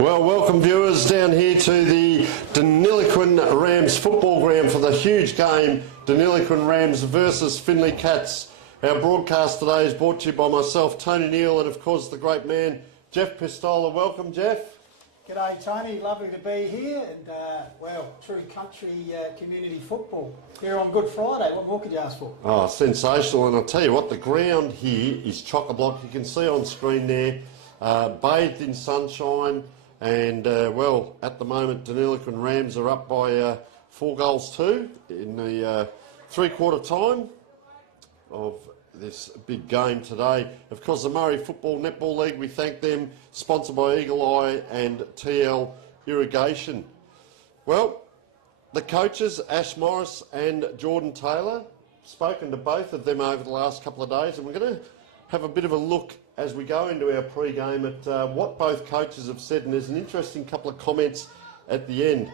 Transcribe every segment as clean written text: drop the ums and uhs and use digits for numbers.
Well, welcome viewers down here to the Deniliquin Rams football ground for the huge game, Deniliquin Rams versus Finley Cats. Our broadcast today is brought to you by myself, Tony Neal, and of course the great man, Jeff Pistola. Welcome, Jeff. G'day, Tony. Lovely to be here, and well, true country community football here on Good Friday. What more could you ask for? Oh, sensational! And I'll tell you what, the ground here is chock-a-block. You can see on screen there, bathed in sunshine. And, well, at the moment, Deniliquin Rams are up by 4-2 in the three-quarter time of this big game today. Of course, the Murray Football Netball League, we thank them, sponsored by Eagle Eye and TL Irrigation. Well, the coaches, Ash Morris and Jordan Taylor, spoken to both of them over the last couple of days, and we're going to have a bit of a look as we go into our pre-game at what both coaches have said, and there's an interesting couple of comments at the end.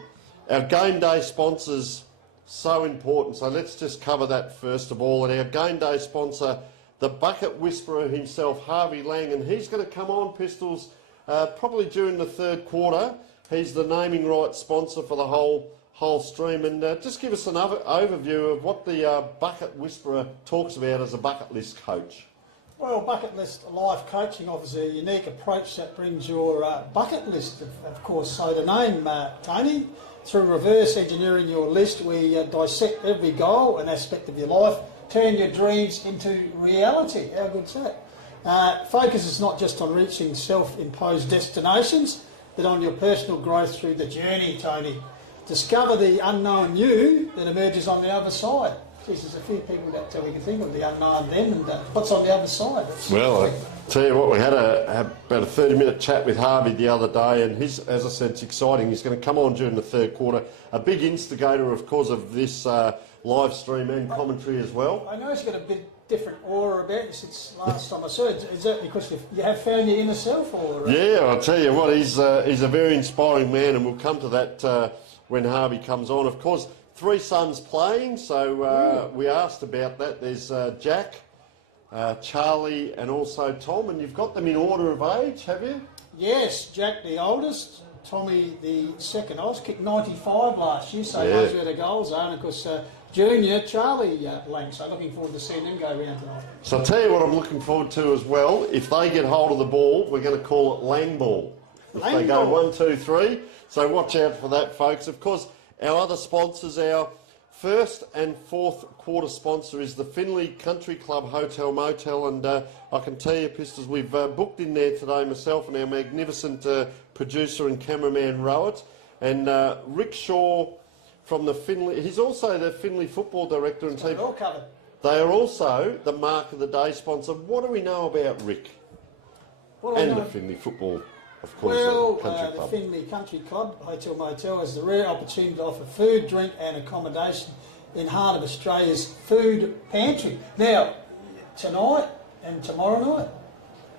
Our game day sponsors, so important, so let's just cover that first of all. And our game day sponsor, the bucket whisperer himself, Harvey Lang, and he's going to come on, Pistols, probably during the third quarter. He's the naming rights sponsor for the whole stream, and just give us an overview of what the bucket whisperer talks about as a bucket list coach. Well, bucket list life coaching offers a unique approach that brings your bucket list, of course. So the name, Tony, through reverse engineering your list, we dissect every goal and aspect of your life, turn your dreams into reality. How good's that? Focus is not just on reaching self-imposed destinations, but on your personal growth through the journey, Tony. Discover the unknown you that emerges on the other side. There's a few people that we can think of, the unknown then, and what's on the other side. Well, I tell you what, we had about a 30-minute chat with Harvey the other day, and as I said, it's exciting. He's going to come on during the third quarter. A big instigator, of course, of this live stream and commentary as well. I know he's got a bit different aura about you since last time I saw it. Is that because you have found your inner self? Or? Yeah, I'll tell you what, he's a very inspiring man, and we'll come to that when Harvey comes on. Of course, 3 sons playing, so we asked about that. There's Jack, Charlie and also Tom, and you've got them in order of age, have you? Yes, Jack the oldest, Tommy the second oldest, kicked 95 last year, so knows where the goals are, and of course junior Charlie Lang, so looking forward to seeing them go around tonight. So I'll tell you what I'm looking forward to as well. If they get hold of the ball, we're going to call it Lang Ball. If they go 1, 2, 3, so watch out for that, folks. Of course, our other sponsors, our first and fourth quarter sponsor is the Finley Country Club Hotel Motel, and I can tell you, Pistols, we've booked in there today, myself and our magnificent producer and cameraman Rowett, and Rick Shaw from the Finley, he's also the Finley football director and team. All covered. They are also the Mark of the Day sponsor. What do we know about Rick and the Finley football? Of course, the Finley Country Club Hotel Motel has the rare opportunity to offer food, drink and accommodation in heart of Australia's food pantry. Now, tonight and tomorrow night,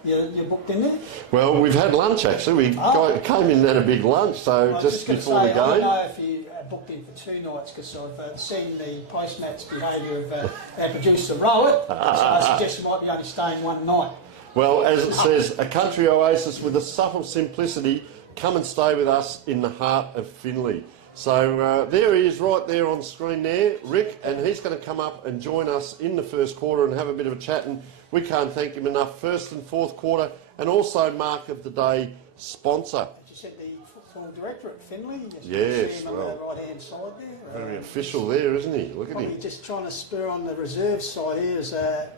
you're booked in there? Well, we've had lunch actually. We came in and had a big lunch, so just before the game. I don't know if you booked in for 2 nights because I've seen the post-match behaviour of our producer Rowett. I suggest you might be only staying 1 night. Well, as it says, a country oasis with a subtle simplicity. Come and stay with us in the heart of Finley. So there he is right there on screen there, Rick, and he's going to come up and join us in the first quarter and have a bit of a chat, and we can't thank him enough. First and fourth quarter, and also Mark of the Day sponsor. You said the football director at Finley? Yes, on the right-hand side there. Very official there, isn't he? Look at him. Just trying to spur on the reserve side here, as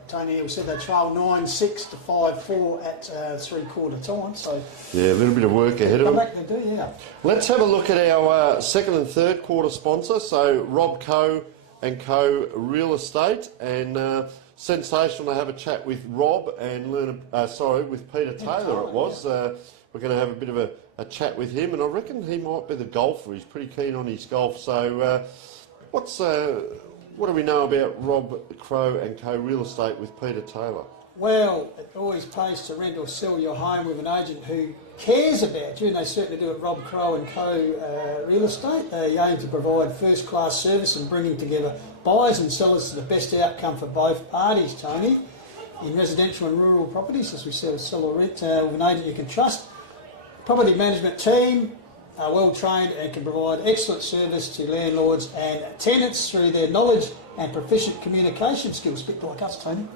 Tony Hill said, they trail 9-6 to 5-4 at three-quarter time. So yeah, a little bit of work ahead of them. Back to do, yeah. Let's have a look at our second and third quarter sponsor. So Rob Co and Co Real Estate, and sensational to have a chat with Rob and learn. With Peter Taylor. It was. We're going to have a bit of a chat with him, and I reckon he might be the golfer. He's pretty keen on his golf. So what do we know about Rob Crow and Co Real Estate with Peter Taylor? Well, it always pays to rent or sell your home with an agent who cares about you, and they certainly do at Rob Crow and Co Real Estate. They aim to provide first-class service and bringing together buyers and sellers to the best outcome for both parties, Tony. In residential and rural properties, as we said, sell or rent with an agent you can trust. Property management team are well trained and can provide excellent service to landlords and tenants through their knowledge and proficient communication skills. A bit like us, Tony.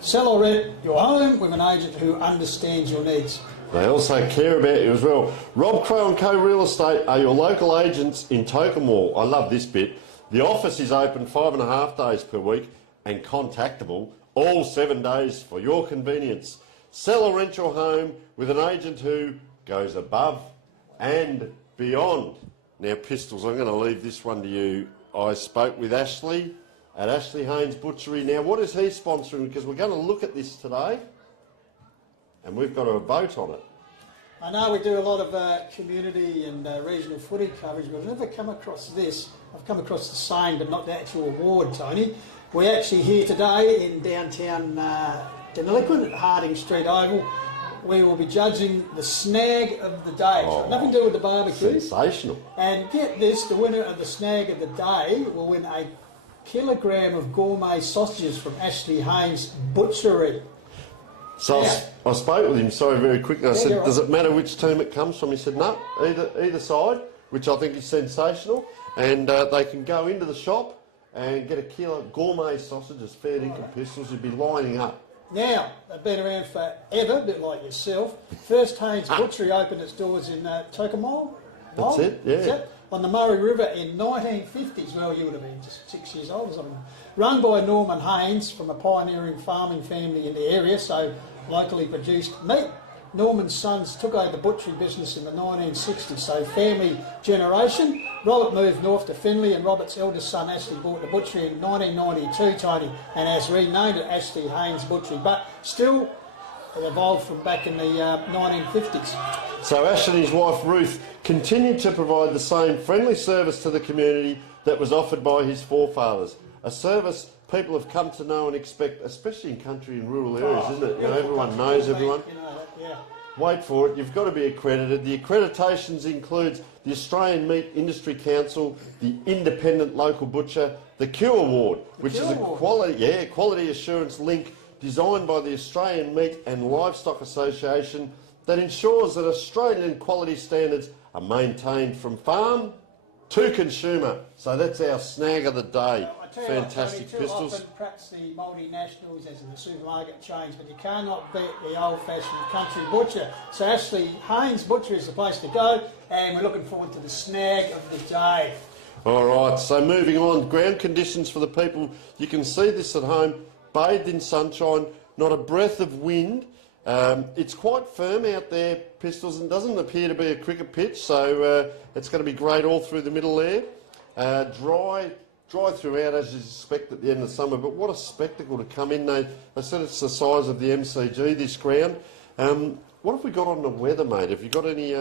Sell or rent your home with an agent who understands your needs. They also care about you as well. Rob Crow & Co Real Estate are your local agents in Tokemore. I love this bit. The office is open 5.5 days per week and contactable all 7 days for your convenience. Sell or rent your home with an agent who goes above and beyond. Now, Pistols, I'm going to leave this one to you. I spoke with Ashley at Ashley Haynes Butchery. Now, what is he sponsoring? Because we're going to look at this today and we've got a vote on it. I know we do a lot of community and regional footy coverage, but I've never come across this. I've come across the same, but not the actual award, Tony. We're actually here today in downtown Deniliquin at Harding Street Oval. We will be judging the snag of the day. It's got nothing to do with the barbecue. Sensational. And get this, the winner of the snag of the day will win a kilogram of gourmet sausages from Ashley Haynes Butchery. So I spoke with him, sorry, very quickly. I said, right. does it matter which team it comes from? He said, no, either side, which I think is sensational. And they can go into the shop and get a kilo of gourmet sausages, fair dinkum Pistols. You'd be lining up. Now, they've been around forever, a bit like yourself. First Haynes Butchery opened its doors in Tokemore. That's it, yeah. That's it. On the Murray River in 1950s. Well, you would have been just 6 years old or something. Run by Norman Haynes from a pioneering farming family in the area, so locally produced meat. Norman's sons took over the butchery business in the 1960s, so family generation. Robert moved north to Finley and Robert's eldest son Ashley bought the butchery in 1992, Tony, and has renamed it Ashley Haynes Butchery, but still it evolved from back in the 1950s. So Ashley and his wife Ruth continued to provide the same friendly service to the community that was offered by his forefathers. A service people have come to know and expect, especially in country and rural areas, isn't it? You know, everyone knows everyone. You know, yeah. Wait for it, you've got to be accredited. The accreditations include the Australian Meat Industry Council, the Independent Local Butcher, the Q Award, which is a quality assurance link designed by the Australian Meat and Livestock Association that ensures that Australian quality standards are maintained from farm to consumer. So that's our snag of the day. Fantastic Pistols. Often, perhaps the multinationals, as in the supermarket chains, but you cannot beat the old-fashioned country butcher. So Ashley Haynes Butcher is the place to go, and we're looking forward to the snag of the day. All right, so moving on, ground conditions for the people. You can see this at home, bathed in sunshine, not a breath of wind. It's quite firm out there, Pistols, and doesn't appear to be a cricket pitch, so it's going to be great all through the middle there. Dry throughout, as you expect at the end of summer, but what a spectacle to come in. They said it's the size of the MCG, this ground. What have we got on the weather, mate? Have you got any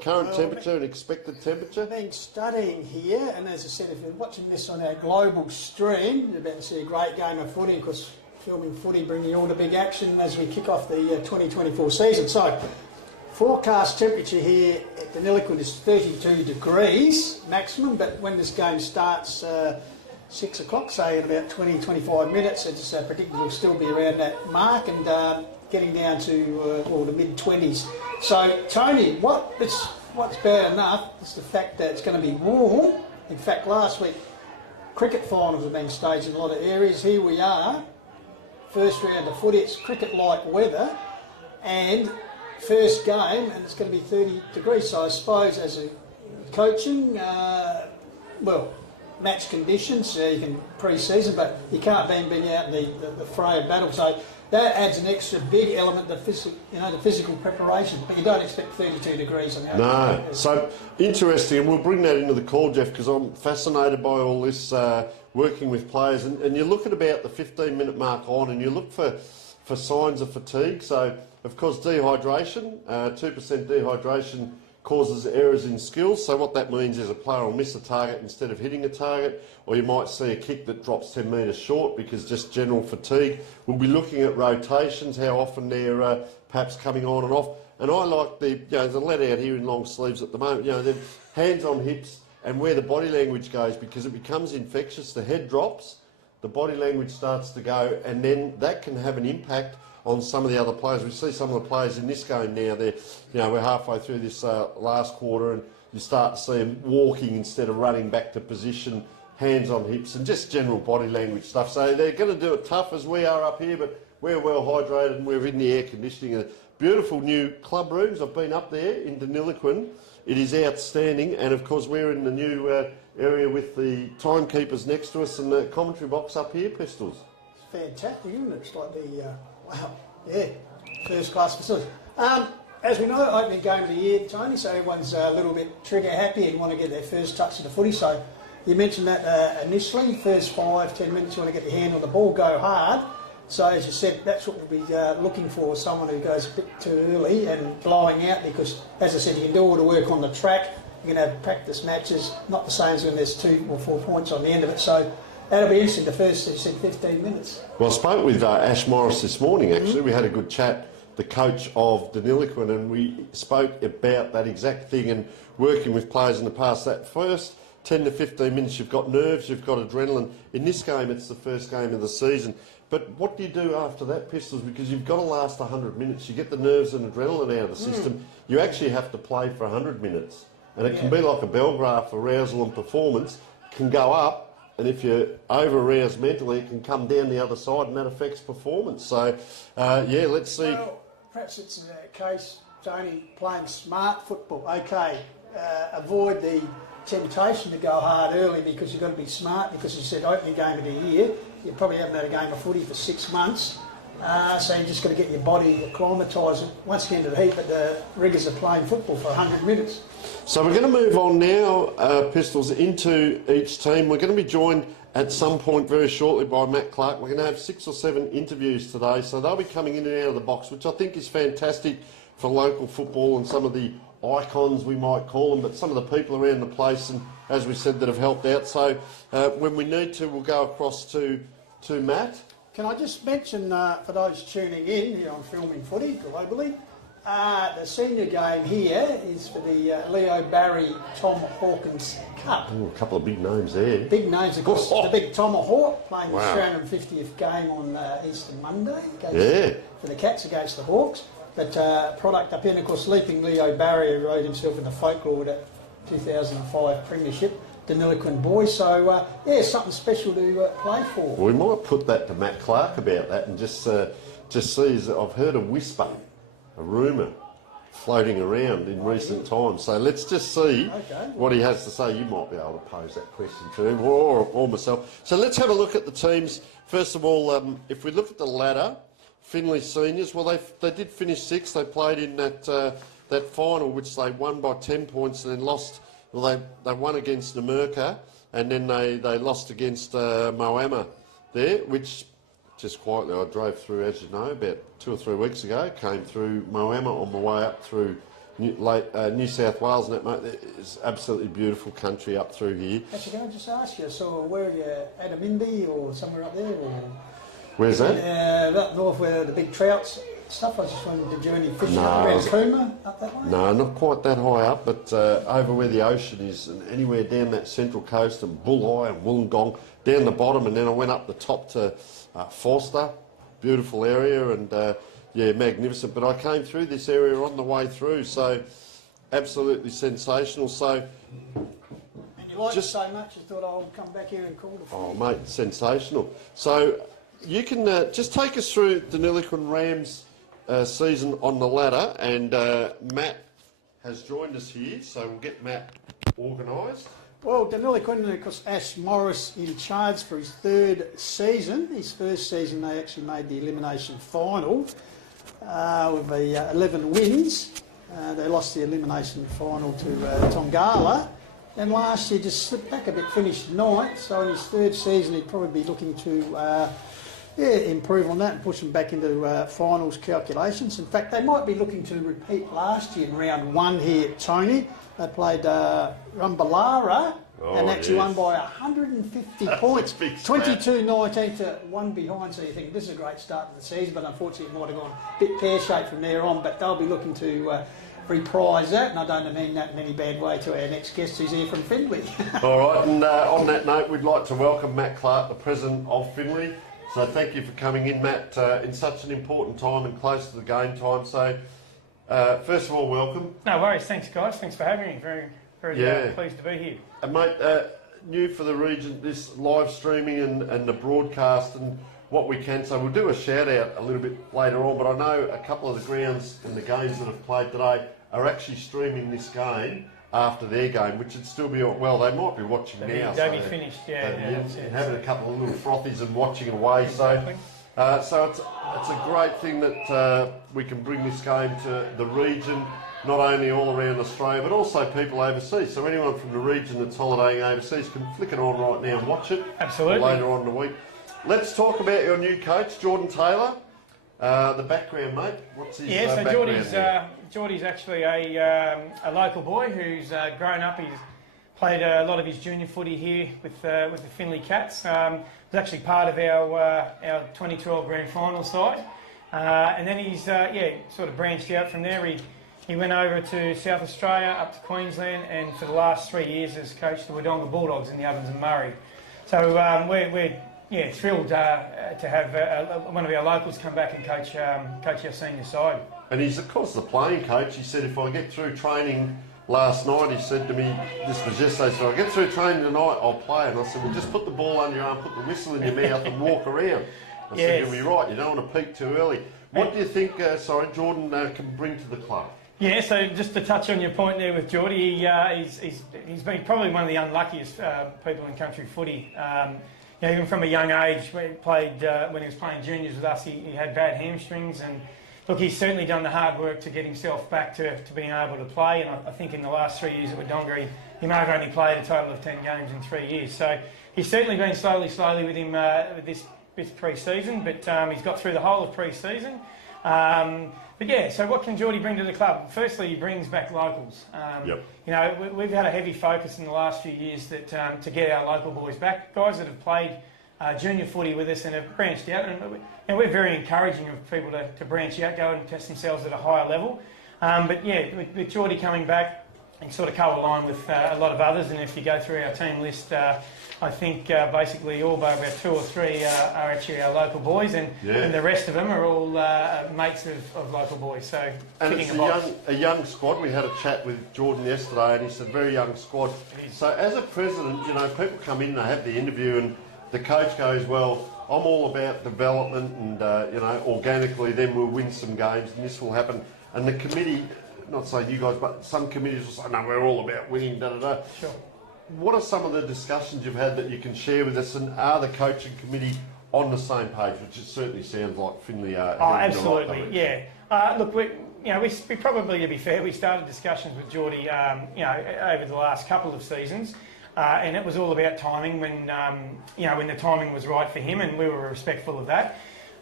current temperature and expected temperature? I've been studying here, and as I said, if you're watching this on our global stream, you're about to see a great game of footy, because filming footy bringing you all to big action as we kick off the 2024 season. So, forecast temperature here at Deniliquin is 32 degrees maximum, but when this game starts 6 o'clock, say in about 20-25 minutes, it's predicted it'll still be around that mark and getting down to the mid-20s. So, Tony, what's bad enough is the fact that it's going to be warm. In fact, last week, cricket finals have been staged in a lot of areas. Here we are, first round of footy, it's cricket-like weather, and first game, and it's going to be 30 degrees. So I suppose as a coaching, match conditions, you can pre-season, but you can't be out in the fray of battle. So that adds an extra big element, the physical preparation. But you don't expect 32 degrees on the No. So interesting, and we'll bring that into the call, Jeff, because I'm fascinated by all this working with players. And you look at about the 15-minute mark on, and you look for signs of fatigue. So, of course, dehydration, 2% dehydration causes errors in skills. So what that means is a player will miss a target instead of hitting a target, or you might see a kick that drops 10 metres short because just general fatigue. We'll be looking at rotations, how often they're perhaps coming on and off. And I like there's a let out here in long sleeves at the moment, they're hands on hips and where the body language goes, because it becomes infectious. The head drops, the body language starts to go, and then that can have an impact on some of the other players. We see some of the players in this game now. We're halfway through this last quarter, and you start to see them walking instead of running back to position, hands on hips, and just general body language stuff. So they're going to do it tough as we are up here, but we're well hydrated and we're in the air conditioning. Beautiful new club rooms. I've been up there in Deniliquin. It is outstanding, and of course we're in the new area with the timekeepers next to us and the commentary box up here, Pistols. It's fantastic, isn't it? It's like first class facilities. As we know, opening game of the year, Tony, so everyone's a little bit trigger happy and want to get their first touch of the footy. So you mentioned that initially, first 5-10 minutes you want to get your hand on the ball, go hard. So as you said, that's what we'll be looking for, someone who goes a bit too early and blowing out, because as I said, you can do all the work on the track, you can have practice matches, not the same as when there's 2 or 4 points on the end of it. So that'll be interesting, the first, as you said, 15 minutes. Well, I spoke with Ash Morris this morning, actually. We had a good chat, the coach of Deniliquin, and we spoke about that exact thing and working with players in the past. That first 10 to 15 minutes, you've got nerves, you've got adrenaline. In this game, it's the first game of the season. But what do you do after that, Pistols? Because you've got to last 100 minutes. You get the nerves and adrenaline out of the system. You actually have to play for 100 minutes. And it can be like a bell graph, arousal and performance can go up, and if you're over-aroused mentally, it can come down the other side, and that affects performance. So, let's see. Well, perhaps it's a case, Tony, playing smart football. Okay, avoid the temptation to go hard early, because you've got to be smart, because you said opening game of the year, you probably haven't had a game of footy for 6 months, so you just got to get your body acclimatised once again to the heat, but the rigours of playing football for 100 minutes. So we're going to move on now, Pistols, into each team. We're going to be joined at some point very shortly by Matt Clark. We're going to have 6 or 7 interviews today, so they'll be coming in and out of the box, which I think is fantastic for local football and some of the icons, we might call them, but some of the people around the place, and as we said, that have helped out. So when we need to, we'll go across to Matt. Can I just mention, for those tuning in here on Filming Footy globally, the senior game here is for the Leo Barry Tom Hawkins Cup. Ooh, a couple of big names there. Big names, of course. The big Tomahawk playing his 350th game on Easter Monday for the Cats against the Hawks. But product up here, and of course, Leaping Leo Barry, who rode himself in the folklore with that 2005 Premiership, Deniliquin boy. So, something special to play for. Well, we might put that to Matt Clark about that and just see. I've heard a whisper, a rumour floating around in recent times. So let's just see what he has to say. You might be able to pose that question to him or myself. So let's have a look at the teams. First of all, if we look at the ladder, Finley seniors, well, they did finish 6th. They played in that final, which they won by 10 points and then lost. Well, they won against Namurka, and then they lost against Moama there, which, just quietly, I drove through, as you know, about 2 or 3 weeks ago. Came through Moama on my way up through New South Wales, and that, mate, it's absolutely beautiful country up through here. Actually, can I just ask you, so where are you, Adamindi or somewhere up there? Or? Where's that? Up north where the big trouts stuff. I was just wondering, did you any fishing around Cooma up that way? No, not quite that high up, but over where the ocean is, and anywhere down that central coast, and Bulli and Wollongong, down the bottom, and then I went up the top to Forster, beautiful area, and magnificent. But I came through this area on the way through, so absolutely sensational. So. And you liked it so much, you thought I'll come back here and call the footy. Oh, mate, sensational. So. You can just take us through the Deniliquin Rams season on the ladder, and Matt has joined us here, so we'll get Matt organised. Well, Deniliquin, of course, Ash Morris in charge for his 3rd season. His first season they actually made the elimination final with 11 wins. They lost the elimination final to Tongala. And last year just slipped back a bit, finished 9th. So in his 3rd season he'd probably be looking to improve on that and push them back into finals calculations. In fact, they might be looking to repeat last year in round 1 here, Tony. They played Rumbalara and actually won by 150 points, 22-19 to 1 behind. So you think this is a great start to the season, but unfortunately it might have gone a bit pear-shaped from there on. But they'll be looking to reprise that, and I don't mean that in any bad way, to our next guest who's here from Finley. All right, and on that note, we'd like to welcome Matt Clark, the president of Finley. So thank you for coming in, Matt, in such an important time and close to the game time. So first of all, welcome. No worries, thanks guys, thanks for having me. Very pleased to be here. And mate, new for the region, this live streaming and the broadcast and what we can. So we'll do a shout out a little bit later on, but I know a couple of the grounds and the games that have played today are actually streaming this game after their game, which would still be, well, they might be watching now. They'll be finished, Having a couple of little frothies and watching away. Exactly. So it's a great thing that we can bring this game to the region, not only all around Australia, but also people overseas. So anyone from the region that's holidaying overseas can flick it on right now and watch it. Absolutely. Later on in the week. Let's talk about your new coach, Jordan Taylor. The background, mate. What's his background? Geordie's actually a local boy who's grown up. He's played a lot of his junior footy here with the Finley Cats. Was actually part of our 2012 grand final side, and then he's sort of branched out from there. He went over to South Australia, up to Queensland, and for the last 3 years has coached the Wodonga Bulldogs in the Ovens and Murray. So we're thrilled to have one of our locals come back and coach our senior side. And he's, of course, the playing coach. He said, if I get through training last night, he said to me, this was yesterday, so I get through training tonight, I'll play. And I said, well, just put the ball under your arm, put the whistle in your mouth and walk around. I said, you'll be right, you don't want to peak too early. What do you think, Jordan can bring to the club? Yeah, so just to touch on your point there with Geordie, he's been probably one of the unluckiest people in country footy. Even from a young age, when he was playing juniors with us, he had bad hamstrings, and look, he's certainly done the hard work to get himself back to being able to play. And I think in the last 3 years at Wodonga, he may have only played a total of 10 games in 3 years. So he's certainly been slowly with him with this pre-season, but he's got through the whole of pre-season. So what can Geordie bring to the club? Firstly, he brings back locals. We've had a heavy focus in the last few years that to get our local boys back, guys that have played junior footy with us and have branched out. And we're very encouraging of people to branch out, go and test themselves at a higher level. With Geordie coming back and sort of co-align with a lot of others, and if you go through our team list, I think basically all but about 2 or 3 are actually our local boys, and the rest of them are all mates of local boys. So and it's a young squad. We had a chat with Jordan yesterday, and he said very young squad. So as a president, people come in, they have the interview, and the coach goes, well, I'm all about development, and organically, then we'll win some games, and this will happen. And the committee, not saying you guys, but some committees will say, no, we're all about winning, da-da-da. Sure. What are some of the discussions you've had that you can share with us, and are the coaching committee on the same page, which it certainly sounds like Finley are? Oh, absolutely, look, we probably, to be fair, we started discussions with Geordie, over the last couple of seasons, and it was all about timing when the timing was right for him, and we were respectful of that.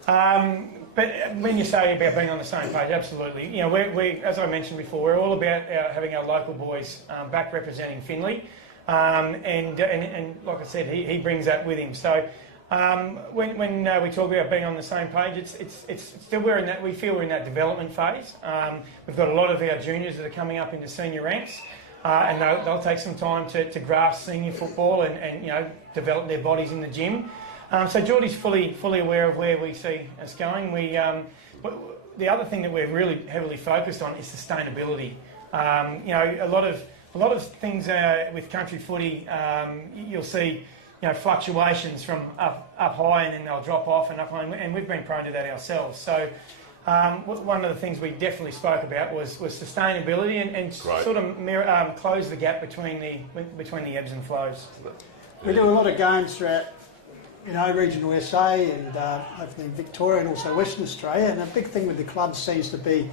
But when you say about being on the same page, absolutely. We as I mentioned before, we're all about having our local boys back representing Finley. And like I said, he brings that with him. So when we talk about being on the same page, it's still we feel we're in that development phase. We've got a lot of our juniors that are coming up into senior ranks, and they'll take some time to grasp senior football and develop their bodies in the gym. So Geordie's fully aware of where we see us going. The other thing that we're really heavily focused on is sustainability. A lot of things with country footy, you'll see, fluctuations from up high, and then they'll drop off and up high, and we've been prone to that ourselves. So one of the things we definitely spoke about was sustainability and sort of close the gap between the ebbs and flows. We do a lot of games throughout, regional SA and hopefully Victoria and also Western Australia, and a big thing with the club seems to be,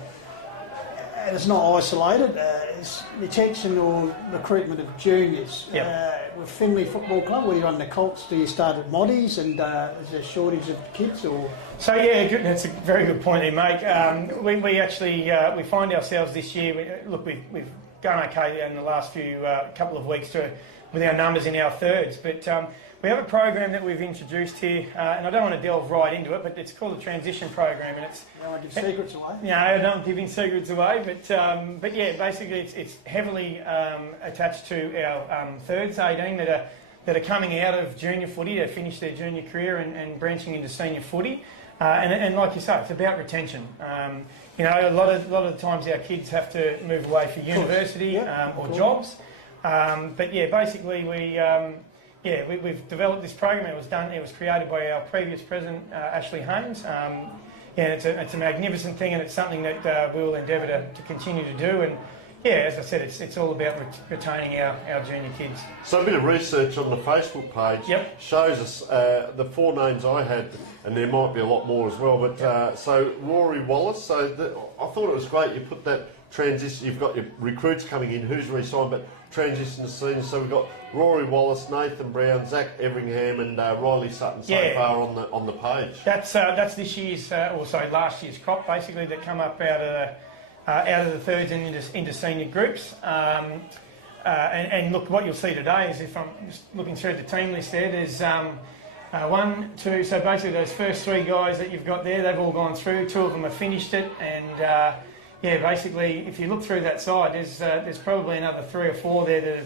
and it's not isolated, it's retention or recruitment of juniors. With Finley Football Club, where you run the Colts, do you start at Moddies, and is there a shortage of kids? Or So that's a very good point there, mate. We actually we find ourselves this year. We've gone okay in the last few couple of weeks with our numbers in our thirds, but we have a program that we've introduced here, and I don't want to delve right into it, but it's called the Transition Program, and it's... You don't want to give secrets away? No, I'm not giving secrets away, but basically it's heavily attached to our thirds 18 that that are coming out of junior footy, they finish their junior career and branching into senior footy. And like you say, it's about retention. You know, a lot of the times our kids have to move away for university or jobs. But yeah, basically we've developed this program. It was created by our previous president, Ashley Haynes. It's a magnificent thing, and it's something that we will endeavour to continue to do. And yeah, as I said, it's all about retaining our junior kids. So a bit of research on the Facebook page shows us the 4 names I had, and there might be a lot more as well. But so Rory Wallace. So I thought it was great you put that transition. You've got your recruits coming in, who's re-signed, but transition to seniors. So we've got Rory Wallace, Nathan Brown, Zach Everingham, and Riley Sutton so far on the page. That's this year's last year's crop basically that come up out of the thirds and into senior groups. And look, what you'll see today is, if I'm just looking through the team list there's 1, 2, so basically those first 3 guys that you've got there, they've all gone through. 2 of them have finished it, and basically if you look through that side, there's probably another 3 or 4 there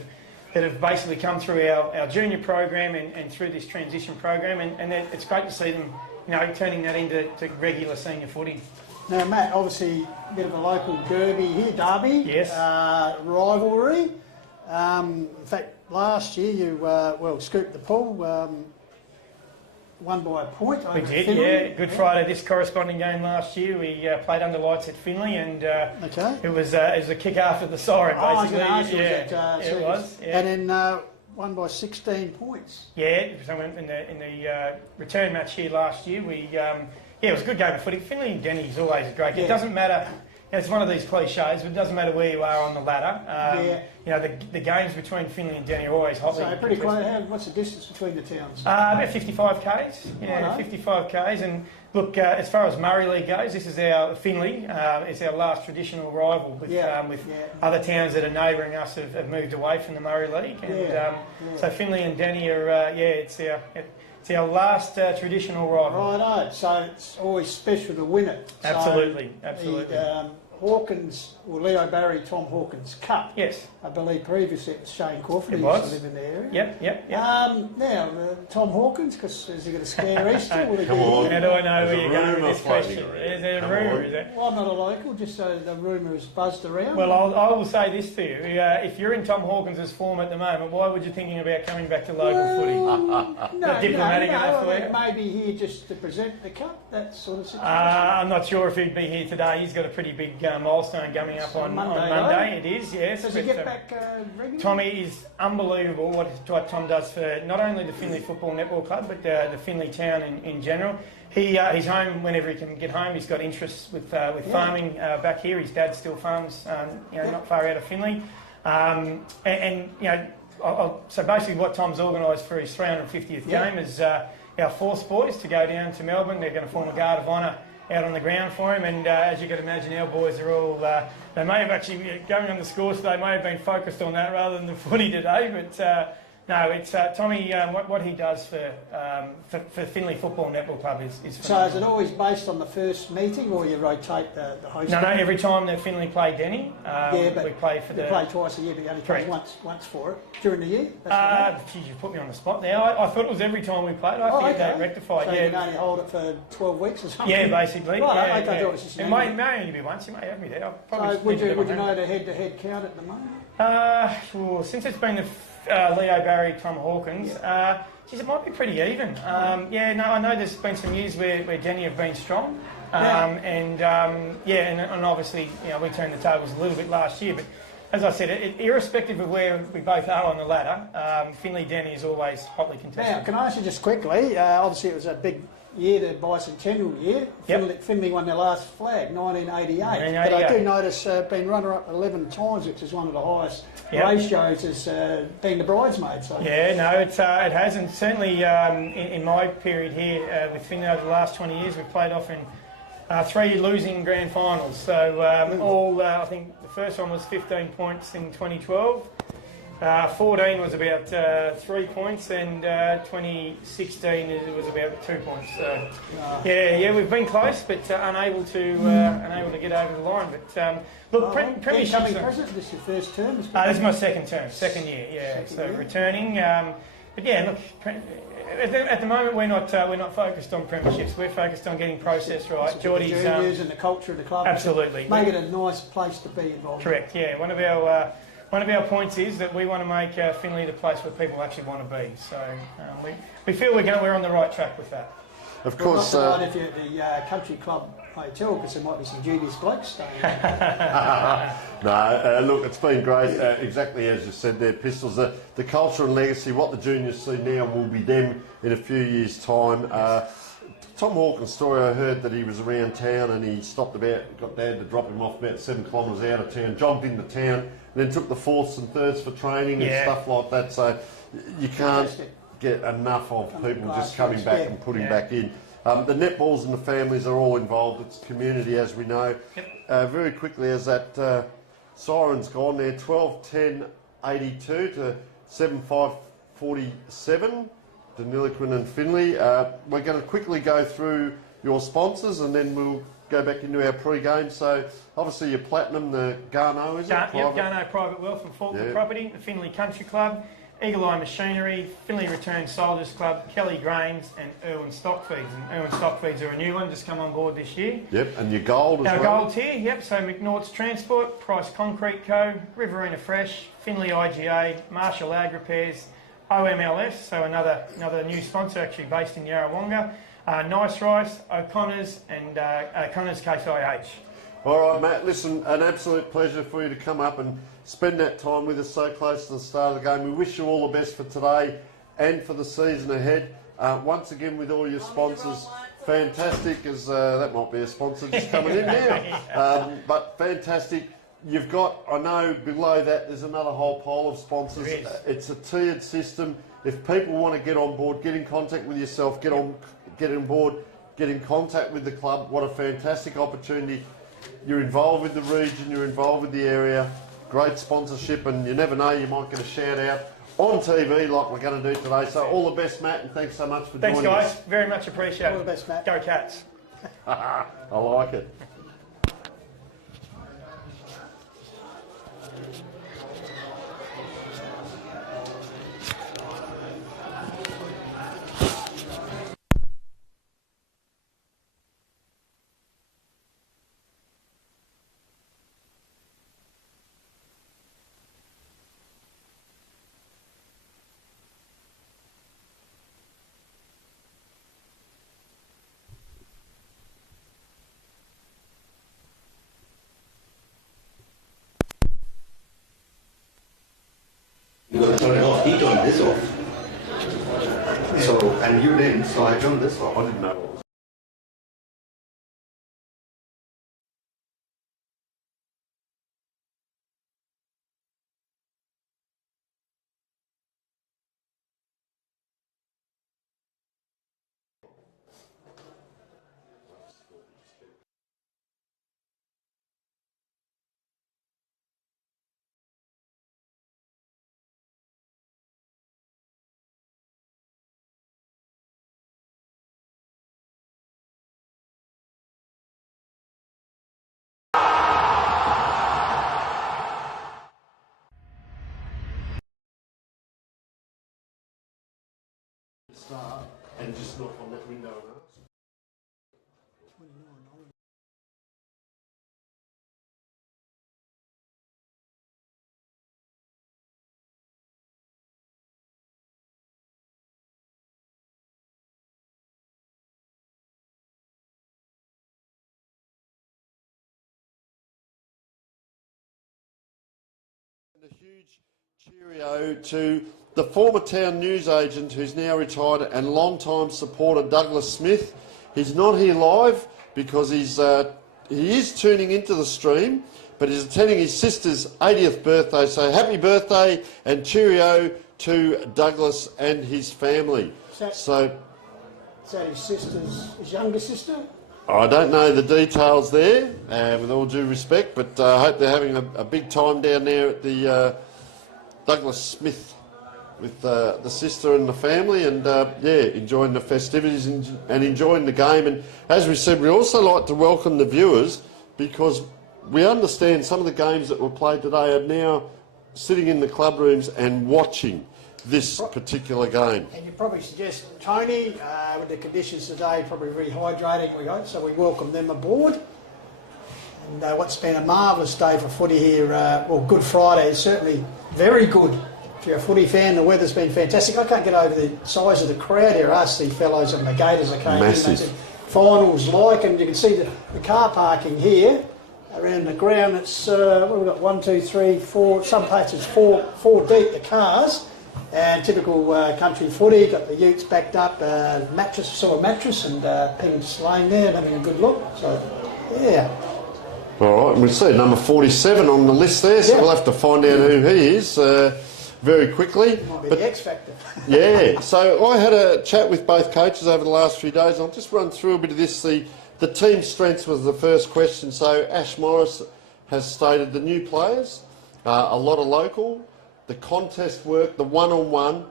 that have basically come through our junior program and through this transition program, and it's great to see them, you know, turning that into regular senior footy. Now, Matt, obviously a bit of a local derby here, derby, rivalry. In fact, last year you scooped the pool, won by a point. We did, Finley. Good Friday, this corresponding game last year. We played under lights at Finley, and it was a kick after the siren, basically. It was. Yeah. And then won by 16 points. Yeah, so in the return match here last year, it was a good game of footy. Finley and Denny is always great. It doesn't matter. It's one of these cliches, but it doesn't matter where you are on the ladder. You know, the games between Finley and Denny are always hotly. So pretty close. What's the distance between the towns? About 55 k's. Yeah, 55 k's. And look, as far as Murray League goes, this is our Finley. It's our last traditional rival with other towns that are neighbouring us have moved away from the Murray League. And so Finley and Denny are it's our last traditional rival. Righto, so it's always special to win it. Absolutely. Hawkins, or Leo Barry, Tom Hawkins Cup. Yes. I believe previously it was Shane Crawford, who used to live in the area. Yep. Now, Tom Hawkins, because is he going to scare Easter? Come on. How do I know where you're going with this question? Is there a rumour, is there? Well, I'm not a local, just so the rumour is buzzed around. Well, I will say this to you. If you're in Tom Hawkins' form at the moment, why would you thinking about coming back to local footy? No, diplomatic enough for you? Maybe here just to present the cup, that sort of situation. I'm not sure if he'd be here today. He's got a pretty big milestone coming up on Monday. It is, yes. Does he get back regularly? Tommy is unbelievable what Tom does for not only the Finley Football Netball Club, but the Finley town in general. He's home whenever he can get home. He's got interests with farming back here. His dad still farms, not far out of Finley. So basically what Tom's organised for his 350th game is our Force boys to go down to Melbourne. They're going to form a guard of honour out on the ground for him, and as you can imagine, our boys are all, they may have actually, going on the scores, they may have been focused on that rather than the footy today, but no, it's Tommy, what he does for Finley Football Netball Club is So is it always based on the first meeting, or you rotate the host? No, every time that Finley play Denny, we play for you play twice a year, but you only play once for it during the year? Geez, you put me on the spot now. I thought it was every time we played. I have to get that rectified. So you can only hold it for 12 weeks or something? Yeah, basically. Right, It may only be once. You may have me there. So would you know the head-to-head count at the moment? Well, since it's been the Leo Barry, Tom Hawkins, it might be pretty even. I know there's been some years where Denny have been strong, and obviously we turned the tables a little bit last year, but as I said, irrespective of where we both are on the ladder, Finley Denny is always hotly contested. Now, can I ask you just quickly, obviously it was a big year, the bicentennial year. Finley won their last flag, 1988. But I do notice been runner-up 11 times, which is one of the highest ratios as being the bridesmaid. So. Yeah, no, it has, and certainly in my period here with Finley over the last 20 years, we've played off in 3 losing grand finals. So I think the first one was 15 points in 2012. 14 was about 3 points, and 2016 it was about 2 points. So, we've been close, but unable to get over the line. But look, Premiership. Incoming president, this is your first term? This is my second year. So returning. But yeah, look, at the moment we're not focused on premierships. We're focused on getting process right. Geordie's juniors and the culture of the club. Absolutely. Make it a nice place to be involved. Correct. Yeah. One of our points is that we want to make Finley the place where people actually want to be. So we feel we're on the right track with that. Of course. Not if you're at the country club hotel, because there might be some dubious blokes staying No, look, it's been great. Exactly as you said there, Pistols. The culture and legacy, what the juniors see now will be them in a few years' time. Tom Hawkins' story, I heard that he was around town and he got Dad to drop him off about 7 kilometres out of town, jogged into town, and then took the 4ths and 3rds for training and stuff like that. So you can't get enough of people just coming back and putting back in. The netballs and the families are all involved. It's community, as we know. Yep. Very quickly, as that siren's gone there, 12:10:82 to 7:5:47. Deniliquin and Finley. We're going to quickly go through your sponsors and then we'll go back into our pre-game. So obviously your Platinum, the Garneau, is it? Garneau Private Wealth and Faulkner Property, the Finley Country Club, Eagle Eye Machinery, Finley Return Soldiers Club, Kelly Grains and Irwin Stockfeeds. And Irwin Stockfeeds are a new one, just come on board this year. Yep, and your gold as well? Our gold tier, so McNaughton's Transport, Price Concrete Co, Riverina Fresh, Finley IGA, Marshall Ag Repairs, OMLS, so another new sponsor actually based in Yarrawonga, Nice Rice, O'Connor's and O'Connor's Case IH. All right, Matt, listen, an absolute pleasure for you to come up and spend that time with us so close to the start of the game. We wish you all the best for today and for the season ahead. Once again, with all your sponsors, fantastic, as that might be a sponsor just coming in now, but fantastic. You've got, I know below that there's another whole pile of sponsors. It's a tiered system. If people want to get on board, get in contact with yourself, get on board, get in contact with the club. What a fantastic opportunity. You're involved with the region, you're involved with the area, great sponsorship, and you never know, you might get a shout out on TV like we're going to do today. So all the best, Matt, and thanks so much for joining us. Thanks, guys. Very much appreciated. All the best, Matt. Go Cats. I like it. You got to turn it off. He turned this off. So, and you didn't, so I turned this off. I didn't know. Start and just knock on that window and ask. A huge cheerio to the former town newsagent who's now retired and long-time supporter Douglas Smith. He's not here live because he is tuning into the stream, but he's attending his sister's 80th birthday. So happy birthday and cheerio to Douglas and his family. So his younger sister? I don't know the details there, with all due respect, but I hope they're having a big time down there at the Douglas Smith with the sister and the family, and enjoying the festivities and enjoying the game. And as we said, we also like to welcome the viewers, because we understand some of the games that were played today are now sitting in the club rooms and watching. this particular game. And you probably suggest Tony, with the conditions today, probably rehydrating, we hope, so we welcome them aboard. And what's been a marvellous day for footy here, Good Friday is certainly very good. If you're a footy fan, the weather's been fantastic. I can't get over the size of the crowd here. Ask the fellows and the Gators that came Massive. in. They said finals like, and you can see the car parking here around the ground. It's, we've got 1, 2, 3, 4, some places four deep, the cars. And typical country footy, got the utes backed up, mattress and people just laying there and having a good look. So, yeah. All right, and we see number 47 on the list there, so we'll have to find out who he is very quickly. Might be the X factor. Yeah, so I had a chat with both coaches over the last few days. I'll just run through a bit of this. The team strengths was the first question. So Ash Morris has stated the new players, a lot of local, the contest work, the one-on-one,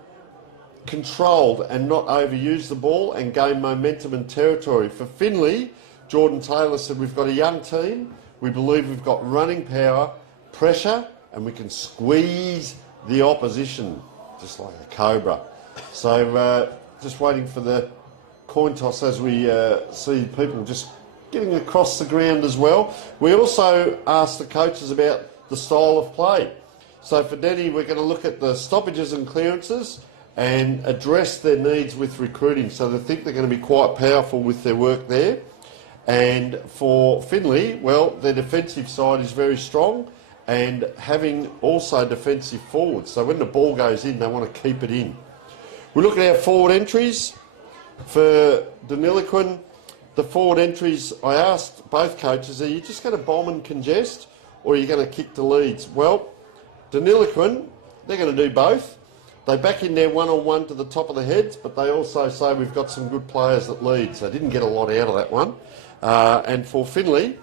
controlled and not overused the ball and gain momentum and territory. For Finley, Jordan Taylor said we've got a young team, we believe we've got running power, pressure, and we can squeeze the opposition, just like a cobra. So just waiting for the coin toss as we see people just getting across the ground as well. We also asked the coaches about the style of play. So for Denny, we're going to look at the stoppages and clearances and address their needs with recruiting. So they think they're going to be quite powerful with their work there. And for Finley, well, their defensive side is very strong and having also defensive forwards. So when the ball goes in, they want to keep it in. We look at our forward entries. For Deniliquin, the forward entries, I asked both coaches, are you just going to bomb and congest or are you going to kick the leads? Well, Deniliquin, they're going to do both. They back in their one-on-one to the top of the heads, but they also say we've got some good players that lead, so they didn't get a lot out of that one. And for Finley,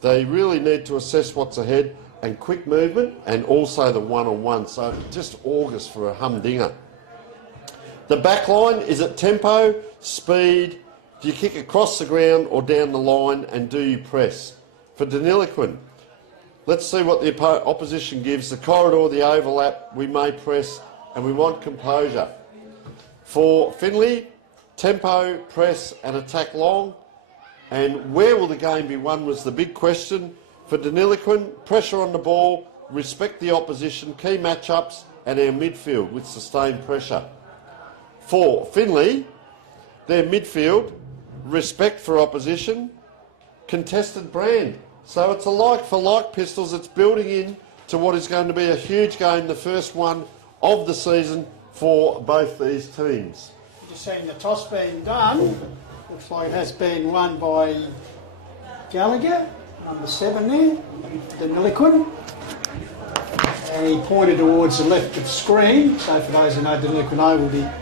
they really need to assess what's ahead and quick movement and also the one-on-one, so it just augurs for a humdinger. The back line, is it tempo, speed, do you kick across the ground or down the line and do you press? For Deniliquin, let's see what the opposition gives. The corridor, the overlap, we may press and we want composure. For Finley, tempo, press and attack long. And where will the game be won was the big question. For Deniliquin, pressure on the ball, respect the opposition, key matchups and our midfield with sustained pressure. For Finley, their midfield, respect for opposition, contested brand. So it's a like for like, Pistols. It's building in to what is going to be a huge game, the first one of the season for both these teams. Just seeing the toss being done. Looks like it has been won by Gallagher, number 7 there, Deniliquin. And he pointed towards the left of the screen. So for those who know, Deniliquin Oval, the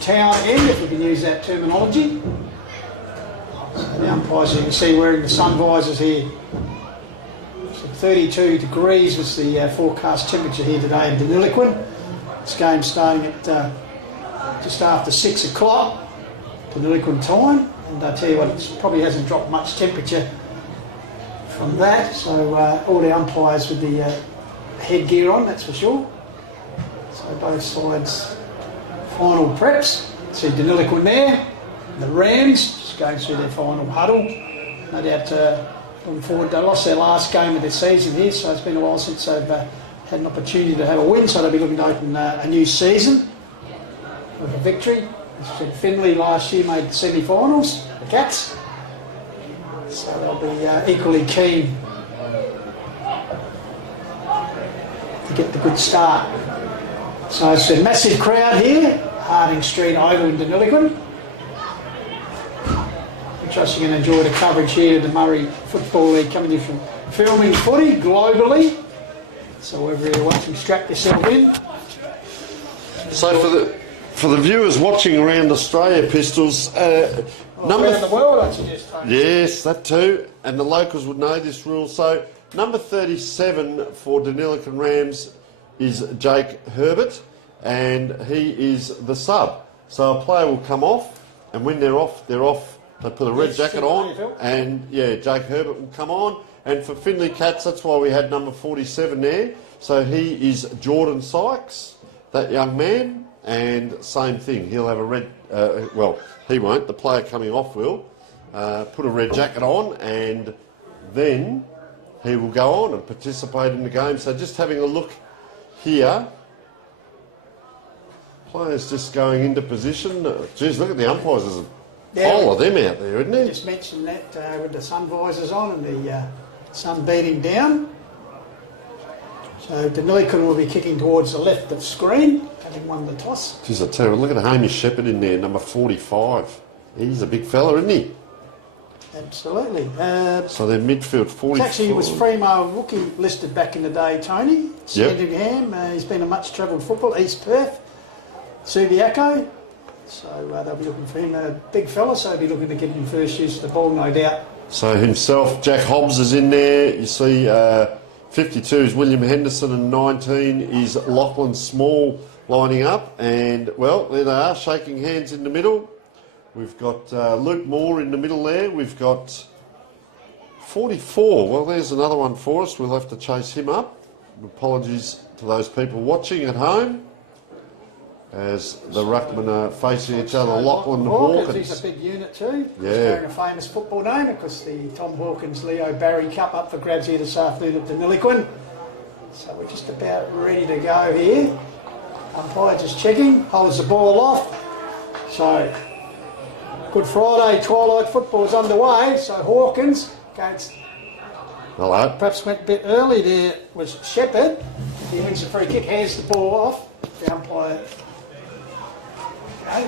town end, if we can use that terminology. So the umpires, you can see, wearing the sun visors here. So 32 degrees was the forecast temperature here today in Deniliquin. This game starting at just after 6 o'clock, Deniliquin time. And I tell you what, it probably hasn't dropped much temperature from that. So all the umpires with the headgear on, that's for sure. So both sides final preps. See Deniliquin there. The Rams just going through their final huddle. No doubt looking forward. They lost their last game of the season here, so it's been a while since they've had an opportunity to have a win, so they'll be looking to open a new season with a victory. As I said, Finley last year made the semi-finals, the Cats. So they'll be equally keen to get the good start. So it's a massive crowd here, Harding Street Oval in Deniliquin. I trust you can enjoy the coverage here of the Murray Football League coming in from filming footy globally. So wherever you're watching, strap yourself in. So for the viewers watching around Australia, Pistols, Around the world, I suggest. yes, that too, and the locals would know this rule. So number 37 for Deniliquin Rams is Jake Herbert, and he is the sub. So a player will come off, and when they're off, they're off. They put a red jacket on, and yeah, Jake Herbert will come on. And for Finley Cats, that's why we had number 47 there. So he is Jordan Sykes, that young man, and same thing. He'll have a red. Well, he won't. The player coming off will put a red jacket on, and then he will go on and participate in the game. So just having a look here. Players just going into position. Geez, look at the umpires. There's a pile of them out there, isn't there? Just mentioned that with the sun visors on and the sun beating down. So Deniliquin will be kicking towards the left of screen, having won the toss. Geez, I tell you, look at Hamish Shepherd in there, number 45. He's a big fella, isn't he? Absolutely. So they're midfield 44. Actually, he was Fremo rookie listed back in the day, Tony. Sandringham. He's been a much travelled football. East Perth. Subiaco. So they'll be looking for him. A big fella, so they'll be looking to get him first use of the ball, no doubt. So himself, Jack Hobbs is in there. You see 52 is William Henderson and 19 is Lachlan Small lining up. And, well, there they are, shaking hands in the middle. We've got Luke Moore in the middle there. We've got 44. Well, there's another one for us. We'll have to chase him up. Apologies to those people watching at home as the ruckmen are facing each other. Lachlan Hawkins. He's a big unit too. Yeah. He's carrying a famous football name because the Tom Hawkins Leo Barry Cup up for grabs here this afternoon at Deniliquin. So we're just about ready to go here. Umpire just checking, holds the ball off. So Good Friday twilight football is underway. So Hawkins against. Hello. Perhaps went a bit early there was Shepherd. He wins the free kick, hands the ball off. The umpire.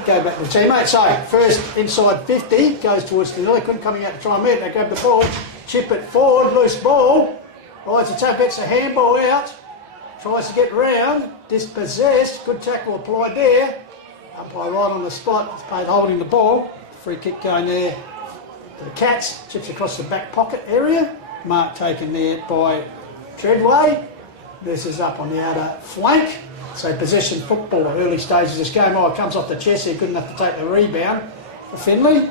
Go back to the teammate. So first inside 50 goes towards Deniliquin, coming out to try and meet. They grab the ball, chip it forward, loose ball. Rides the tap, gets a handball out, tries to get round, dispossessed. Good tackle applied there. Umpire right on the spot. It's paid holding the ball. Free kick going there to the Cats. Chips across the back pocket area. Mark taken there by Treadway. This is up on the outer flank. So possession football, early stages of this game. Oh, it comes off the chest here, good enough to take the rebound for Finley.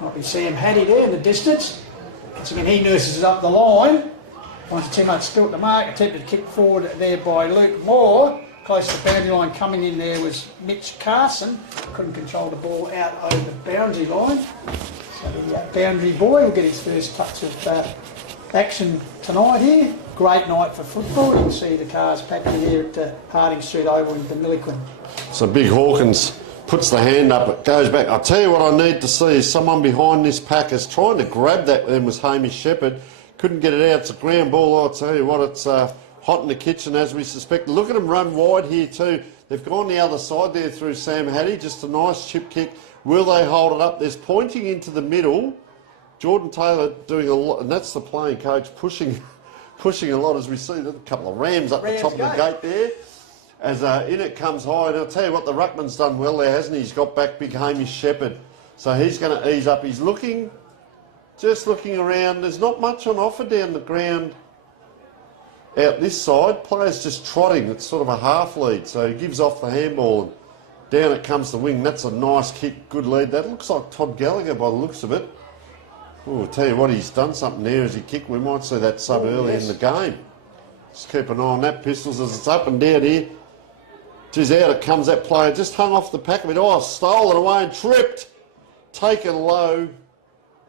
Might be Sam Hattie there in the distance. Once again, he nurses it up the line. Once the teammate spilt the mark, attempted to kick forward there by Luke Moore. Close to the boundary line coming in there was Mitch Carson. Couldn't control the ball out over the boundary line. So the boundary boy will get his first touch of action tonight here. Great night for football. You can see the cars packed in here at Harding Street Oval in Deniliquin. So Big Hawkins puts the hand up, it goes back. I'll tell you what I need to see is someone behind this pack is trying to grab that. Then was Hamish Shepherd. Couldn't get it out. It's a ground ball. I'll tell you what, it's hot in the kitchen as we suspect. Look at them run wide here too. They've gone the other side there through Sam Hattie. Just a nice chip kick. Will they hold it up? There's pointing into the middle. Jordan Taylor doing a lot, and that's the playing coach pushing a lot as we see. There's a couple of rams up the top of the gate there. As in it comes high, and I'll tell you what, the ruckman's done well there, hasn't he? He's got back big Hamish Shepherd. So he's going to ease up. He's looking, just looking around. There's not much on offer down the ground out this side. Players just trotting. It's sort of a half lead. So he gives off the handball and down it comes the wing. That's a nice kick, good lead. That looks like Todd Gallagher by the looks of it. Oh, I'll tell you what, he's done something there as he kicked. We might see that sub early in the game. Just keep an eye on that, Pistols, as it's up and down here. Geez, out it comes that player. Just hung off the pack of it. Oh, stolen away and tripped. Taken low.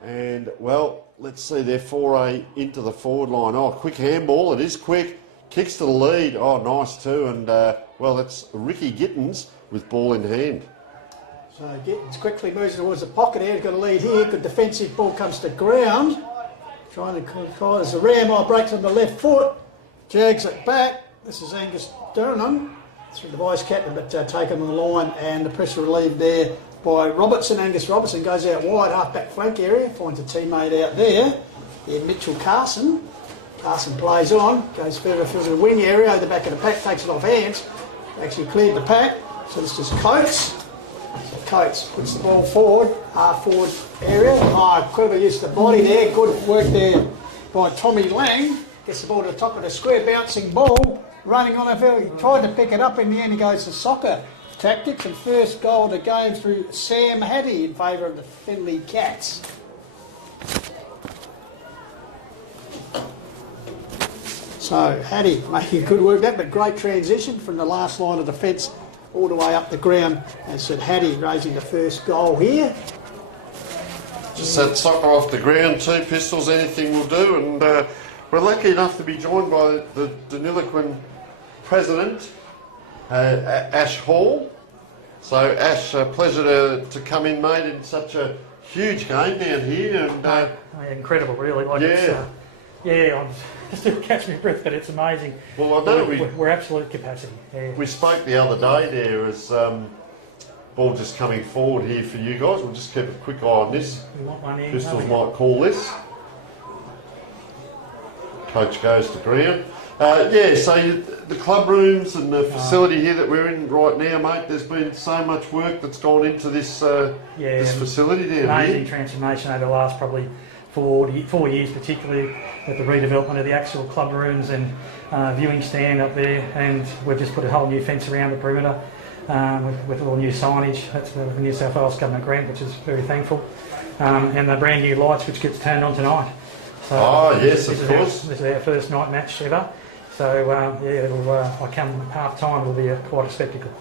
And, well, let's see their foray into the forward line. Oh, quick handball. It is quick. Kicks to the lead. Oh, nice too. And, well, that's Ricky Gittins with ball in hand. So Gittins quickly moves towards the pocket here. He's got a lead here. Good defensive ball comes to ground. Trying to call as the ram. Oh, breaks on the left foot. Jags it back. This is Angus Durham. Through the vice captain, but taken on the line, and the pressure relieved there by Robertson. Angus Robertson goes out wide, half-back flank area, finds a teammate out there. Yeah, Mitchell Carson. Carson plays on, goes further to the wing area, over the back of the pack, takes it off hands. Actually cleared the pack, so this is Coates. So Coates puts the ball forward, half-forward area. Oh, clever use of the body there, good work there by Tommy Lang. Gets the ball to the top of the square, bouncing ball. Running on a field, he tried to pick it up, in the end he goes to soccer tactics, and first goal of the game through Sam Hattie in favour of the Finley Cats. So Hattie making good work of that, but great transition from the last line of defence all the way up the ground. As said, Hattie raising the first goal here. Just that soccer off the ground, 2 pistols, anything will do. And we're lucky enough to be joined by the Deniliquin president, Ash Hall. So Ash, pleasure to come in, mate, in such a huge game down here. And incredible, really. Like I'm still catching my breath, but it's amazing. Well, I know we're absolute capacity. Yeah. We spoke the other day there as ball just coming forward here for you guys. We'll just keep a quick eye on this. We want one in. Pistols might call this. Coach goes to ground. So the club rooms and the facility here that we're in right now, mate, there's been so much work that's gone into this this facility down amazing here. Transformation over the last probably 4 years, particularly with the redevelopment of the actual club rooms and viewing stand up there, and we've just put a whole new fence around the perimeter with all new signage. That's the New South Wales Government grant, which is very thankful, and the brand new lights which gets turned on tonight. So yes, of course. This is our first night match ever. So I come half time, it'll be quite a spectacle.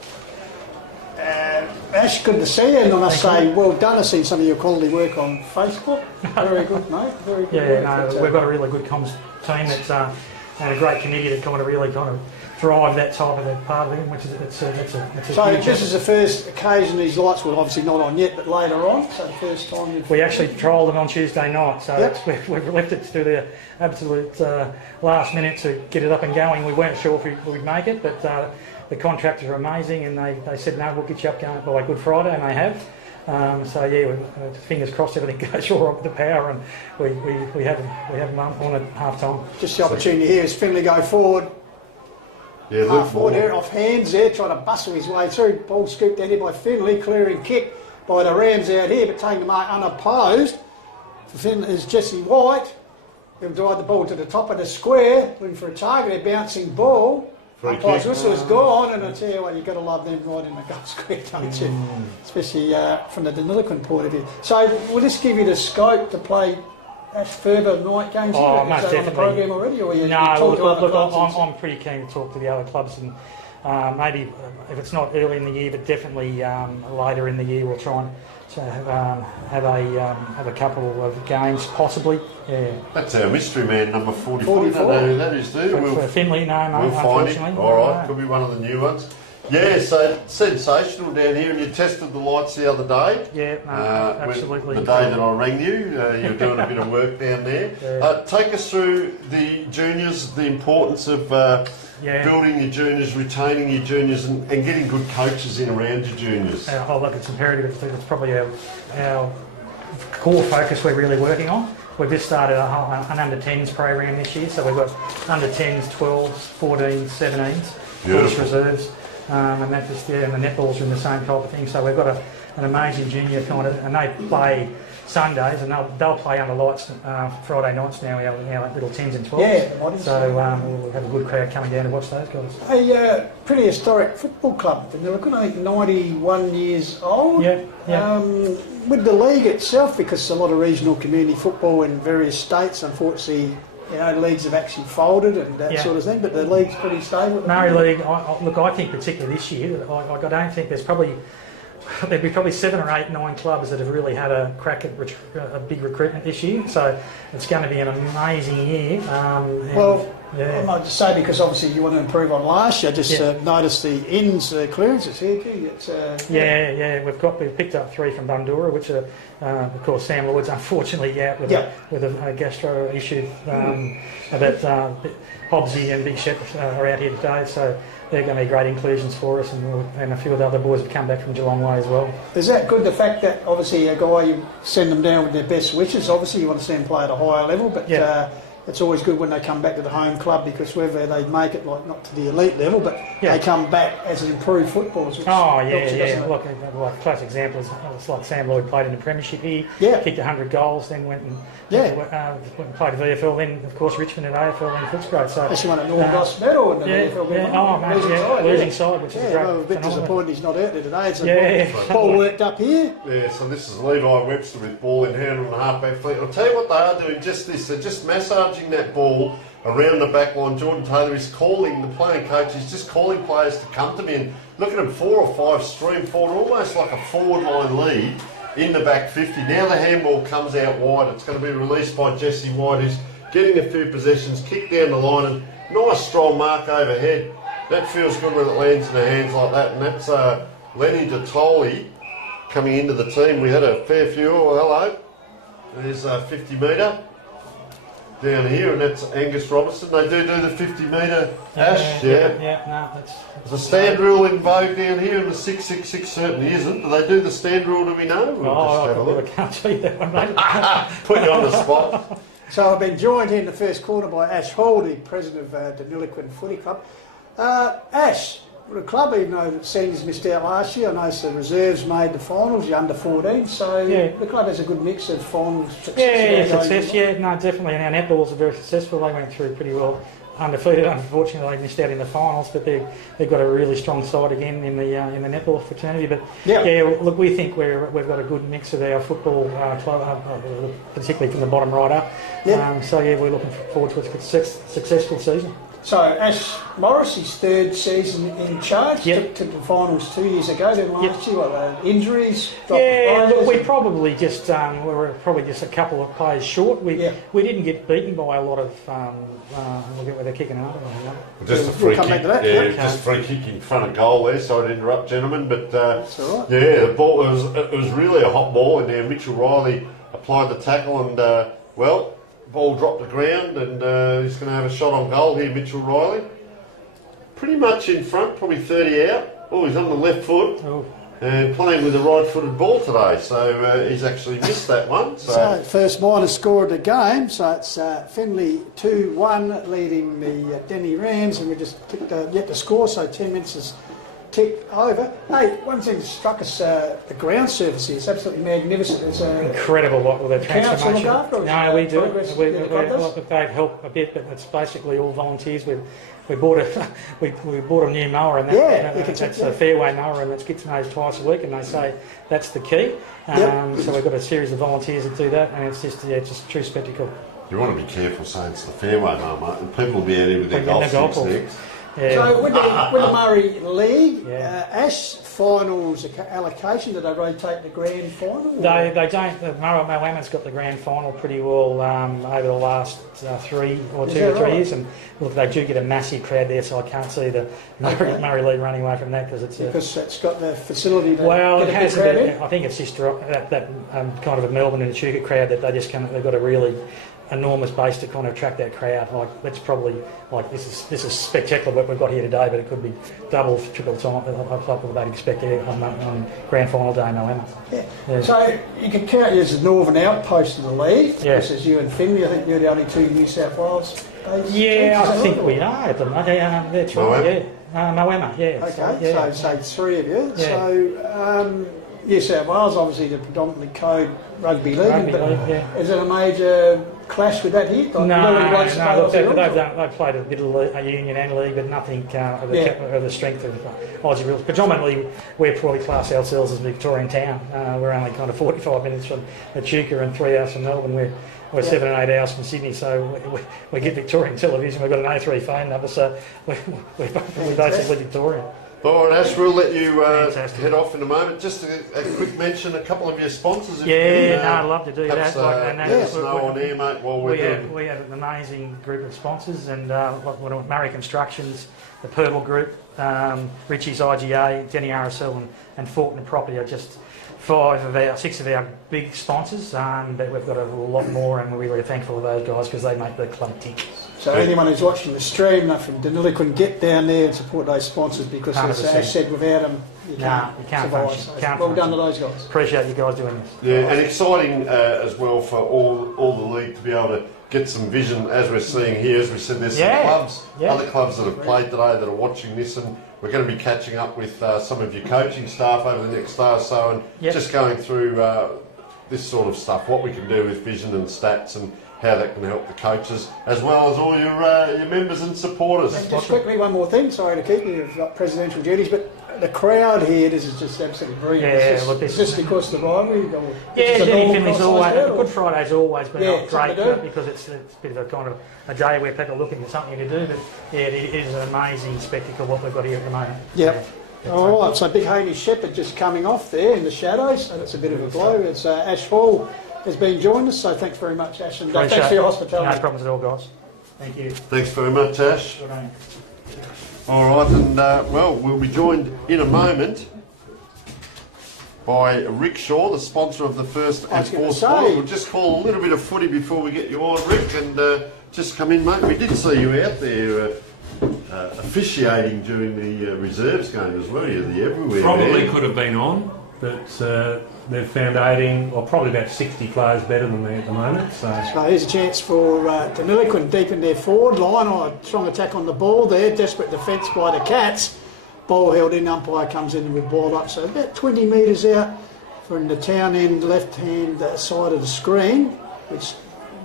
Ash, good to see you, and I must say, well done. I've seen some of your quality work on Facebook. Very good, mate. Very good work. We've got a really good comms team that's and a great committee that really drive that type of that part of it, which is it's a so huge this is the first occasion these lights were obviously not on yet, but later on. So the first time we actually trialled them on Tuesday night. So we've left it to the absolute last minute to get it up and going. We weren't sure if we'd make it, but the contractors are amazing, and they said no, we'll get you up going by Good Friday, and they have. Fingers crossed everything goes all right with the power, and we have them on at half time. Just the opportunity here is Finley go forward. Yeah, look forward there, off hands there, trying to bustle his way through. Ball scooped down here by Finley, clearing kick by the Rams out here, but taking the mark unopposed. For Finley is Jesse White. He'll drive the ball to the top of the square, looking for a target, a bouncing ball. Umpire's whistle is gone, and I tell you what, you've got to love them right in the goal square, don't you? Especially from the Deniliquin point of view. So will this give you the scope to play further night games? Oh, is most that definitely. on the program already? Or I'm pretty keen to talk to the other clubs, and maybe if it's not early in the year, but definitely later in the year, we'll try and have a couple of games, possibly. Yeah. That's our mystery man, number 44. I don't know who that is, do you? For Finley, no, we'll find him. unfortunately. All right, could be one of the new ones. Yeah, so sensational down here, and you tested the lights the other day. Yeah, absolutely. The day that I rang you, you're doing a bit of work down there. Yeah. Take us through the juniors, the importance of building your juniors, retaining your juniors, and getting good coaches in around your juniors. Look, it's imperative. It's probably our core focus we're really working on. We've just started an under-10s program this year, so we've got under-10s, 12s, 14s, 17s, police reserves, and that just and the netballs are in the same type of thing. So we've got an amazing junior kind of, and they play Sundays, and they'll play under lights Friday nights now, our little 10s and 12s. Yeah, so we'll have a good crowd coming down to watch those guys. A pretty historic football club. They're looking at 91 years old. Yeah. With the league itself, because a lot of regional community football in various states, unfortunately, leagues have actually folded and that sort of thing, but the league's pretty stable. Murray League, I think particularly this year, I don't think there'd be probably 7 or 8, 9 clubs that have really had a crack at a big recruitment this year. So it's going to be an amazing year. I might just say, because obviously you want to improve on last year. I just noticed the ends clearances here. We've picked up 3 from Bundoora, which are, of course, Sam Lloyd's unfortunately out with a gastro issue. But Hobbsy and Big Shep are out here today, so they're going to be great inclusions for us, and a few of the other boys have come back from Geelong Way as well. Is that good, the fact that obviously a guy, you send them down with their best wishes, obviously you want to see them play at a higher level, but it's always good when they come back to the home club, because whether they make it, like not to the elite level, but they come back as an improved footballers. Look, like classic examples, it's like Sam Lloyd played in the Premiership here, kicked 100 goals, then went and played VFL, then of course Richmond and AFL and Footscray. So actually won a Northern Cross medal in the VFL. Losing side, which is great. Well, a bit disappointed he's not out there today. It's ball worked up here. Yeah, so this is Levi Webster with ball in hand on the halfback fleet. I'll tell you what they are doing, just this, they're just massaging that ball around the back line. Jordan Taylor is calling, the playing coach is just calling players to come to me, and look at them, 4 or 5 stream forward, almost like a forward line lead in the back 50. Now the handball comes out wide. It's going to be released by Jesse White, who's getting a few possessions, kick down the line, and nice strong mark overhead. That feels good when it lands in the hands like that, and that's Lenny Detoli coming into the team. We had a fair few. Oh, hello. There's a 50 metre down here, and that's Angus Robertson. They do the 50 metre, Ash, Yeah, no, that's... Is the stand rule in vogue down here, and the 666 certainly isn't. Do they do the stand rule, do we know? I can't tell you that one, mate. Put you on the spot. So I've been joined here in the first quarter by Ash Hall, the president of Deniliquin Footy Club. Ash, the club, even though the seniors missed out last year, I know the reserves made the finals, you're under 14, so the club has a good mix of finals success. No, definitely. And our netballs are very successful. They went through pretty well, undefeated. Unfortunately, they missed out in the finals, but they've got a really strong side again in the netball fraternity. But look, we think we've got a good mix of our football club, particularly from the bottom right up. We're looking forward to a successful season. So Ash Morris, his third season in charge, took to the finals 2 years ago. Then last year, injuries. Look, we probably just we were probably just a couple of players short. We didn't get beaten by a lot of. We'll get where they're kicking out. Just a free kick. Just free kick in front of goal there. Sorry to interrupt, gentlemen, but that's all right. The ball it was really a hot ball in there. Mitchell Riley applied the tackle, and ball dropped the ground, and he's going to have a shot on goal here, Mitchell Riley. Pretty much in front, probably 30 out. Oh, he's on the left foot and playing with a right-footed ball today, so he's actually missed that one. So first minus score of the game, so it's Finley 2-1 leading the Denny Rams, and we just yet to score, so 10 minutes is ticked over. Hey, one thing that struck us, the ground surface here, it's absolutely magnificent. It's incredible what the transformation. No, we do. They've helped a bit, but it's basically all volunteers. We bought a new mower, and that's a fairway mower, and it's gets mowed twice a week, and they say that's the key. So we've got a series of volunteers that do that, and it's just a true spectacle. You want to be careful saying it's the fairway mower, and people will be out here with their golf sticks next. So with the Murray League, Ash finals allocation, do they rotate the grand final? They don't. Moama's got the grand final pretty well over the last 3 or 2 or 3 years, and look, they do get a massive crowd there, so I can't see the Murray League running away from that because it's got the facility to it get has a crowd I think it's just that kind of a Melbourne and Echuca crowd that they just they've got a really enormous base to kind of attract that crowd. That's probably this is spectacular what we've got here today, but it could be double, triple time what they'd expect on grand final day in November. So you can count you as a northern outpost of the league. This is you and Finley. I think you're the only 2 New South Wales. I think we are at the moment. That's right. Moama. Okay, so 3 of you. So New South Wales, obviously the predominantly code rugby league, is it a major clash with that here? They've played a bit of a union and league, but nothing of the strength of Aussie rules. Predominantly, we're probably class ourselves as a Victorian town. We're only kind of 45 minutes from Echuca and 3 hours from Melbourne. We're 7 and 8 hours from Sydney, so we get Victorian television. We've got an A3 phone number, so we're basically Victorian. All right, Ash, we'll let you head off in a moment. Just a quick mention, a couple of your sponsors. I'd love to do that. Let us know on air, mate, while we're doing. We have an amazing group of sponsors, and Murray Constructions, the Purple Group, Richie's IGA, Denny RSL, and Fortnum Property are just 6 of our big sponsors, but we've got a lot more, and we're really thankful for those guys because they make the club tick. So anyone who's watching the stream from Deniliquin, get down there and support those sponsors because, as Ash said, without them, you can't survive. So well done to those guys. Appreciate you guys doing this. Yeah, and exciting as well for all the league to be able to get some vision, as we're seeing here. As we said, there's some clubs, other clubs that have played today that are watching this, and we're going to be catching up with some of your coaching staff over the next day or so, and just going through this sort of stuff, what we can do with vision and stats, and how that can help the coaches, as well as all your members and supporters. And just quickly, one more thing, sorry to keep you, you've got presidential duties, but the crowd here, this is just absolutely brilliant. Yeah, It's just because of the rivalry. Yeah, Deniliquin's always, Good Good Friday's always been Yeah, great something to do. because it's a bit of a kind of a day where people are looking for something to do. But yeah, it is an amazing spectacle what we've got here at the moment. Yep. All right, so Big Haney Shepherd just coming off there in the shadows, and it's a bit of a blow. It's Ash Hall has been joined us, so thanks very much, Ash, and thanks for your hospitality. No problems at all, guys. Thank you. Thanks very much, Ash. Good on you. All right, and well, we'll be joined in a moment by Rick Shaw, the sponsor of the first and fourth quarter. We'll just call a little bit of footy before we get you on, Rick, and just come in, mate. We did see you out there officiating during the reserves game as well. You're the everywhere. Probably could have been on, but they've found 18, or probably about 60 players better than me at the moment. So here's a chance for Deniliquin deep in their forward line. Oh, a strong attack on the ball there. Desperate defence by the Cats. Ball held in, umpire comes in with ball up. So about 20 metres out from the town end left-hand side of the screen, which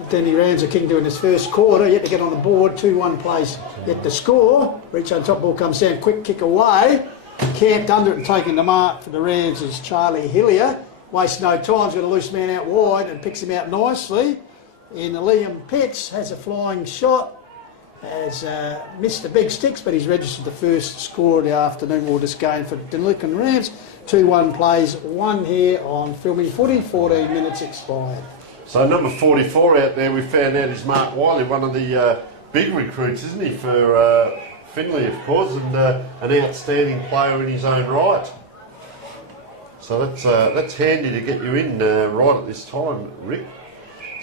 Denny Rams are king doing his first quarter. Yet to get on the board, 2-1 plays yet to score. Reach on top, ball comes down, quick kick away. Camped under it and taking the mark for the Rams is Charlie Hillier. Wastes no time, he's got a loose man out wide and picks him out nicely. And Liam Pitts has a flying shot, has missed the big sticks, but he's registered the first score of the afternoon or this game for the Deniliquin Rams. 2-1 plays, one here on Filming Footy, 14 minutes expired. So number 44 out there, we found out is Mark Wiley, one of the big recruits, isn't he, for Finley, of course, and an outstanding player in his own right. So that's handy to get you in right at this time, Rick.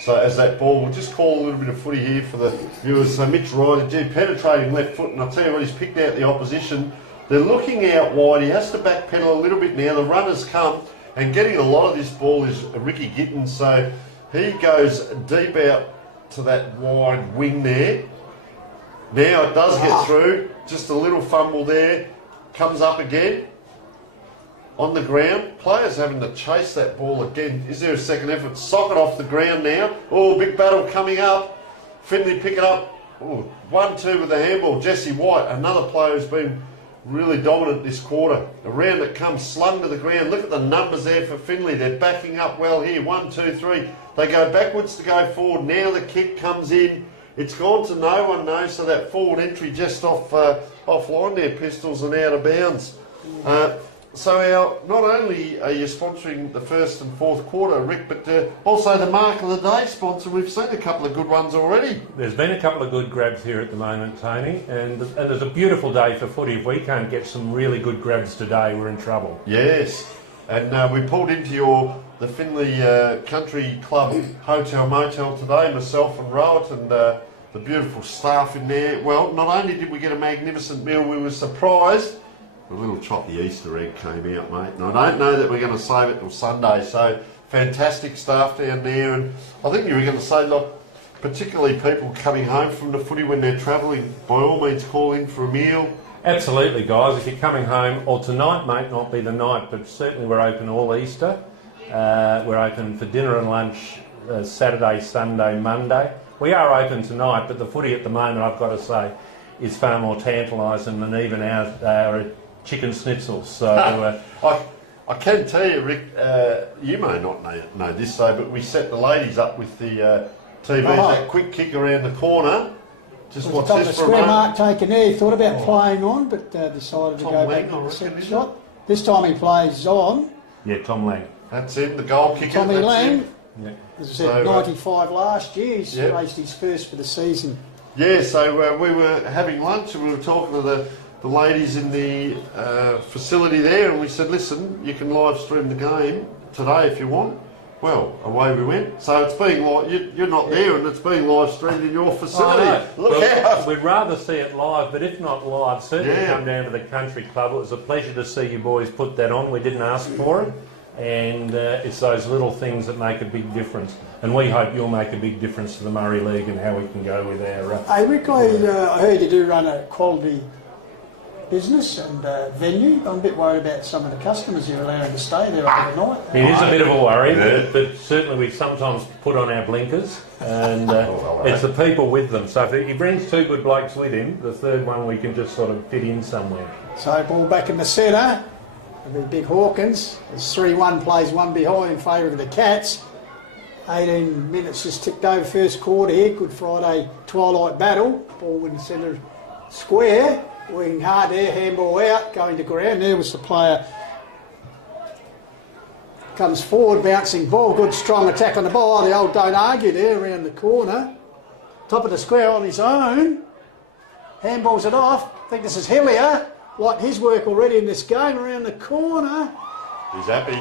So as that ball, we'll just call a little bit of footy here for the viewers. So Mitch Ryder, penetrating left foot, and I'll tell you what, he's picked out the opposition. They're looking out wide. He has to backpedal a little bit now. The runners come, and getting a lot of this ball is Ricky Gittins. So he goes deep out to that wide wing there. Now it does get through. Just a little fumble there. Comes up again. On the ground. Players having to chase that ball again. Is there a second effort? Sock it off the ground now. Oh, big battle coming up. Finley pick it up. Oh, 1-2 with the handball. Jesse White, another player who's been really dominant this quarter. Around it comes, slung to the ground. Look at the numbers there for Finley. They're backing up well here. 1, 2, 3. They go backwards to go forward. Now the kick comes in. It's gone to no one knows, so that forward entry just offline there, Pistols, and out of bounds. So not only are you sponsoring the first and fourth quarter, Rick, but also the Mark of the Day sponsor. We've seen a couple of good ones already. there's been a couple of good grabs here at the moment, Tony, and there's a beautiful day for footy. If we can't get some really good grabs today, we're in trouble. Yes, and we pulled into the Finley Country Club Hotel Motel today, myself and Rowett, and the beautiful staff in there. Well, not only did we get a magnificent meal, we were surprised. A little choppy Easter egg came out, mate, and I don't know that we're going to save it till Sunday. So fantastic staff down there, and I think you were going to say, look, particularly people coming home from the footy when they're travelling, by all means call in for a meal. Absolutely, guys. If you're coming home, or tonight may not be the night, but certainly we're open all Easter. We're open for dinner and lunch Saturday, Sunday, Monday. We are open tonight, but the footy at the moment, I've got to say, is far more tantalising than even our chicken schnitzels. So I can tell you, Rick, you may not know this though, but we set the ladies up with the TV, that quick kick around the corner. Just watch this for a square moment. mark taken there. He thought about playing on, but decided to go back to the second shot. This time he plays on. yeah, Tom Lang. That's it, the goal kicker. Tommy that's Lang. it. Yeah. As I said, 95 last year. He's raced his first for the season. Yeah, so we were having lunch and we were talking to the ladies in the facility there, and we said, listen, you can live stream the game today if you want. Well, away we went. So it's being you're not there, and it's being live streamed in your facility. Look out! We'd rather see it live, but if not live, certainly come down to the Country Club. It was a pleasure to see you boys put that on. We didn't ask for it, and it's those little things that make a big difference. And we hope you'll make a big difference to the Murray League and how we can go with our... Hey Rick, I heard you do run a quality business and venue. I'm a bit worried about some of the customers you're allowing to stay there overnight. It is a bit of a worry, but certainly we sometimes put on our blinkers, and it's the people with them. So if he brings two good blokes with him, the third one we can just sort of fit in somewhere. So ball back in the centre. The big Hawkins. It's 3-1, plays one behind in favour of the Cats. 18 minutes just ticked over first quarter here. Good Friday twilight battle. Ball in the centre square. Working hard there, handball out, going to ground. There was the player. Comes forward, bouncing ball. Good strong attack on the ball. Oh, the old don't argue there around the corner. Top of the square on his own. Handballs it off. I think this is Hillier. Like his work already in this game around the corner. He's happy.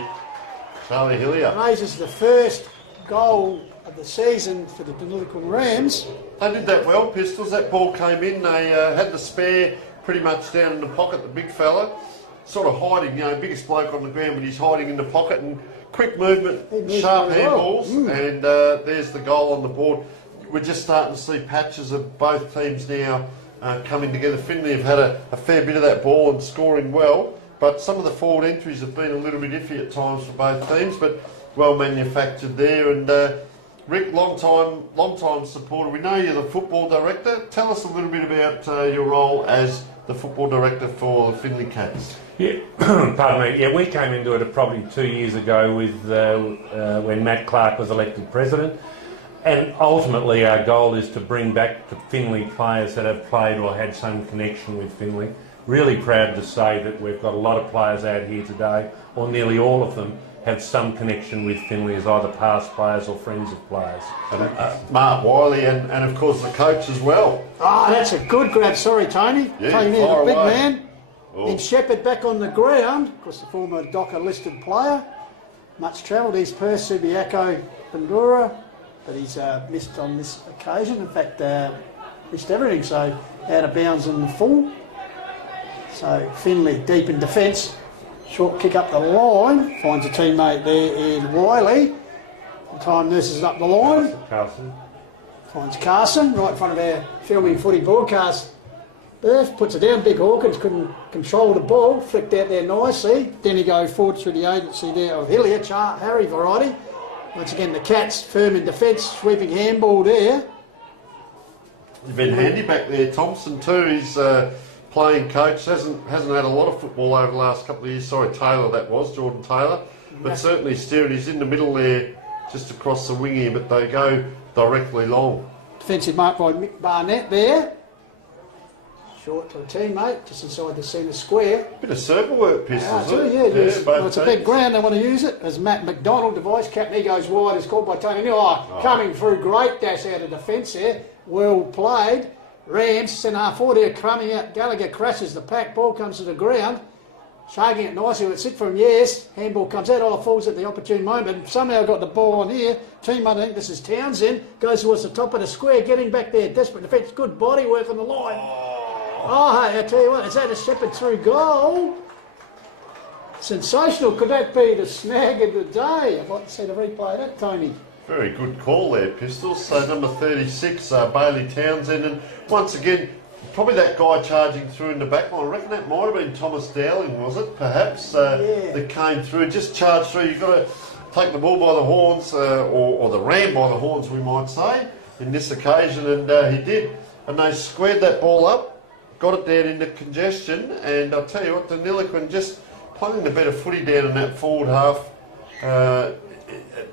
Charlie Hillier. Raises the first goal of the season for the Deniliquin Rams. They did that well, Pistols. That ball came in. They had the spare pretty much down in the pocket, the big fella. Sort of hiding, biggest bloke on the ground, but he's hiding in the pocket, and quick movement, sharp handballs, and there's the goal on the board. We're just starting to see patches of both teams now coming together. Finley have had a fair bit of that ball and scoring well, but some of the forward entries have been a little bit iffy at times for both teams, but well manufactured there. And Rick, long time supporter. We know you're the football director. Tell us a little bit about your role as the football director for the Finley Cats. Yeah, pardon me. Yeah, we came into it probably 2 years ago with when Matt Clark was elected president, and ultimately our goal is to bring back to Finley players that have played or had some connection with Finley. Really proud to say that we've got a lot of players out here today, or nearly all of them, have some connection with Finley as either past players or friends of players. Mark Wiley and of course the coach as well. That's a good grab. Sorry, Tony. Yeah, Taking in the big away. man. Then Shepherd back on the ground. Of course, the former DOCA listed player. Much travelled. He's per Subiaco Bandura, but he's missed on this occasion. In fact, missed everything, so out of bounds in the full. So Finley deep in defence. Short kick up the line, finds a teammate there in Wiley. Time nurses up the line. Carson. Finds Carson right in front of our filming footy broadcast. Berth puts it down. Big Hawkins couldn't control the ball, flicked out there nicely. Then he goes forward through the agency there of Hillier, Harry variety. Once again, the Cats firm in defence, sweeping handball there. You've been handy back there. Thompson too. He's playing coach, hasn't had a lot of football over the last couple of years. Sorry, Taylor that was, Jordan Taylor. But certainly steering, he's in the middle there, just across the wing here, but they go directly long. Defensive mark by Mick Barnett there. Short to a teammate, just inside the centre square. Bit of circle work, Pistols. Well, it's a big ground, they want to use it. As Matt McDonald, the vice captain, he goes wide, is called by Tony Neal. Coming through, great dash out of defence there. Well played. Rams, centre half forward here, coming out. Gallagher crashes the pack, ball comes to the ground. Shaking it nicely with sit from yes. Handball comes out, all falls at the opportune moment. Somehow got the ball on here. Teammate, I think this is Townsend, goes towards the top of the square, getting back there. Desperate defence, good body work on the line. Hey, I tell you what, is that a Shepherd through goal? Sensational. Could that be the snag of the day? I'd like to see the replay of that, Tony. Very good call there, Pistols. So number 36, Bailey Townsend, and once again, probably that guy charging through in the back line. I reckon that might have been Thomas Dowling, was it? Perhaps that came through, just charged through. You've got to take the bull by the horns, or the ram by the horns, we might say, in this occasion, and he did. And they squared that ball up, got it down into congestion, and I'll tell you what, Deniliquin just playing the better footy down in that forward half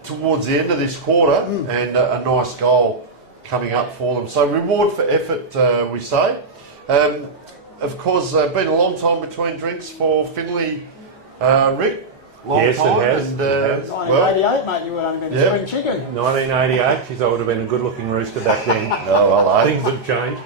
towards the end of this quarter, and a nice goal coming up for them. So reward for effort, we say. Of course, been a long time between drinks for Finley, Rick. Long Yes, time. it has. And, It has. 1988, mate, you were only been spring chicken. 1988, geez, I would have been a good-looking rooster back then. Oh, well, Things have changed.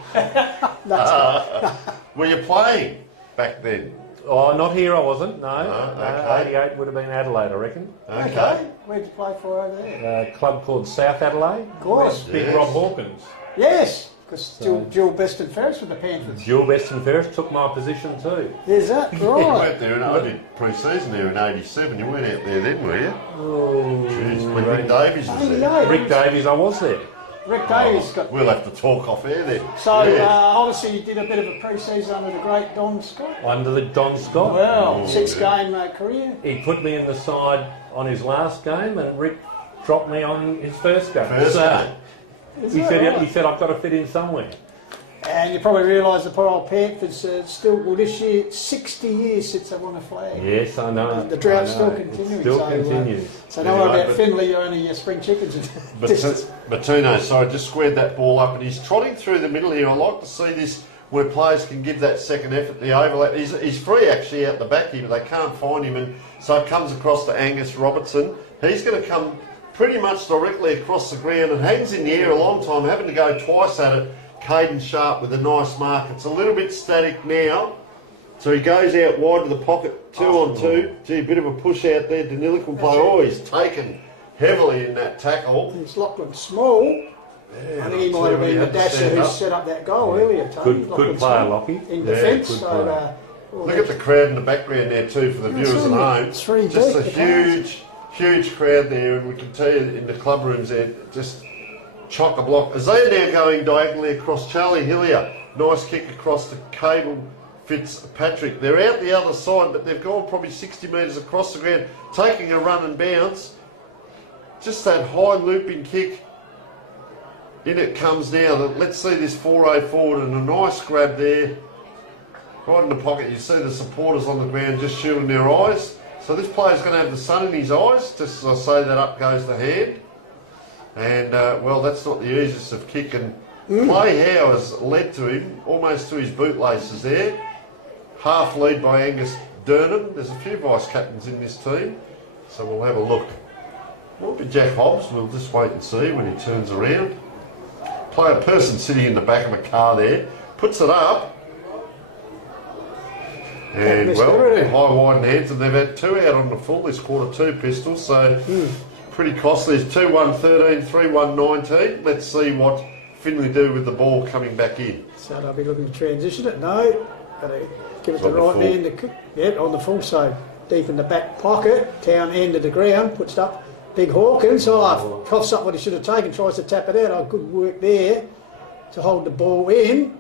were you playing back then? Oh, not here I wasn't, no. okay. 88 would have been Adelaide, I reckon. Okay. Where'd you play for over there? A club called South Adelaide. Of course. Big Yes. Rob Hawkins. Yes, because Jill Best and Ferris with the Panthers. Jill Beston Ferris took my position too. Is that You right? went there, and I did pre-season there in '87. You weren't out there then, were you? Oh, Jeez, when Rick Davies was there. 88. Rick Davies, I was there. Rick Davies got. We'll have to talk off air then. So Yeah. obviously you did a bit of a pre-season under the great Don Scott. Under the Don Scott. Well, 6-game career. He put me in the side on his last game, and Rick dropped me on his first game. First game. Is He that said, right? he said, I've got to fit in somewhere. And you probably realise the poor old Panthers still, well, this year, 60 years since they won a flag. Yes, I know. The drought I still know. continuing. It still so, continues. So don't worry Anyway, about but- Finley, you're only spring chickens. Batuno, sorry, just squared that ball up and he's trotting through the middle here. I like to see this where players can give that second effort, the overlap. He's free actually out the back here, but they can't find him, and so it comes across to Angus Robertson. He's going to come pretty much directly across the ground and hangs in the air a long time, having to go twice at it. Caden Sharp with a nice mark. It's a little bit static now. So he goes out wide to the pocket, 2 on 2. Gee, a bit of a push out there. Deniliquin player. Oh, he's taken heavily in that tackle. It's Lachlan Small. I think he might have been the dasher who set up that goal earlier, Tony. Good player, Lockie. In Yeah, defence. good So, player. Look at the crowd in the background there too for the That's viewers at only home. 3 Just a deep, the huge crowd there, and we can tell you in the club rooms there, just chock a block. As they're now going diagonally across, Charlie Hillier, nice kick across to Cable Fitzpatrick. They're out the other side, but they've gone probably 60 metres across the ground, taking a run and bounce. Just that high looping kick. In it comes now. Let's see this 4-0 forward and a nice grab there. Right in the pocket, you see the supporters on the ground just shielding their eyes. So this player's going to have the sun in his eyes. Just as I say that, up goes the hand. And, well, that's not the easiest of kick. And play how has led to him, almost to his bootlaces there. Half lead by Angus Durnham. There's a few vice-captains in this team. So we'll have a look. Might be Jack Hobbs. We'll just wait and see when he turns around. Player person sitting in the back of a car there. Puts it up. And, well, high, wide and handsome. They've had 2 out on the full this quarter, 2 pistols. So, pretty costly. It's 2-1-13, 3-1-19. Let's see what Finley do with the ball coming back in. So they'll be looking to transition it. No. Got to give it to the On the right man to cook. Yep, on the full. So deep in the back pocket. Town end of the ground. Puts it up. Big Hawkins. Oh, coughs up what he should have taken. Tries to tap it out. Oh, good work there to hold the ball in.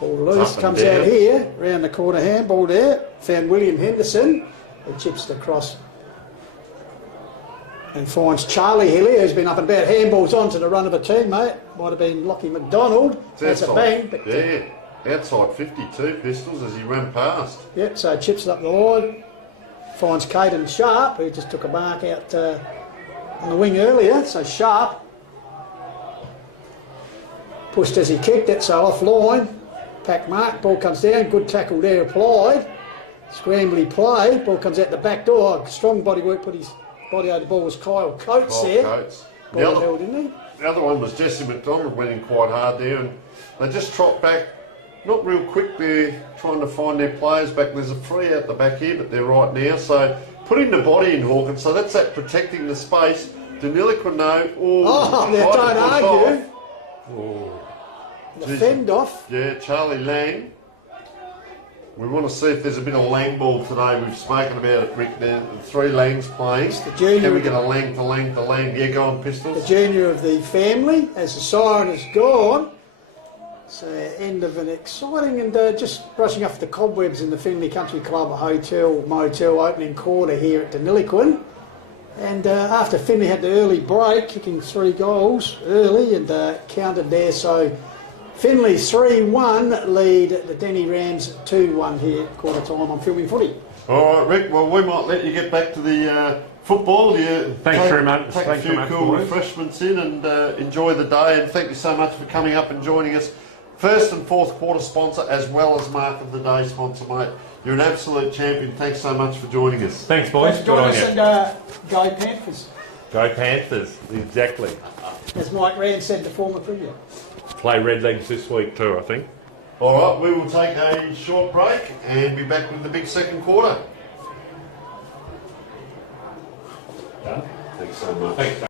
Ball loose, comes out here, round the corner, handball there. Found William Henderson. He chips it across and finds Charlie Hillier, who's been up and about. Handballs on to the run of a teammate. Might have been Lockie McDonald. That's a bang. But, yeah, outside 52 pistols as he ran past. Yep, so chips it up the line. Finds Caden Sharp, who just took a mark out on the wing earlier. So Sharp pushed as he kicked it, so offline. Pack mark, ball comes down, good tackle there applied. Scrambly play, ball comes out the back door. Strong body work, put his body over the ball was Kyle Coates there. Coates. Ball held, didn't he? The other one was Jesse McDonald, went in quite hard there, and they just trot back. Not real quick there, trying to find their players back. There's a free out the back here, but they're right now. So putting the body in Hawkins, so that's that protecting the space. Deniliquin, no. Oh, they tried to don't push argue. off. The fend off. Yeah, Charlie Lang. We want to see if there's a bit of Lang ball today. We've spoken about it, Rick. There, 3 Langs playing. the junior. Can we get a Lang to Lang to Lang? Yeah, go on, Pistols. The junior of the family, as the siren is gone. So end of an exciting and just brushing off the cobwebs in the Finley Country Club Hotel Motel opening quarter here at Deniliquin. And after Finley had the early break, kicking 3 goals early and counted there, so Finley's 3-1 lead the Denny Rams 2-1 here at quarter time on Filming Footy. All right, Rick. Well, we might let you get back to the football. Thanks very much. Take Thanks a few very much, cool boys. refreshments in and enjoy the day. And thank you so much for coming up and joining us. First and fourth quarter sponsor, as well as Mark of the Day sponsor, mate. You're an absolute champion. Thanks so much for joining us. Thanks, boys. Thanks for joining us Good on and go Panthers. Go Panthers. Exactly. As Mike Rand said, the former premier. Play Red Legs this week too, I think. All right, we will take a short break and be back with the big second quarter. Done. Thanks so much. Thanks.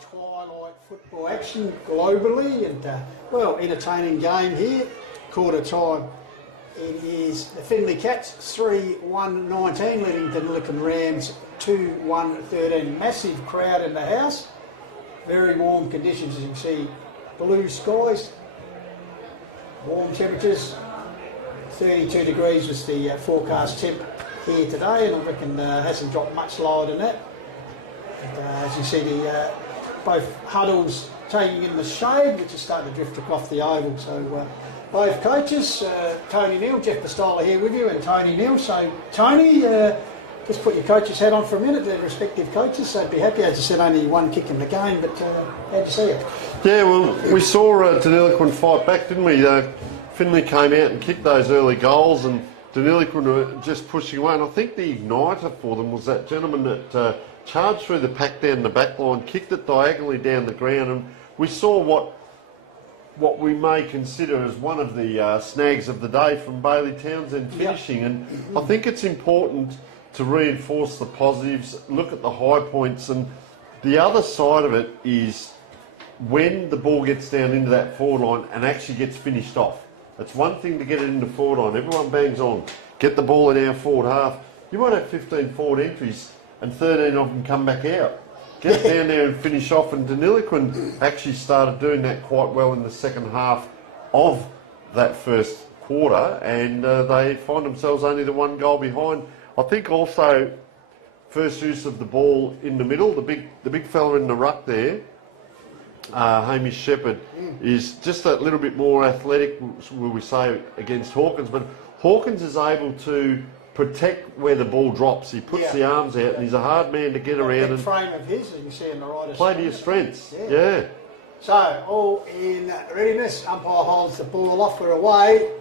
twilight football action globally and, entertaining game here. Quarter time. It is the Finley Cats 3-1-19 leading Deniliquin Rams 2-1-13. Massive crowd in the house. Very warm conditions, as you can see. Blue skies, warm temperatures. 32 degrees was the forecast temp here today, and I reckon hasn't dropped much lower than that. And, as you see, both huddles taking in the shade, which is starting to drift across the oval. So both coaches, Tony Neal, Jeff Pistola here with you, and Tony Neal. So Tony, just put your coach's hat on for a minute. They're respective coaches, so I'd be happy. As I said, only one kick in the game, but how'd you see it? Yeah, well, we saw Deniliquin fight back, didn't we? Finley came out and kicked those early goals, and Deniliquin were just pushing away. And I think the igniter for them was that gentleman that charged through the pack down the back line, kicked it diagonally down the ground, and we saw what we may consider as one of the snags of the day from Bailey Townsend finishing. And I think it's important to reinforce the positives, look at the high points, and the other side of it is when the ball gets down into that forward line and actually gets finished off. It's one thing to get it into forward line, everyone bangs on, get the ball in our forward half. You might have 15 forward entries and 13 of them come back out. Get down there and finish off, and Deniliquin actually started doing that quite well in the second half of that first quarter, and they find themselves only the one goal behind. I think also first use of the ball in the middle, the big fella in the ruck there, Hamish Shepherd, is just a little bit more athletic, will we say, against Hawkins, but Hawkins is able to protect where the ball drops. He puts the arms out, and he's a hard man to get around. And frame of his, as you can see in the right. Play to your strengths. Yeah. So all in readiness. Umpire holds the ball off. We're away.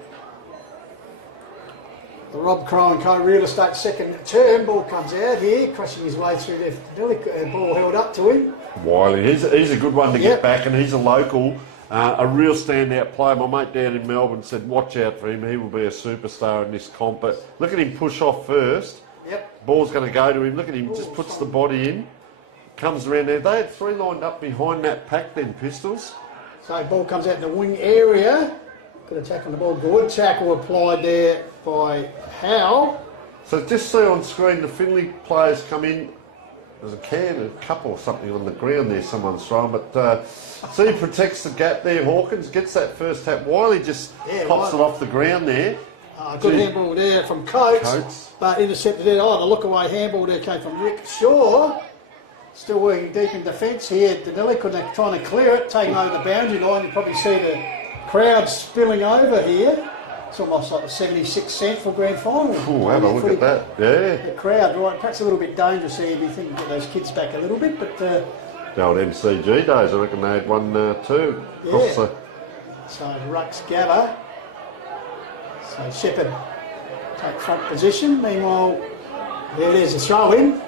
The Rob Crow and Co real estate second term. Ball comes out here, crushing his way through the ball held up to him. Wiley, he's a good one to get back, and he's a local. A real standout player. My mate down in Melbourne said, watch out for him, he will be a superstar in this comp. But look at him push off first. Ball's going to go to him. Look at him, just puts the body in. Comes around there. They had three lined up behind that pack then, Pistols. So ball comes out in the wing area. Good attack on the ball. Good tackle applied there by Howe. So just see on screen the Finley players come in. There's a cup or something on the ground there someone's thrown, but see, protects the gap there. Hawkins gets that first tap. Wiley just pops it off the ground there. Good handball there from Coates, but intercepted there. The look away handball there came from Rick Shaw. Still working deep in defence here. Deniliquin trying to clear it, taking over the boundary line. You probably see the crowd spilling over here. It's almost like the 76 Central Grand Final. Oh, have a look at that. Yeah. The crowd, right, perhaps a little bit dangerous here. You think you get those kids back a little bit, but... the old MCG days, I reckon they had one too. Yeah. So Rucks gather. So Shepherd take front position. Meanwhile, there it is, a throw in.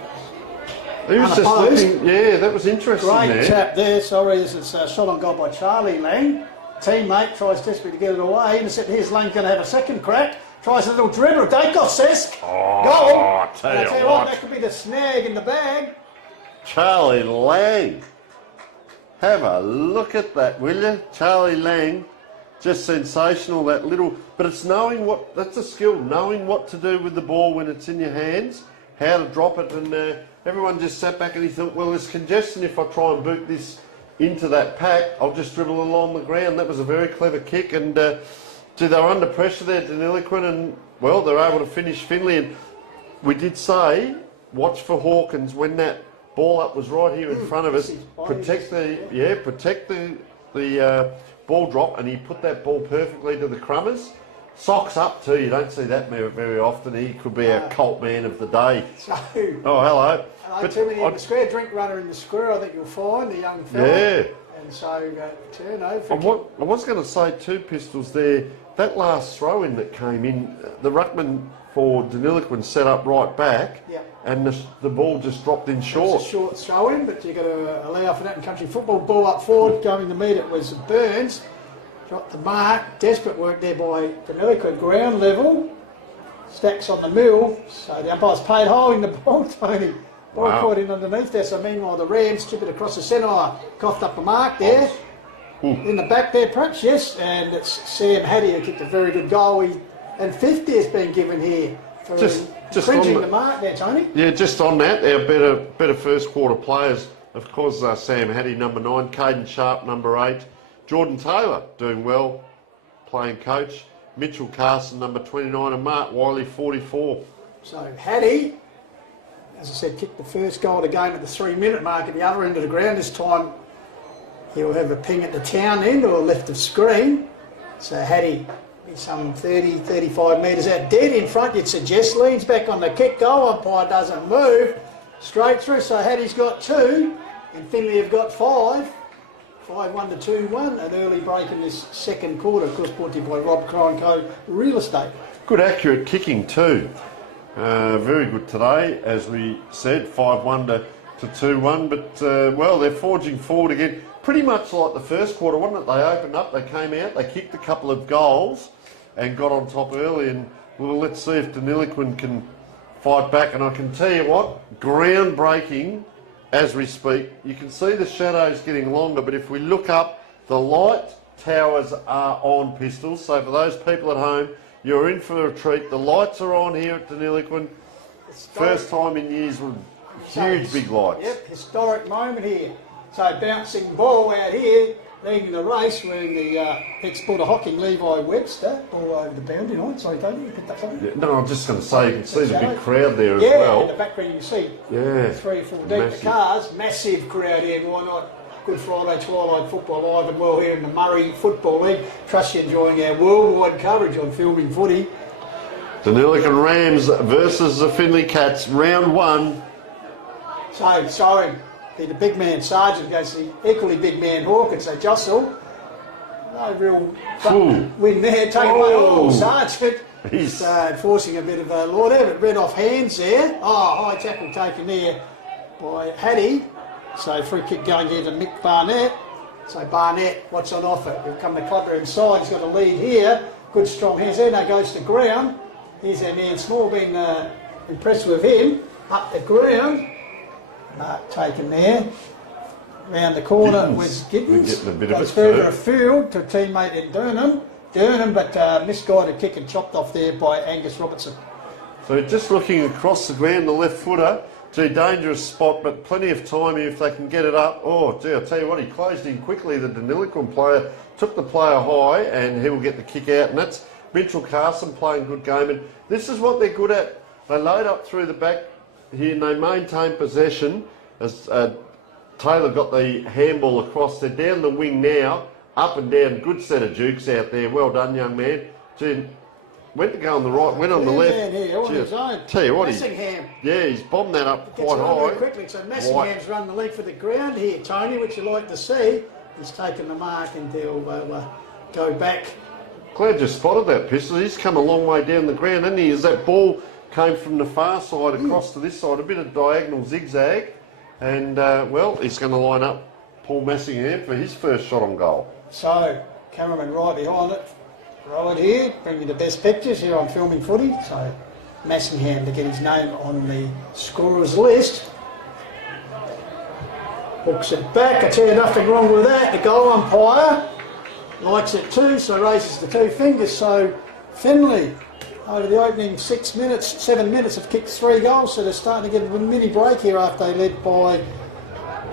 He was just looking, that was interesting. Great tap there. Sorry, this is a shot on goal by Charlie Lang. Teammate tries desperately to get it away. Intercept. Here's Lang going to have a second crack. Tries a little dribble. Dacos-esque. Goal. I tell you what. That could be the snag in the bag. Charlie Lang. Have a look at that, will you? Charlie Lang. Just sensational, that little... But it's knowing what... That's a skill. Knowing what to do with the ball when it's in your hands. How to drop it. And everyone just sat back and he thought, well, there's congestion if I try and boot this into that pack. I'll just dribble along the ground. That was a very clever kick. And they were under pressure there, Deniliquin, and, well, they're able to finish Finley. And we did say, watch for Hawkins when that ball up was right here in front of us. Protect the ball drop, and he put that ball perfectly to the crummers. Socks up too, you don't see that very often. He could be a cult man of the day. So, hello. The square drink runner in the square, I think you'll find, the young fella. Yeah. And so, I was going to say two Pistols there, that last throw-in that came in, the ruckman for Deniliquin set up right back, and the ball just dropped in short. It's a short throw-in, but you've got to allow for that in country football. Ball up forward, going to meet it was Burns. Dropped the mark. Desperate work there by Deniliquin. Ground level. Stacks on the mill. So the umpire's paid holding the ball, Tony. Ball Wow. caught in underneath there, so meanwhile the Rams chip it across the centre, coughed up the mark there. In the back there perhaps, yes, and it's Sam Hattie who kicked a very good goal. And 50 has been given here for Just infringing on the mark there, Tony. Yeah, just on that, our better first quarter players, of course, Sam Hattie, number 9, Caden Sharp, number 8, Jordan Taylor, doing well, playing coach, Mitchell Carson, number 29, and Mark Wiley, 44. So Hattie, as I said, kicked the first goal of the game at the 3-minute mark at the other end of the ground. This time he'll have a ping at the town end or left of screen. So Hattie be some 30, 35 metres out, dead in front, you'd suggest. Leads back on the kick, goal umpire doesn't move. Straight through, so Hattie's got 2 and Finley have got 5. 5-1 to 2-1, an early break in this second quarter, of course brought to you by Rob Cronco Real Estate. Good accurate kicking too. Very good today, as we said, 5-1 to 2-1, but well, they're forging forward again. Pretty much like the first quarter, wasn't it? They opened up, they came out, they kicked a couple of goals and got on top early, and well, let's see if Deniliquin can fight back. And I can tell you what, groundbreaking as we speak. You can see the shadows getting longer, but if we look up, the light towers are on, Pistols. So for those people at home, you're in for a treat. The lights are on here at Deniliquin. First time in years with huge big lights. Yep, historic moment here. So bouncing ball out here, leading the race, wearing the ex-Border Hocking Levi Webster, all over the boundary line. Sorry, Tony, you picked up something? Yeah, no, I'm just going to say, you can see the big crowd there as yeah, well. in the background you see 3 or 4 deep. Massive. The cars, massive crowd here, why not? Good Friday twilight football live and well here in the Murray Football League. Trust you're enjoying our worldwide coverage on Filming Footy. Deniliquin Rams versus the Finley Cats, round 1. So, sorry, the big man Sargent against the equally big man Hawkins. They jostle. No real win there. Take away. Oh, Sargent. He's forcing a bit of a Lord Everett. Red off hands there. Oh, high tackle taken there by Hattie. So free kick going here to Mick Barnett. So Barnett, what's on offer? He'll come to Cotter inside. He's got a lead here. Good strong hands there. Now goes to ground. Here's our man Small, been impressed with him. Up the ground. Mark taken there. Round the corner was Giddens. Goes further afield to teammate in Durham, but misguided kick and chopped off there by Angus Robertson. So just looking across the ground, the left footer, gee, dangerous spot, but plenty of time here if they can get it up. Oh, gee, I'll tell you what, he closed in quickly. The Deniliquin player took the player high, and he will get the kick out. And that's Mitchell Carson playing good game. And this is what they're good at. They load up through the back here, and they maintain possession. As Taylor got the handball across, they're down the wing now, up and down. Good set of jukes out there. Well done, young man. Gee, went to go on the right, went on the left. Here, on his own. Tell you what, Messingham. he's bombed that up Gets quite it on high. very quickly. So Messingham's run the lead for the ground here, Tony, which you like to see. He's taken the mark and he'll go back. Glad you spotted that, Pistol. He's come a long way down the ground, hasn't he? As that ball came from the far side across to this side, a bit of diagonal zigzag. And, well, he's going to line up Paul Messingham for his first shot on goal. So, cameraman right behind it. Right here, bring you the best pictures here on Filming Footy. So, Messingham to get his name on the scorers list. Hooks it back. I tell you, nothing wrong with that. The goal umpire likes it too, so raises the 2 fingers. So, Finley, over the opening 7 minutes, have kicked 3 goals, so they're starting to get a mini break here after they led by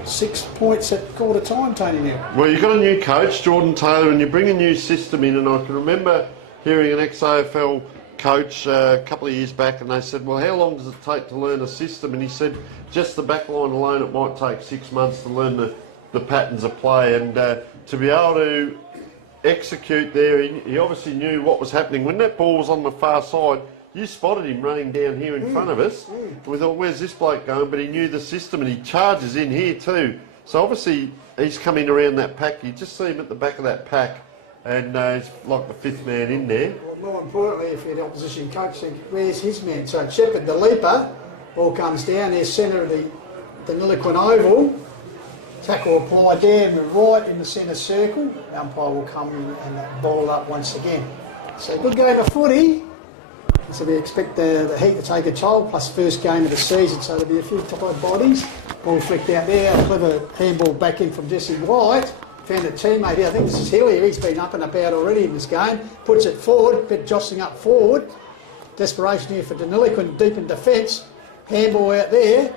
6 points at quarter time, Tony Neal. Well, you've got a new coach, Jordan Taylor, and you bring a new system in, and I can remember hearing an ex-AFL coach a couple of years back, and they said, well, how long does it take to learn a system? And he said, just the back line alone, it might take 6 months to learn the patterns of play, and to be able to execute there, he obviously knew what was happening. When that ball was on the far side, you spotted him running down here in front of us. We thought, where's this bloke going? But he knew the system, and he charges in here too. So obviously he's coming around that pack. You just see him at the back of that pack, and he's like the 5th man in there. Well, more importantly, if you're the opposition coach, then where's his man? So Shepherd, the leaper, ball comes down, there's centre of the Deniliquin oval. Tackle applied there, and right in the centre circle. The umpire will come in and ball up once again. So good game of footy. So we expect the Heat to take a toll, plus first game of the season, so there'll be a few top bodies. Ball flicked out there, a clever handball back in from Jesse White. Found a teammate here, I think this is Hillier, he's been up and about already in this game. Puts it forward, bit jostling up forward. Desperation here for Deniliquin, deep in defence. Handball out there.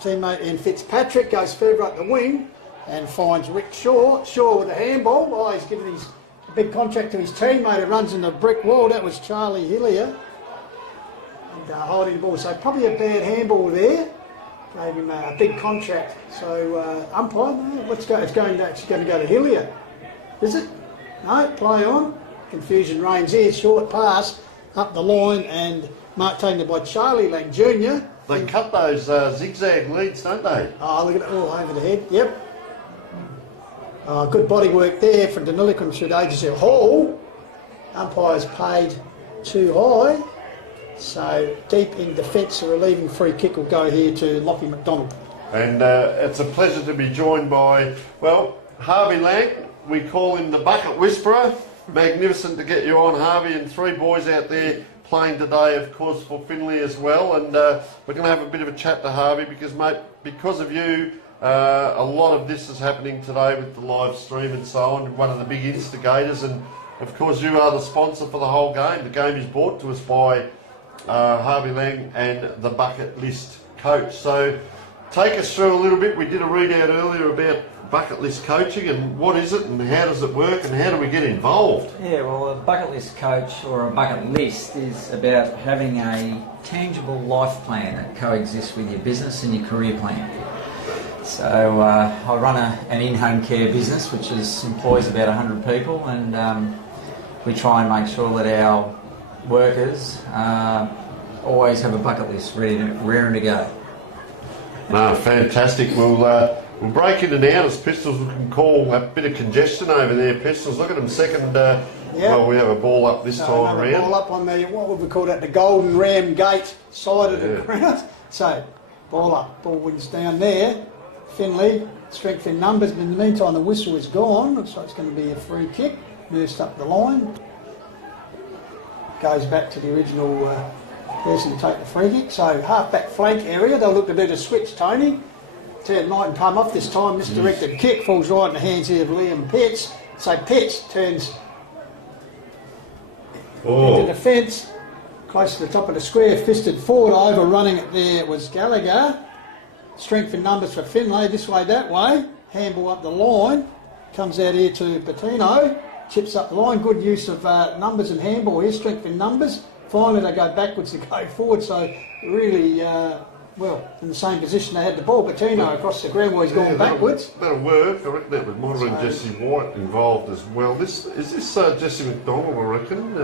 Teammate in Fitzpatrick goes further up the wing and finds Rick Shaw. Shaw with a handball. Oh, he's given his big contract to his teammate who runs in the brick wall. That was Charlie Hillier. And holding the ball. So probably a bad handball there. Gave him a big contract. So umpire, no, let's go. It's going to go to Hillier. Is it? No, play on. Confusion reigns here. Short pass up the line and mark taken by Charlie Lang Jr. They cut those zigzag leads, don't they? Oh, look at it all over the head. Yep. Good body work there from Deniliquin through the agency of Hall. Umpires paid too high. So deep in defence, a relieving free kick will go here to Lockie McDonald. And it's a pleasure to be joined by, well, Harvey Lang. We call him the Bucket Whisperer. Magnificent to get you on, Harvey, and three boys out there playing today, of course, for Finley as well. And we're going to have a bit of a chat to Harvey because, mate, because of you, a lot of this is happening today with the live stream and so on. One of the big instigators, and of course, you are the sponsor for the whole game. The game is brought to us by Harvey Lang and the Bucket List Coach. So take us through a little bit. We did a readout earlier about bucket list coaching and what is it and how does it work and how do we get involved? Yeah, well, a bucket list coach or a bucket list is about having a tangible life plan that coexists with your business and your career plan. So I run an in-home care business which employs about 100 people, and we try and make sure that our workers always have a bucket list raring to go. No, fantastic. We'll break in and out as Pistols. We can call a bit of congestion over there, Pistols. Look at them second. Well, we have a ball up this time around. Ball up on the, what would we call that, the Golden Ram Gate side of the ground. So, ball up, ball wins down there. Finley, strength in numbers, but in the meantime the whistle is gone. Looks like it's going to be a free kick. Moves up the line. Goes back to the original person to take the free kick. So, half-back flank area. They'll look to do the switch, Tony. Ted Knight and come off this time. Misdirected kick falls right in the hands here of Liam Pitts. So Pitts turns into defence, close to the top of the square, fisted forward, overrunning it there was Gallagher. Strength in numbers for Finlay, this way, that way. Handball up the line, comes out here to Patino, chips up the line. Good use of numbers and handball here, strength in numbers. Finally they go backwards to go forward, so really... well, in the same position they had the ball. Patino across the ground where he's gone backwards. That'll work. I reckon that was Motter and Jesse White involved as well. Is this Jesse McDonald, I reckon?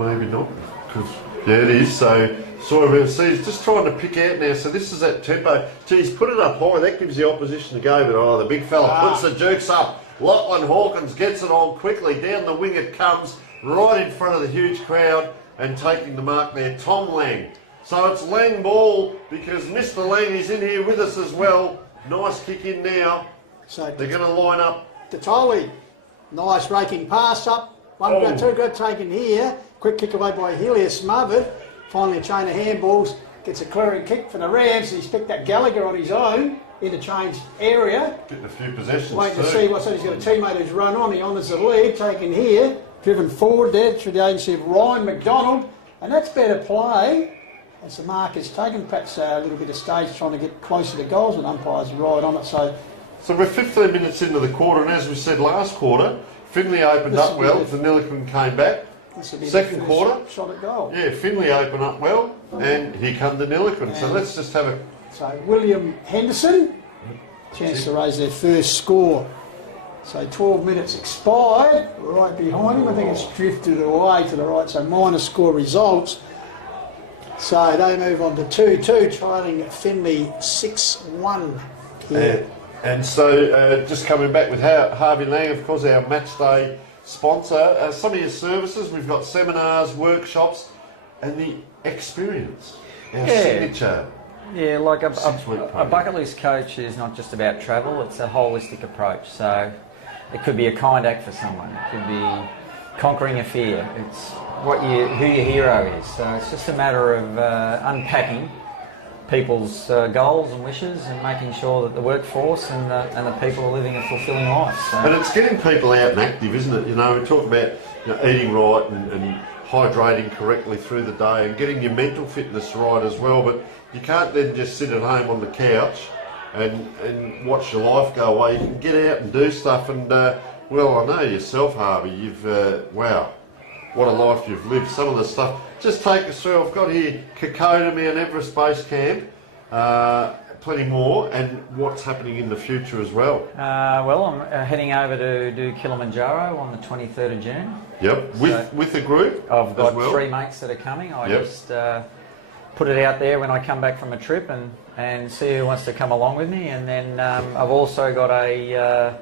Maybe not. Yeah, it is. So, see, he's just trying to pick out now. So this is that tempo. Geez, put it up high. That gives the opposition to go. But, the big fella puts the jerks up. Lachlan Hawkins gets it on quickly. Down the wing it comes, right in front of the huge crowd. And taking the mark there, Tom Lang. So it's Lang ball because Mr. Lang is in here with us as well. Nice kick in now. So they're going to line up. Tatoli, nice raking pass up. One good, two good taken here. Quick kick away by Hillier, smothered. Finally a chain of handballs. Gets a clearing kick for the Rams. He's picked up Gallagher on his own. Interchange area. Getting a few possessions. Waiting to see what's that. He's got a teammate who's run on. He honours the lead. Taken here. Driven forward there through the agency of Ryan McDonald. And that's better play. As the mark is taken, perhaps a little bit of stage trying to get closer to goals, and umpires right on it. So we're 15 minutes into the quarter, and as we said last quarter, Finley opened up well. Deniliquin came back. Second quarter, shot at goal. Yeah, Finley opened up well, and here come Deniliquin. So let's just have a. So William Henderson, chance to raise their first score. So 12 minutes expired, right behind him. I think it's drifted away to the right. So minor score results. So they move on to 2-2, trailing Finley 6-1 here. And so just coming back with Harvey Lang, of course, our match day sponsor. Some of your services, we've got seminars, workshops, and the experience, our signature. Yeah, like a bucket list coach is not just about travel, it's a holistic approach. So it could be a kind act for someone, it could be conquering a fear. It's who your hero is. So it's just a matter of unpacking people's goals and wishes and making sure that the workforce and the people are living a fulfilling life. So. But it's getting people out and active, isn't it? You know, we talk about eating right and hydrating correctly through the day and getting your mental fitness right as well. But you can't then just sit at home on the couch and watch your life go away. You can get out and do stuff. And well, I know yourself, Harvey. You've wow, what a life you've lived. Some of the stuff. Just take us through. I've got here Kokoda, Mount Everest Base Camp. Plenty more, and what's happening in the future as well. Well, I'm heading over to do Kilimanjaro on the 23rd of June. Yep, with the group. I've got well. 3 mates that are coming. I Yep. just put it out there when I come back from a trip and see who wants to come along with me. And then I've also got a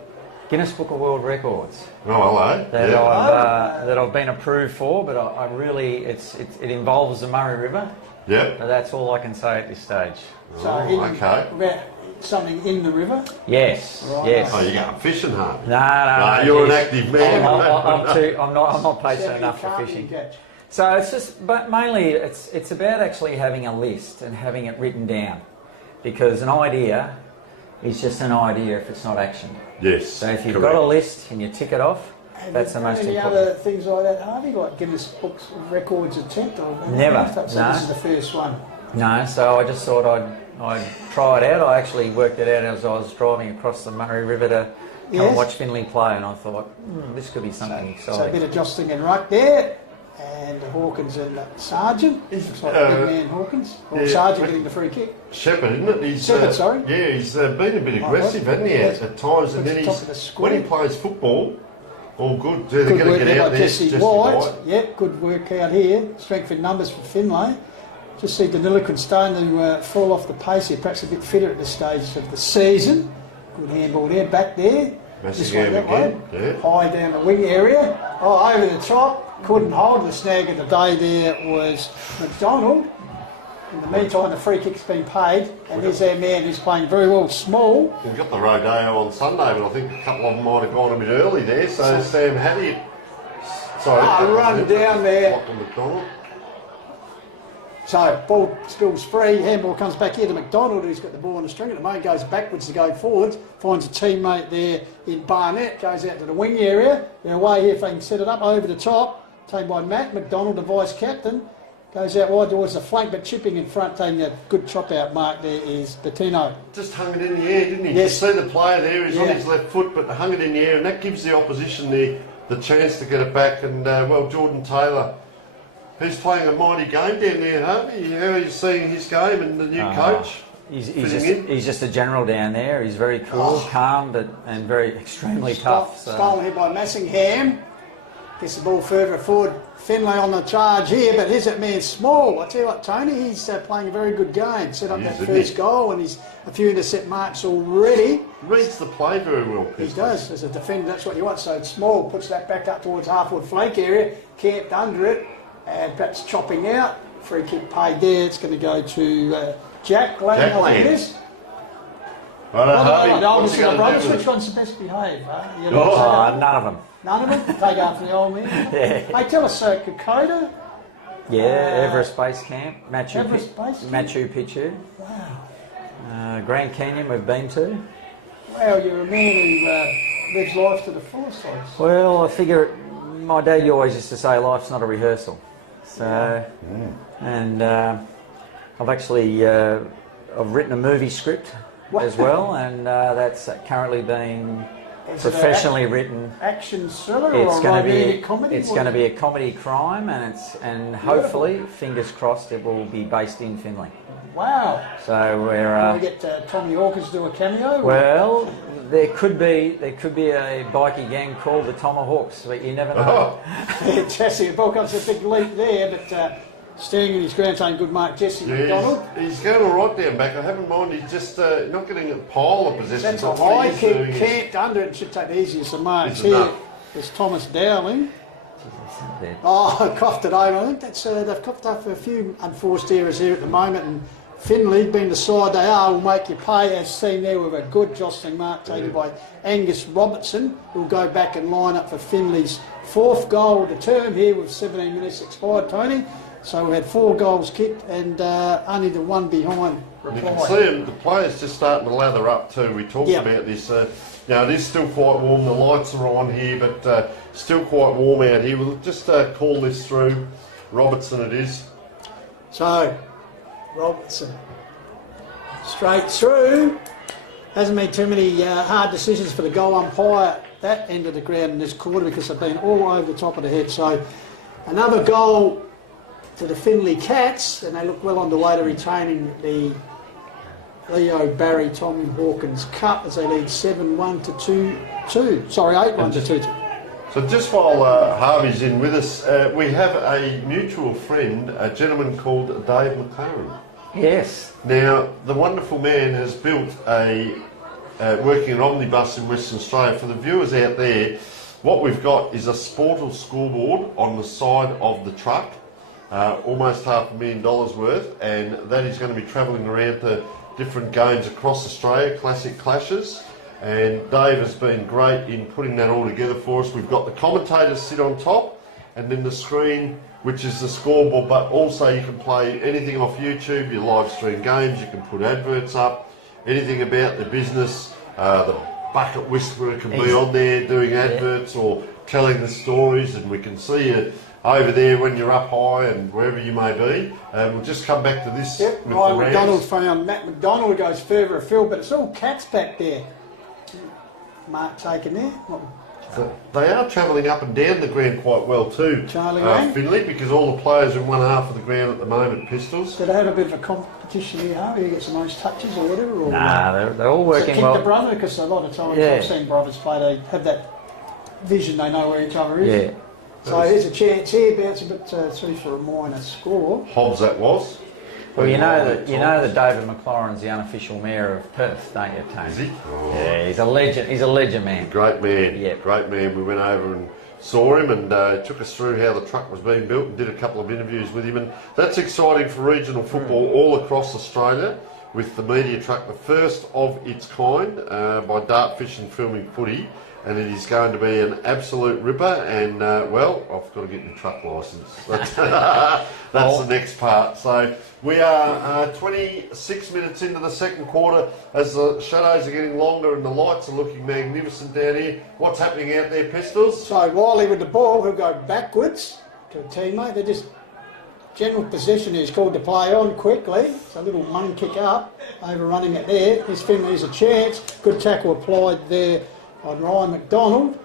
Guinness Book of World Records Oh, hello. that Yeah. that I've been approved for, but I really it involves the Murray River. Yep. That's all I can say at this stage. So okay. about something in the river. Yes, Right. yes. Oh, you're going fishing, Harvey? No, you're an yes. active man. I'm not patient enough for fishing. So it's just, but mainly it's about actually having a list and having it written down, because an idea is just an idea if it's not action. Yes. So if you've correct. got a list and you tick it off, that's the most Any important. other things like that, Harvey? Like Guinness Books of Records attempt? Or anything Never, like that? So no. this is the first one. No, so I just thought I'd try it out. I actually worked it out as I was driving across the Murray River to come and watch Finley play, and I thought, this could be something So a exciting. bit of jostling and ruck there, and Hawkins and Sargent. Looks like big man Hawkins. Or yeah, Sargent getting the free kick. Shepherd, isn't it? He's, Shepherd, sorry. Yeah, he's been a bit Oh, aggressive, right. hasn't he, Yes. at times. And Puts then the top of the square. when he plays football, all good. They're Good going work to there get out by there. Jesse Jesse White. Yep, good work out here. Strength in numbers for Finlay. Just see Deniliquin starting to fall off the pace here, perhaps a bit fitter at this stage of the season. Good handball there, back there. Massive This one game that again, way. yeah. High down the wing area. Oh, over the top. Couldn't hold the snag of the day there was McDonald. In the meantime, the free kick's been paid, and there's our man who's playing very well, Small. We've got the rodeo on Sunday, but I think a couple of them might have gone a bit early there. So Sam Hattie, sorry, Run down there. Locked on McDonald. So, ball spills free, handball comes back here to McDonald, who's got the ball on the string at the moment, goes backwards to go forwards, finds a teammate there in Barnett, goes out to the wing area. They're away here if they can set it up over the top, taken by Matt. McDonald, the vice-captain, goes out wide towards the flank, but chipping in front, taking a good chop-out mark there is Bettino. Just hung it in the air, didn't he? Yes. You see the player there, he's on Yeah. his left foot, but hung it in the air, and that gives the opposition the chance to get it back. And, well, Jordan Taylor, he's playing a mighty game down there, Harvey. How are you seeing his game and the new coach? He's just a general down there. He's very cool, calm, and very extremely tough. So. Stolen here by Massingham. Gets the ball further forward. Finlay on the charge here, but here's that man Small. I tell you what, Tony, he's playing a very good game. Set up He is, that isn't first he? goal, and he's a few intercept marks already. Reads the play very well, He Pistol. does. As a defender, that's what you want. So Small puts that back up towards half-forward flank area, camped under it, and perhaps chopping out. Free kick paid there. It's going to go to Jack Lang. Jack I think Lang. it is. Right, Harvey, The what's oldest he of the going to brothers. do with Which it? one's the best behaved? You know, None of them. none of them? Take after the old man. Yeah. Hey, tell us, Kokoda. Yeah, Everest Base Camp, Everest Base Camp? Machu Picchu. Wow. Grand Canyon we've been to. Well, you're a man who lives life to the fullest, I guess. Well, I figure my dad always used to say life's not a rehearsal. So, and I've actually I've written a movie script as well, and that's currently being Is it professionally written. Action thriller It's or a going to romantic be comedy? it's going to be a comedy crime, and hopefully, fingers crossed, it will be based in Finley. Wow. So we're. Can we get Tommy Hawkins to do a cameo? Well, there could be a bikie gang called the Tomahawks, but you never know. Jesse, the ball comes a big leap there, but staying in his ground saying good mark, Jesse McDonald. He's going all right down back. I haven't mind. He's just not getting a pile of possession. That's a high kick, camped under it, should take the easiest of marks. It's Here enough. is Thomas Dowling. There. Oh, coughed it over. I think that's they've coughed up a few unforced errors here at the moment, and Finley, being the side they are, will make you pay, as seen there with a good jostling mark taken by Angus Robertson, who'll go back and line up for Finley's 4th goal of the term here with 17 minutes expired, Tony. So we had 4 goals kicked and only the one behind You can replied. see them, the players just starting to lather up too. We talked about this. Now it is still quite warm. The lights are on here, but still quite warm out here. We'll just call this through. Robertson it is. So, Robertson, straight through. Hasn't been too many hard decisions for the goal umpire that end of the ground in this quarter because they've been all over the top of the head. So, another goal to the Finley Cats, and they look well on the way to retaining the Leo Barry Tommy Hawkins Cup as they lead 7-1 to 2-2. Sorry, 8-1 to 2-2. So just while Harvey's in with us, we have a mutual friend, a gentleman called Dave McLaren. Yes. Now, the wonderful man has built a working an omnibus in Western Australia. For the viewers out there, what we've got is a Sportal scoreboard on the side of the truck, almost $500,000 worth, and that is going to be travelling around to different games across Australia, classic clashes. And Dave has been great in putting that all together for us. We've got the commentators sit on top, and then the screen, which is the scoreboard, but also you can play anything off YouTube, your live stream games, you can put adverts up, anything about the business. The Bucket Whisperer can be on there doing adverts or telling the stories, and we can see you over there when you're up high and wherever you may be. We'll just come back to this. Yep, with Ryan the McDonald Rams. found Matt McDonald goes further afield, but it's all Cats back there. Mark taken there. So they are travelling up and down the ground quite well too, Charlie Lang. Finley, because all the players are in one half of the ground at the moment, Pistols. Did they have a bit of a competition here, Harvey? You get some nice touches or whatever? Or, Nah, they're all does it working kick well. the brother? Because a lot of times Yeah. I've seen brothers play, they have that vision, they know where each other is. Yeah. So here's a chance here, bounce a bit through for a minor score. Hobbs that was. Well, you know that David McLaurin's the unofficial mayor of Perth, don't you, Tony? Is he? Oh, Yeah, he's a legend. He's a legend man. great man. Yeah. Great man. We went over and saw him and took us through how the truck was being built and did a couple of interviews with him. And that's exciting for regional football all across Australia with the media truck, the first of its kind by Dartfish and Filming Footy. And it is going to be an absolute ripper. And, well, I've got to get my truck licence. That's the next part. So we are 26 minutes into the second quarter as the shadows are getting longer and the lights are looking magnificent down here. What's happening out there, Pistols? So Wiley with the ball, he'll go backwards to a teammate. They're just general possession is called to play on quickly. It's a little mung kick up, overrunning it there. His Finley has a chance. Good tackle applied there on Ryan McDonald.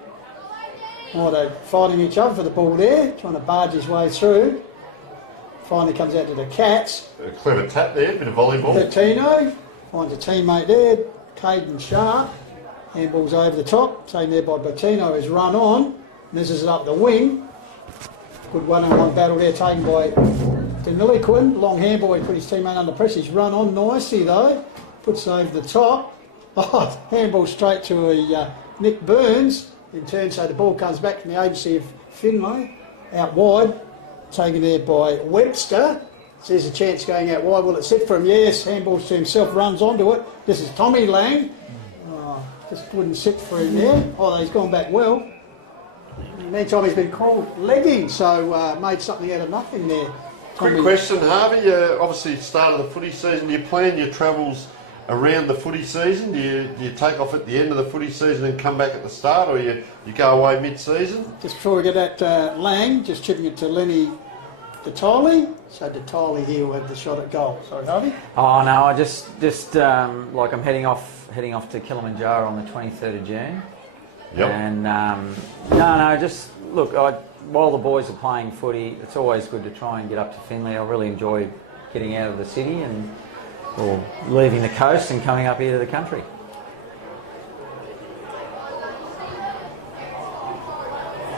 Oh, they're fighting each other for the ball there, trying to barge his way through. Finally comes out to the Cats. A clever tap there, bit of volleyball. Bertino finds a teammate there, Caden Sharp. Handball's over the top, taken there by Bertino, is run on. Misses it up the wing. Good one-on-one battle there taken by Deniliquin. Long handball, he put his teammate under pressure. He's run on nicely though. Puts it over the top. Oh, handball straight to Nick Burns. In turn, so the ball comes back from the agency of Finley. Out wide. Taken there by Webster. So there's a chance going out wide. Will it sit for him? Yes. Handballs to himself, runs onto it. This is Tommy Lang. Oh, just wouldn't sit for him there. Oh, he's gone back well. Meantime, he's been called legging, so made something out of nothing there. Quick question, Harvey. Obviously, start of the footy season. Do you plan your travels around the footy season? Do you take off at the end of the footy season and come back at the start, or you go away mid-season? Just before we get at Lang, just chipping it to Lenny Detali. So Detali here will have the shot at goal. Sorry, Harvey. Oh no, I just like I'm heading off to Kilimanjaro on the 23rd of June. Yep. And just look. While the boys are playing footy, it's always good to try and get up to Finley. I really enjoy getting out of the city or leaving the coast and coming up here to the country.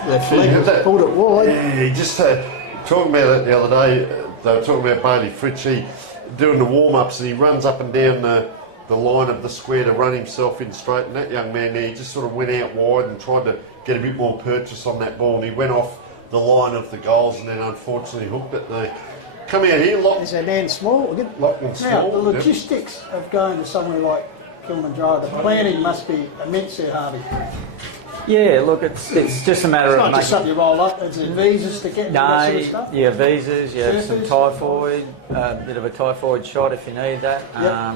Left leg, pulled it wide. Yeah, just talking about that the other day. They were talking about Bailey Fritchie doing the warm-ups, and he runs up and down the line of the square to run himself in straight. And that young man there, he just sort of went out wide and tried to get a bit more purchase on that ball, and he went off the line of the goals, and then unfortunately hooked it. come out here, Is a man small? Again? lock and Now, small. the logistics of going to somewhere like Kilimanjaro, the planning must be immense there, Harvey. Yeah, look, it's just a matter It's of not just making. something you roll up, it's visas to get and all that sort of stuff. You have visas, you have some Surfers? typhoid, a bit of a typhoid shot if you need that. Yep.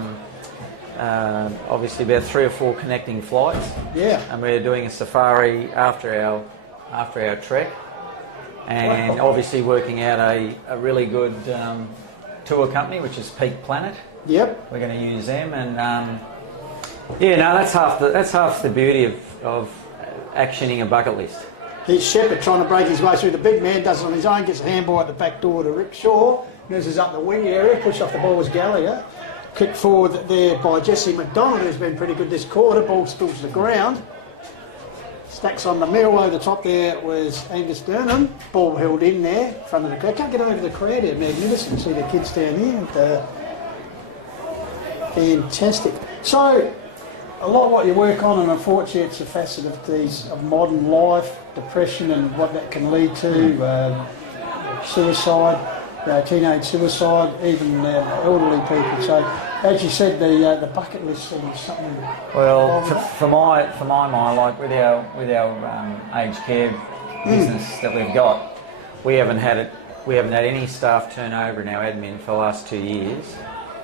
Obviously about 3 or 4 connecting flights, Yeah. and we're doing a safari after our trek, and Wow. obviously working out a really good tour company, which is Peak Planet. Yep. We're going to use them, and that's half the beauty of actioning a bucket list. Here's Shepherd trying to break his way through. The big man does it on his own, gets a handball at the back door to Rick Shaw, moves up the wing area, push off the ball was Gallagher. Kick forward there by Jesse McDonald, who's been pretty good this quarter. Ball still to the ground. Stacks on the middle. Over the top there was Angus Durnham. Ball held in there in front of the crowd. Can't get over the crowd here. Magnificent. See the kids down here. Fantastic. So, a lot of what you work on, and unfortunately it's a facet of modern life, depression and what that can lead to, suicide, teenage suicide, even elderly people. So, as you said, the bucket list thing is something. Well, for my mind, like with our aged care business that we've got, we haven't had any staff turnover in our admin for the last 2 years,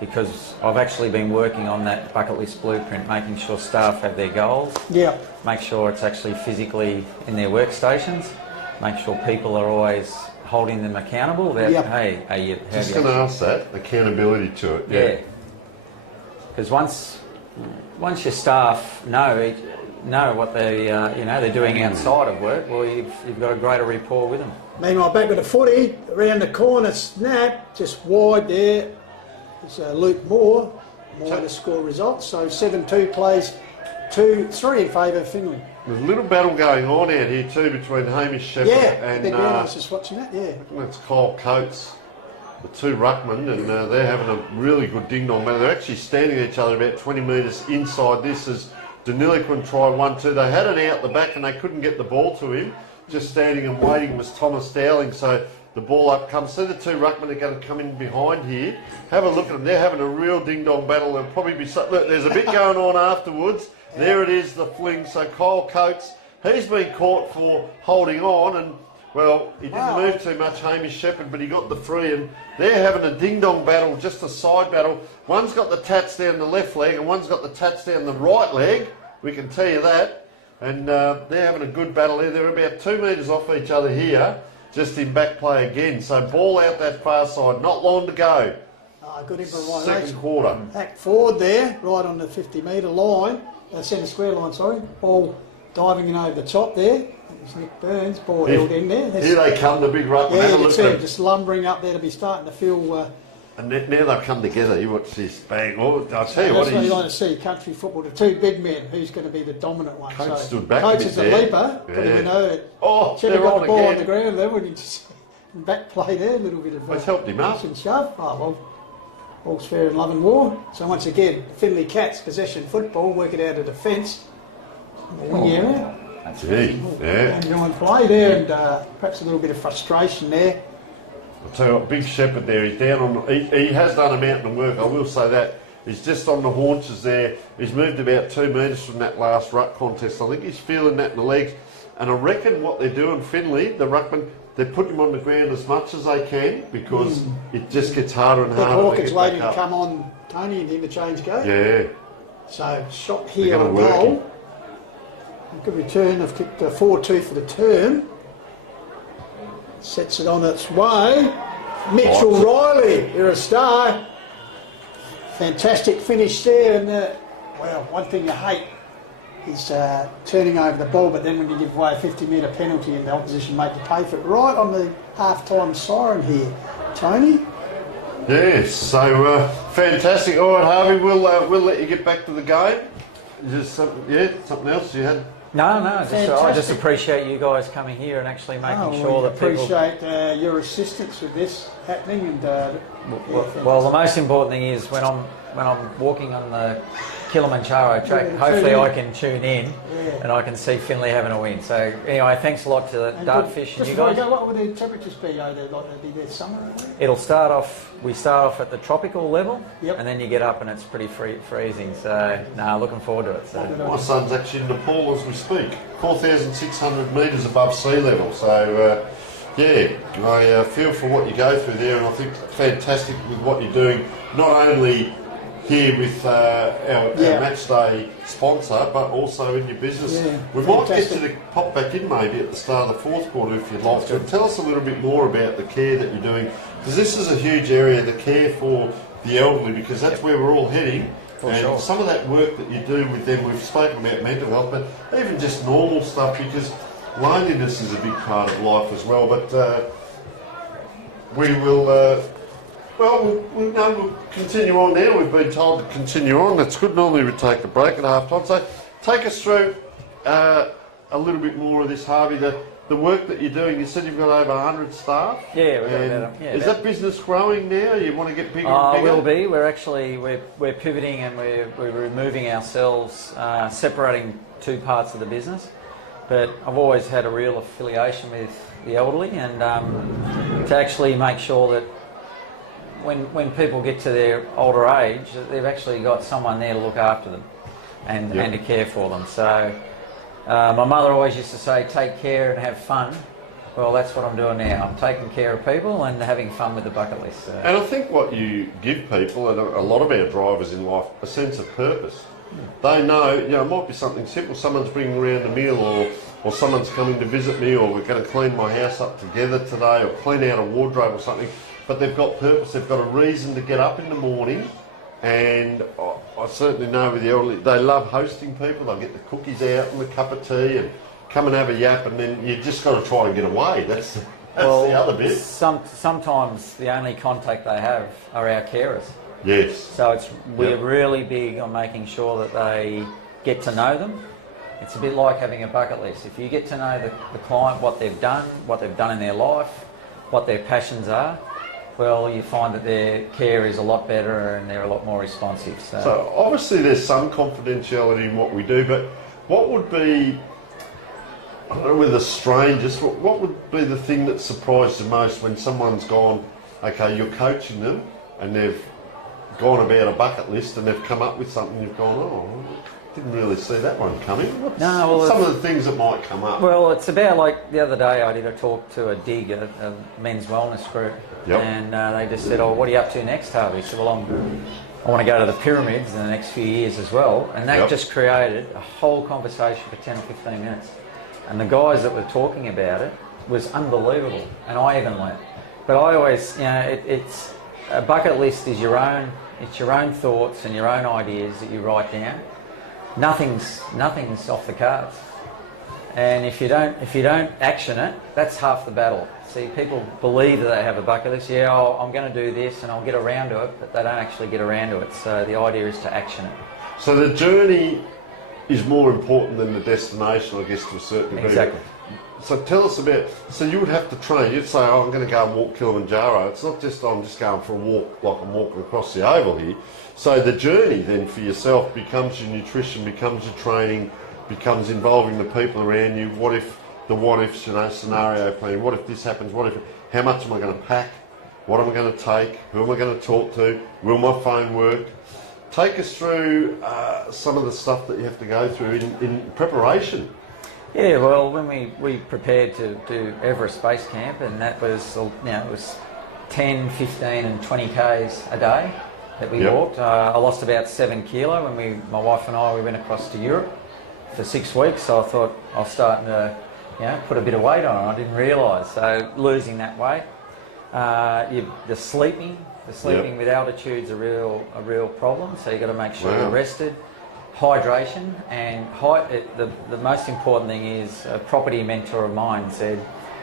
because I've actually been working on that bucket list blueprint, making sure staff have their goals, Yeah. make sure it's actually physically in their workstations, make sure people are always holding them accountable about, Yep. hey, are you... how Just do you going to ask that, accountability to it. Yeah. Because once your staff know what they're doing outside of work, well, you've got a greater rapport with them. Meanwhile, back with the footy, around the corner, snap, just wide there. It's Luke Moore to score results. So 7-2 plays 2-3 in favour of Finley. There's a little battle going on out here too between Hamish Shepherd and I was just watching that, yeah. that's Kyle Coates, the two ruckmen, and they're having a really good ding-dong battle. They're actually standing each other about 20 metres inside this as Deniliquin tried 1-2. They had it out the back and they couldn't get the ball to him. Just standing and waiting was Thomas Dowling, so the ball up comes. See the two ruckmen are going to come in behind here. Have a look at them. They're having a real ding-dong battle. There'll probably be look, there's a bit going on afterwards. There it is, the fling. So Kyle Coates, he's been caught for holding on, and well, he didn't move too much, Hamish Shepherd, but he got the free, and they're having a ding-dong battle, just a side battle. One's got the tats down the left leg, and one's got the tats down the right leg. We can tell you that. And they're having a good battle there. They're about 2 metres off each other here, just in back play again. So ball out that far side, not long to go. Good improvisation. Second quarter. Hack forward there, right on the 50-metre line, centre square line, sorry. Ball diving in over the top there. That was Nick Burns, ball held in there. Here they come, the big ruckman. Yeah, Have a you can look see at them them. just lumbering up there to be starting to feel... And now they've come together. You watch this bang. Oh, I'll tell you what, that's what you like to see, country football. The two big men, who's going to be the dominant one? Coates stood back a Coates bit is a there. leaper, but Yeah. you know that they're got on the ball on again. the ground there when he just back play there, a little bit of It's helped him up. push and shove. Oh, well, all's fair in love and war. So once again, Finley Cats, possession football, working out of defence in the wing area. Gee, yeah. And on play there, and perhaps a little bit of frustration there. I'll tell you what, Big Shepherd there, he's down on, he has done a mountain of work, I will say that. He's just on the haunches there. He's moved about 2 metres from that last ruck contest. I think he's feeling that in the legs. And I reckon what they're doing, Finley, the ruckman, they put him on the ground as much as they can, because it just gets harder and I think harder to Hawkins get waiting back to up. come on Tony and interchange go. Yeah. So shot here They're on gonna work goal. Good return. I've kicked a 4-2 for the term. Sets it on its way. Mitchell Riley, you're a star. Fantastic finish there. And well, one thing you hate is turning over the ball, but then when you give away a 50-metre penalty and the opposition make you pay for it. Right on the half-time siren here, Tony. Yes, so fantastic. All right, Harvey, we'll let you get back to the game. Just something else you had? No, I just appreciate you guys coming here and actually making sure we that people... appreciate your assistance with this. happening. And Well, the most important thing is when I'm walking on the Kilimanjaro track, hopefully I can tune in and I can see Finley having a win. So anyway, thanks a lot to the Dartfish and you guys. What would the temperatures be over there? Like they'd be there summer? It'll start off. We start off at the tropical level, Yep. and then you get up and it's pretty freezing. So looking forward to it. So. My son's actually in Nepal as we speak, 4,600 metres above sea level. So, I feel for what you go through there, and I think it's fantastic with what you're doing, not only here with our match day sponsor, but also in your business. Yeah, we might get you to pop back in maybe at the start of the fourth quarter if you'd like to. Tell us a little bit more about the care that you're doing, because this is a huge area, the care for the elderly, because that's where we're all heading. And some of that work that you do with them, we've spoken about mental health, but even just normal stuff, because loneliness is a big part of life as well. But we will... we'll continue on now. We've been told to continue on. That's good. Normally we take a break at half time. So take us through a little bit more of this, Harvey. The work that you're doing. You said you've got over 100 staff. Yeah, we've got is that business growing now? You want to get bigger and bigger? Will be. We're pivoting and we're removing ourselves, separating two parts of the business. But I've always had a real affiliation with the elderly, and to actually make sure that when people get to their older age, they've actually got someone there to look after them and to care for them. So my mother always used to say, take care and have fun. Well, that's what I'm doing now. I'm taking care of people and having fun with the bucket list. So. And I think what you give people, and a lot of our drivers in life, a sense of purpose. They know, it might be something simple. Someone's bringing around a meal, or someone's coming to visit me, or we're going to clean my house up together today, or clean out a wardrobe or something. But they've got purpose, they've got a reason to get up in the morning, and I certainly know with the elderly, they love hosting people. They'll get the cookies out and a cup of tea and come and have a yap, and then you just got to try to get away. That's the other bit. Sometimes the only contact they have are our carers. Yes. So we're really big on making sure that they get to know them. It's a bit like having a bucket list. If you get to know the client, what they've done in their life, what their passions are, well, you find that their care is a lot better and they're a lot more responsive. So obviously there's some confidentiality in what we do, but what would be, I don't know whether the strangest, what would be the thing that surprised you most when someone's gone, okay, you're coaching them and they've gone about a bucket list and they've come up with something, you've gone, oh, didn't really see that one coming. What's some of the things that might come up? Well, it's about like the other day I did a talk to a dig, a men's wellness group, and they just said, oh, what are you up to next, Harvey? I said, well, I want to go to the pyramids in the next few years as well, and that just created a whole conversation for 10 or 15 minutes. And the guys that were talking about it was unbelievable, and I even learnt. But I always, it's a bucket list is your own thoughts and your own ideas that you write down. Nothing's off the cards, and if you don't action it, that's half the battle. See, people believe that they have a bucket list. Yeah, I'm going to do this and I'll get around to it, but they don't actually get around to it. So the idea is to action it. So the journey is more important than the destination, I guess, to a certain degree. Exactly. So tell us about, so you would have to train, you'd say, oh, I'm going to go and walk Kilimanjaro. It's not just, I'm just going for a walk like I'm walking across the oval here. So the journey then for yourself becomes your nutrition, becomes your training, becomes involving the people around you. What if scenario planning, what if this happens, how much am I going to pack, what am I going to take, who am I going to talk to, will my phone work? Take us through some of the stuff that you have to go through in preparation. Yeah, well, when we prepared to do Everest Base Camp, and that was, it was 10, 15 and 20 Ks a day that we walked. I lost about 7 kilo when my wife and I went across to Europe for 6 weeks, so I thought I was starting to put a bit of weight on. I didn't realise, so losing that weight. The sleeping with altitude's a real problem, so you've got to make sure you're rested. Hydration and the most important thing is a property mentor of mine said,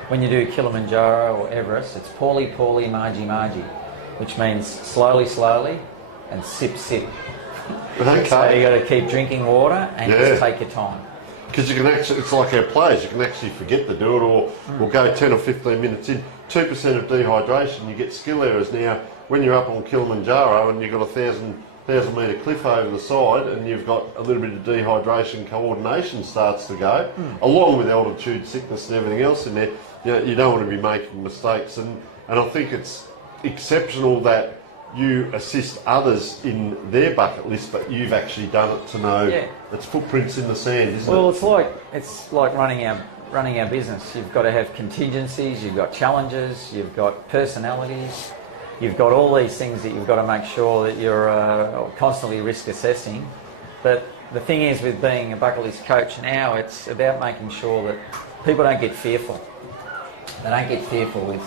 when you do Kilimanjaro or Everest, it's poorly, margy, which means slowly and sip. Okay. So you got to keep drinking water and just take your time. Because you can actually, it's like our players, you can actually forget to do it, or we'll go 10 or 15 minutes in. 2% of dehydration, you get skill errors. Now, when you're up on Kilimanjaro and you've got a 1,000 metre cliff over the side and you've got a little bit of dehydration, coordination starts to go, along with altitude sickness and everything else in there. You don't want to be making mistakes, and I think it's exceptional that you assist others in their bucket list, but you've actually done it to know it's footprints in the sand, isn't it? Well, it's like running our business. You've got to have contingencies, you've got challenges, you've got personalities, you've got all these things that you've got to make sure that you're constantly risk assessing. But the thing is, with being a bucket list coach now, it's about making sure that people don't get fearful. They don't get fearful with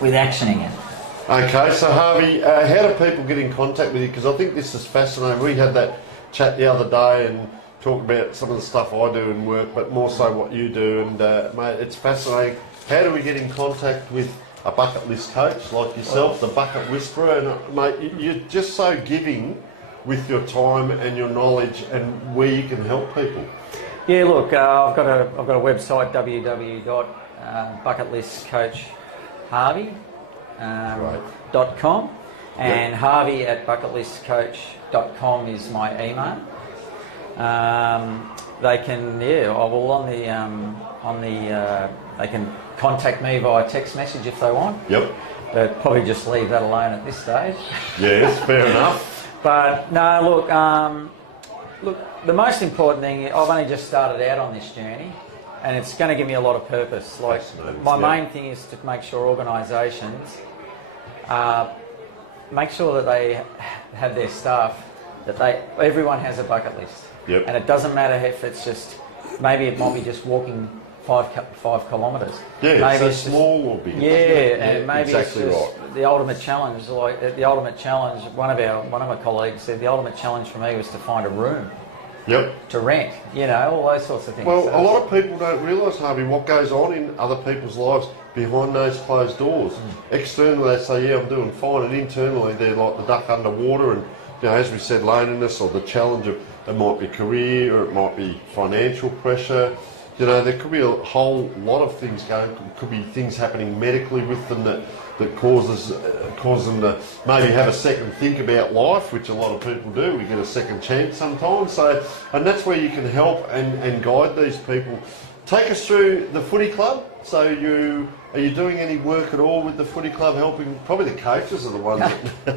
actioning it. Okay, so Harvey, how do people get in contact with you? Because I think this is fascinating. We had that chat the other day and talked about some of the stuff I do in work, but more so what you do. And mate, it's fascinating. How do we get in contact with a bucket list coach like yourself, the bucket whisperer? And mate, you're just so giving with your time and your knowledge and where you can help people. Yeah, look, I've got a website, www.bucketlistcoachharvey.com, and harvey@bucketlistcoach.com is my email. They can, they can contact me via text message if they want. Yep. But probably just leave that alone at this stage. Yes, fair enough. But no, look, the most important thing, I've only just started out on this journey, and it's going to give me a lot of purpose. Like, my main thing is to make sure organisations make sure that they have their staff, that everyone has a bucket list. Yep. And it doesn't matter if it's just, maybe it might be just walking 5 kilometres. Yeah, maybe it's small or big. And maybe exactly it's just right. the ultimate challenge. Like the ultimate challenge, one of my colleagues said the ultimate challenge for me was to find a room. Yep. To rent, all those sorts of things. Well, a lot of people don't realise, Harvey, what goes on in other people's lives behind those closed doors. Externally, they say, I'm doing fine, and internally, they're like the duck underwater. And as we said, loneliness or the challenge of it might be career or it might be financial pressure. There could be a whole lot of things going. Could be things happening medically with them that cause them to maybe have a second think about life, which a lot of people do. We get a second chance sometimes. So, and that's where you can help and guide these people. Take us through the footy club. So are you doing any work at all with the footy club, helping? Probably the coaches are the ones that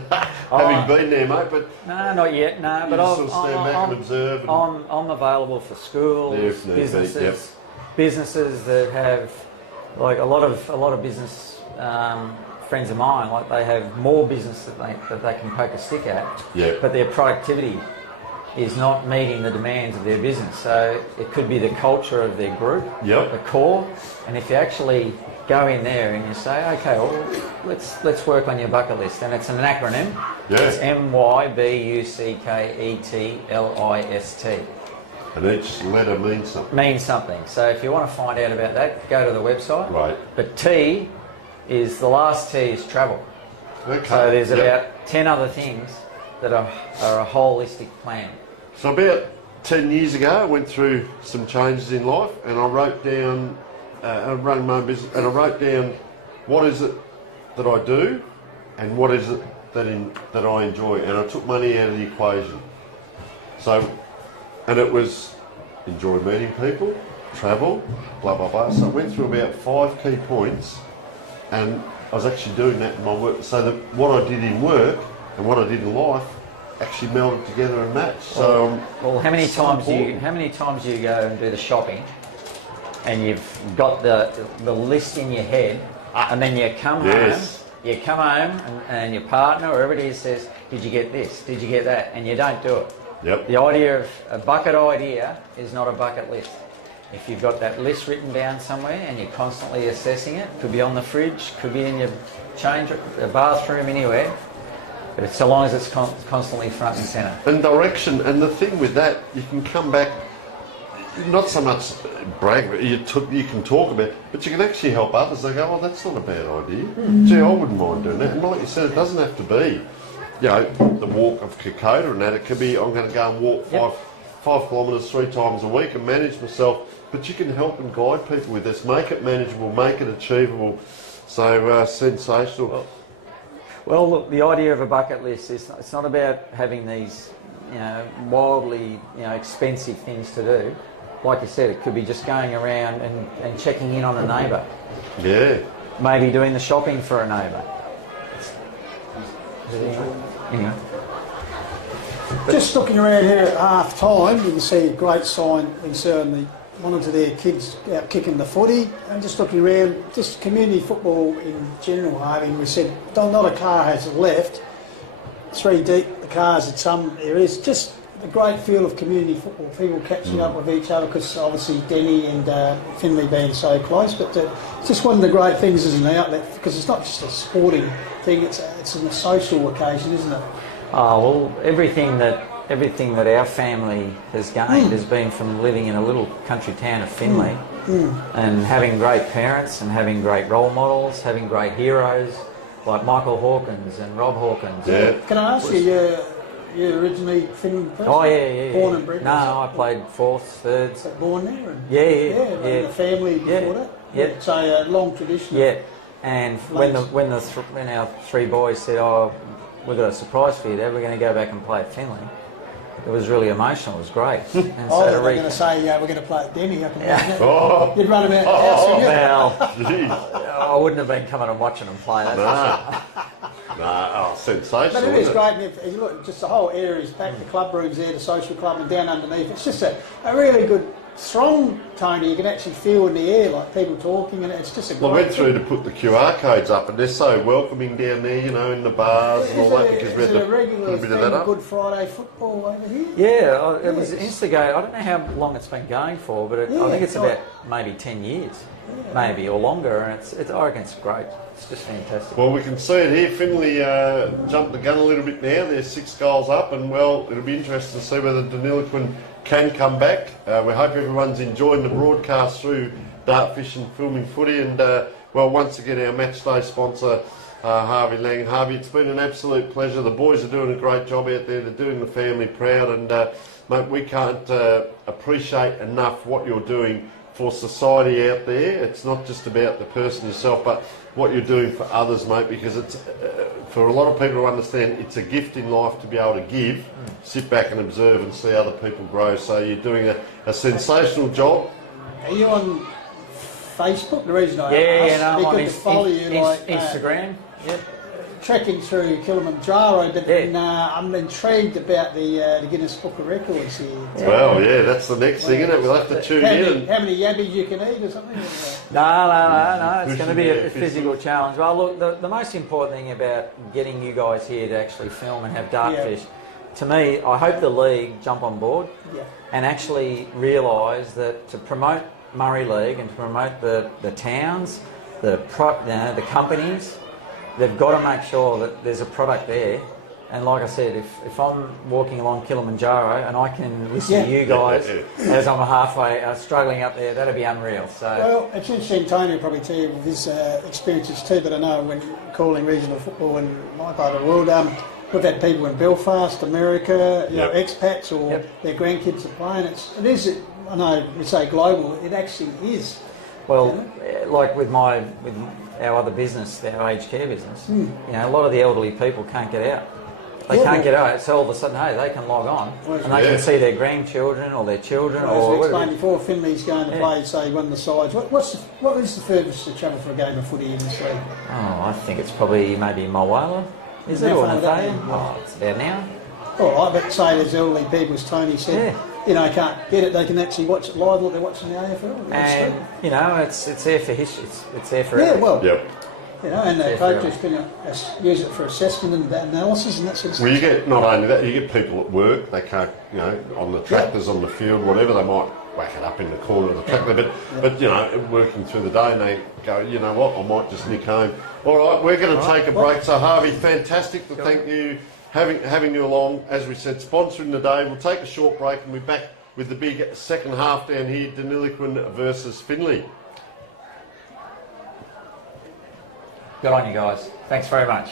having been there, mate. But no, not yet. No, but I'll stand back and observe. And I'm available for schools, businesses that have, like a lot of business friends of mine. Like they have more business that they can poke a stick at. Yeah. But their productivity is not meeting the demands of their business. So it could be the culture of their group, the core. And if you actually go in there and you say, okay, well, let's work on your bucket list, and it's an acronym. Yeah. It's MYBUCKETLIST. And each letter means something. Means something. So if you want to find out about that, go to the website. Right. But T is, the last T is travel. Okay. So there's about 10 other things that are a holistic plan. So about 10 years ago, I went through some changes in life, and I wrote down, I run my own business, and I wrote down what is it that I do and what is it that I enjoy, and I took money out of the equation. So, and it was enjoy meeting people, travel, blah, blah, blah. So I went through about 5 key points, and I was actually doing that in my work. So that what I did in work and what I did in life actually melded together and matched. So, well, how many times do you go and do the shopping, and you've got the list in your head, and then you come home, and your partner or everybody says, "Did you get this? Did you get that?" And you don't do it. Yep. The idea of a bucket idea is not a bucket list. If you've got that list written down somewhere and you're constantly assessing it, could be on the fridge, could be in your bathroom, anywhere. But so long as it's constantly front and centre. And direction, and the thing with that, you can come back, not so much brag, you can talk about it, but you can actually help others. They go, that's not a bad idea. Gee, I wouldn't mind doing that. And like you said, it doesn't have to be, the walk of Kokoda and that. It could be, I'm going to go and walk 5 kilometres 3 times a week and manage myself. But you can help and guide people with this, make it manageable, make it achievable. So sensational. Well, look, the idea of a bucket list is it's not about having these, wildly, expensive things to do. Like you said, it could be just going around and checking in on a neighbour. Yeah. Maybe doing the shopping for a neighbour. Anyway. Just looking around here at half time, you can see a great sign concerning one of their kids out kicking the footy, and just looking around, just community football in general, Harvey. We said not a car has left, 3 deep, the cars in some areas. Just a great feel of community football, people catching up with each other, because obviously Denny and Finley being so close, but it's just one of the great things as an outlet, because it's not just a sporting thing, it's a social occasion, isn't it? Oh, well, everything that our family has gained has been from living in a little country town of Finley and having great parents and having great role models, having great heroes like Michael Hawkins and Rob Hawkins. Yeah. Can I ask you, you originally Finland person? Oh, yeah. Born and bred? No, I played fourths, thirds. Born there? And Yeah. And the family before that? Yeah. It's a long tradition. Yeah, and when our 3 boys said, "Oh, we've got a surprise for you, Dad, we're going to go back and play at Finley," it was really emotional. It was great. And Oh, they're to going to say, we're going to play at Denny. I can imagine that. Oh, You'd run them out of the house, wouldn't you? well, jeez. I wouldn't have been coming and watching them play. That's for sure. Oh, sensational. But it is isn't great. And if you look, just the whole area is packed. The club room's there, the social club, and down underneath. It's just a really good throng, Tony. You can actually feel in the air, like people talking, and it's just a great Well, I went thing. through to put the QR codes up, and they're so welcoming down there, in the bars and all that, because we had a regular a bit of that up. Good Friday football over here? Yeah, it was instigated. I don't know how long it's been going for, but I think it's about maybe 10 years, maybe, or longer, and I reckon it's great. It's just fantastic. Well, we can see it here. Finley jumped the gun a little bit now. They're 6 goals up, and well, it'll be interesting to see whether Deniliquin can come back. We hope everyone's enjoying the broadcast through Dartfish and Filming Footy, and well, once again, our match day sponsor, Harvey Lang. Harvey, it's been an absolute pleasure. The boys are doing a great job out there. They're doing the family proud, and mate, we can't appreciate enough what you're doing for society out there. It's not just about the person yourself, but what you're doing for others, mate, because it's for a lot of people to understand it's a gift in life to be able to give, sit back and observe and see other people grow. So you're doing a sensational job. Are you on Facebook? The reason I Yeah, asked, no, I'm on good to follow you, like Instagram. Yep. trekking through Kilimanjaro, but Yeah. I'm intrigued about the Guinness Book of Records here. Well, yeah, that's the next thing, isn't it? We'll have to tune in. How many yabbies you can eat or something? No. It's going to be a Pushing it, physical challenge. Well, look, the most important thing about getting you guys here to actually film and have dartfish, to me, I hope the league jump on board and actually realise that to promote Murray League and to promote the towns, the companies, they've got to make sure that there's a product there. And like I said, if I'm walking along Kilimanjaro and I can listen to you guys as I'm halfway struggling up there, that'd be unreal. So Well, it's interesting, Tony will probably tell you with his experiences too, but I know when calling regional football in my part of the world, we've had people in Belfast, America, expats or their grandkids are playing. It is, I know we say global, it actually is. Well, like with our other business, our aged care business, a lot of the elderly people can't get out. They can't get out, so all of a sudden, hey, they can log on and they can see their grandchildren or their children. Well, as we explained before, Finley's going to play, say, one of the sides. What is the furthest to travel for a game of footy in this league? Oh, I think it's probably maybe Mulwala, is it, or Nathalia? Oh, it's about now. All right, but say there's elderly people, as Tony said, can't get it, they can actually watch it live like they're watching the AFL. And, it's there for history, it's there for and the coaches can use it for assessment and analysis and that sort of stuff. Well, you get, not only that, you get people at work, they can't, on the tractors, on the field, whatever, they might whack it up in the corner of the tractor, but working through the day, and they go, you know what, I might just nick home. All right, we're going to take a break. So, Harvey, fantastic to thank you, having you along, as we said, sponsoring the day. We'll take a short break and we'll be back with the big second half down here, Deniliquin versus Finley. Good on you guys. Thanks very much.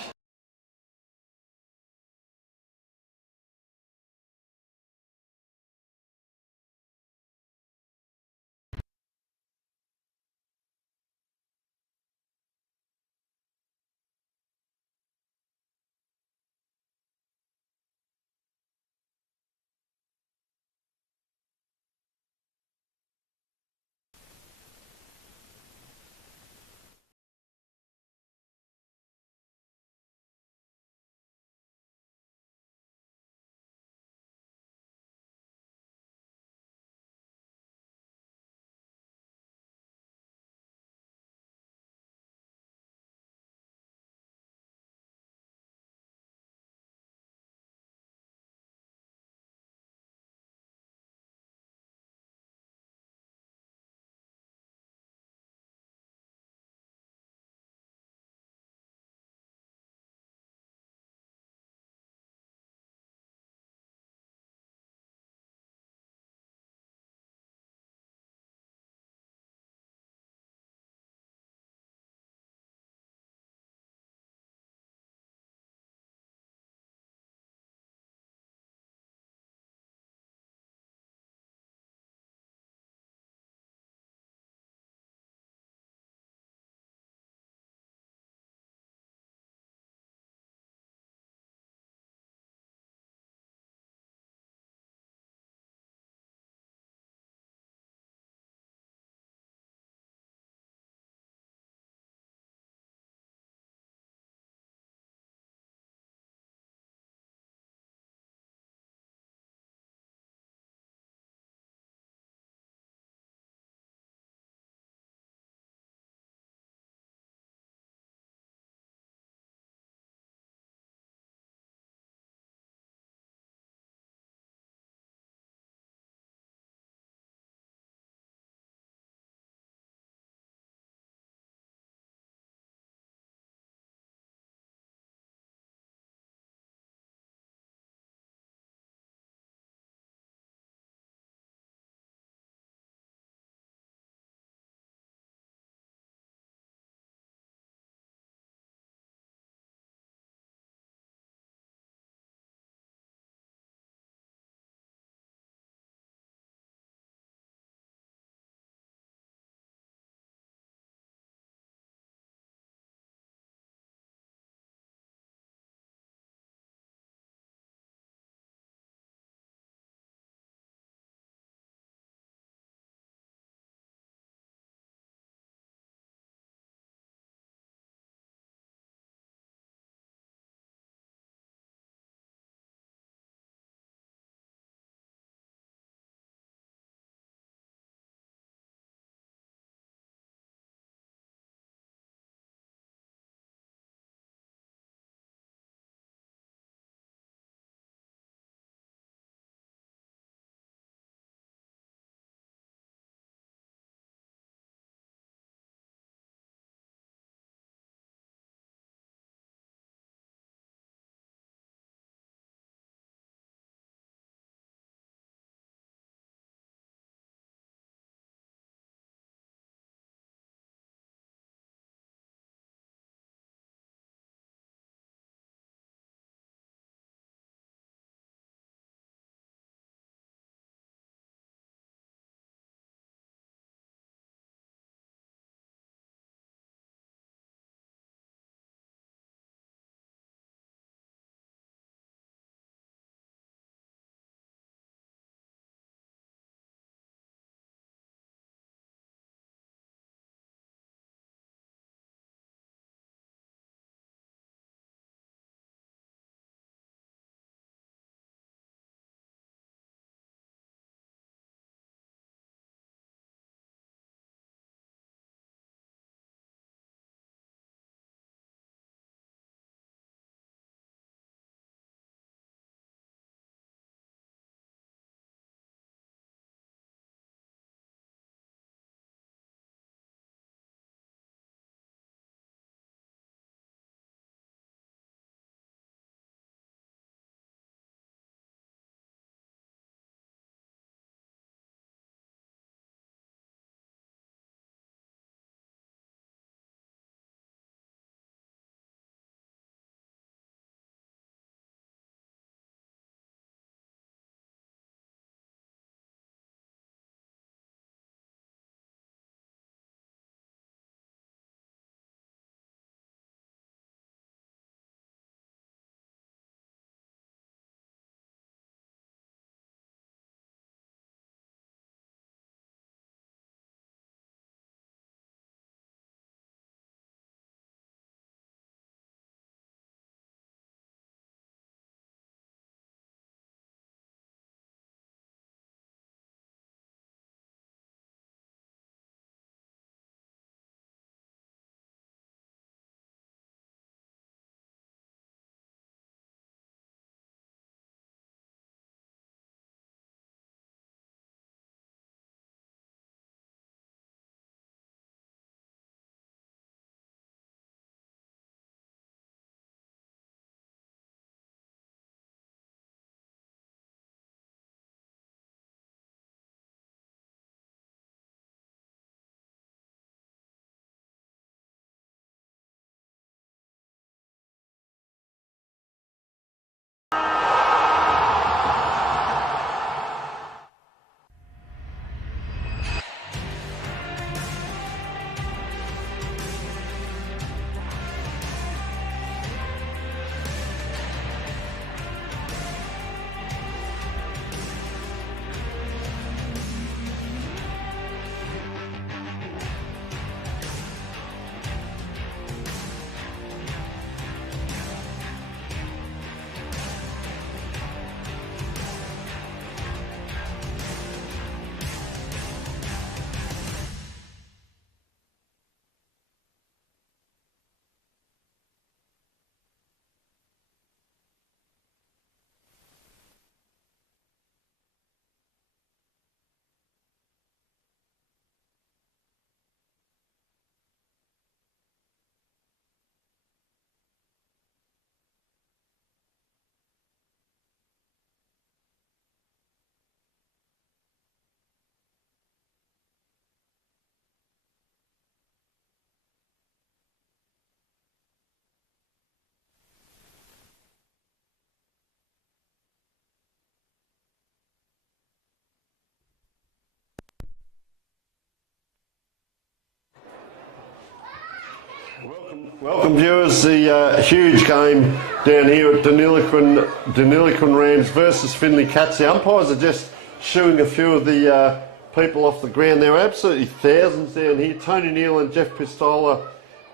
Welcome viewers, the huge game down here at Deniliquin Rams versus Finley Cats. The umpires are just shooing a few of the people off the ground. There are absolutely thousands down here. Tony Neal and Jeff Pistola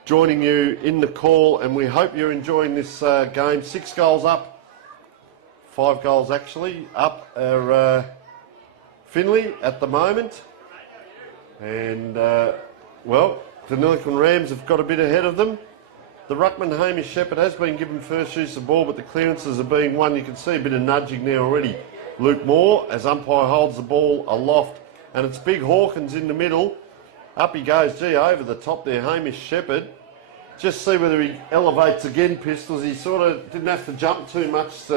joining you in the call, and we hope you're enjoying this game. 6 goals up, 5 goals actually up are Finley at the moment. And well, Deniliquin Rams have got a bit ahead of them. The ruckman Hamish Shepherd has been given first use of the ball, but the clearances are being won. You can see a bit of nudging there already. Luke Moore, as umpire, holds the ball aloft, and it's Big Hawkins in the middle. Up he goes, gee, over the top there, Hamish Shepherd. Just see whether he elevates again, Pistols. He sort of didn't have to jump too much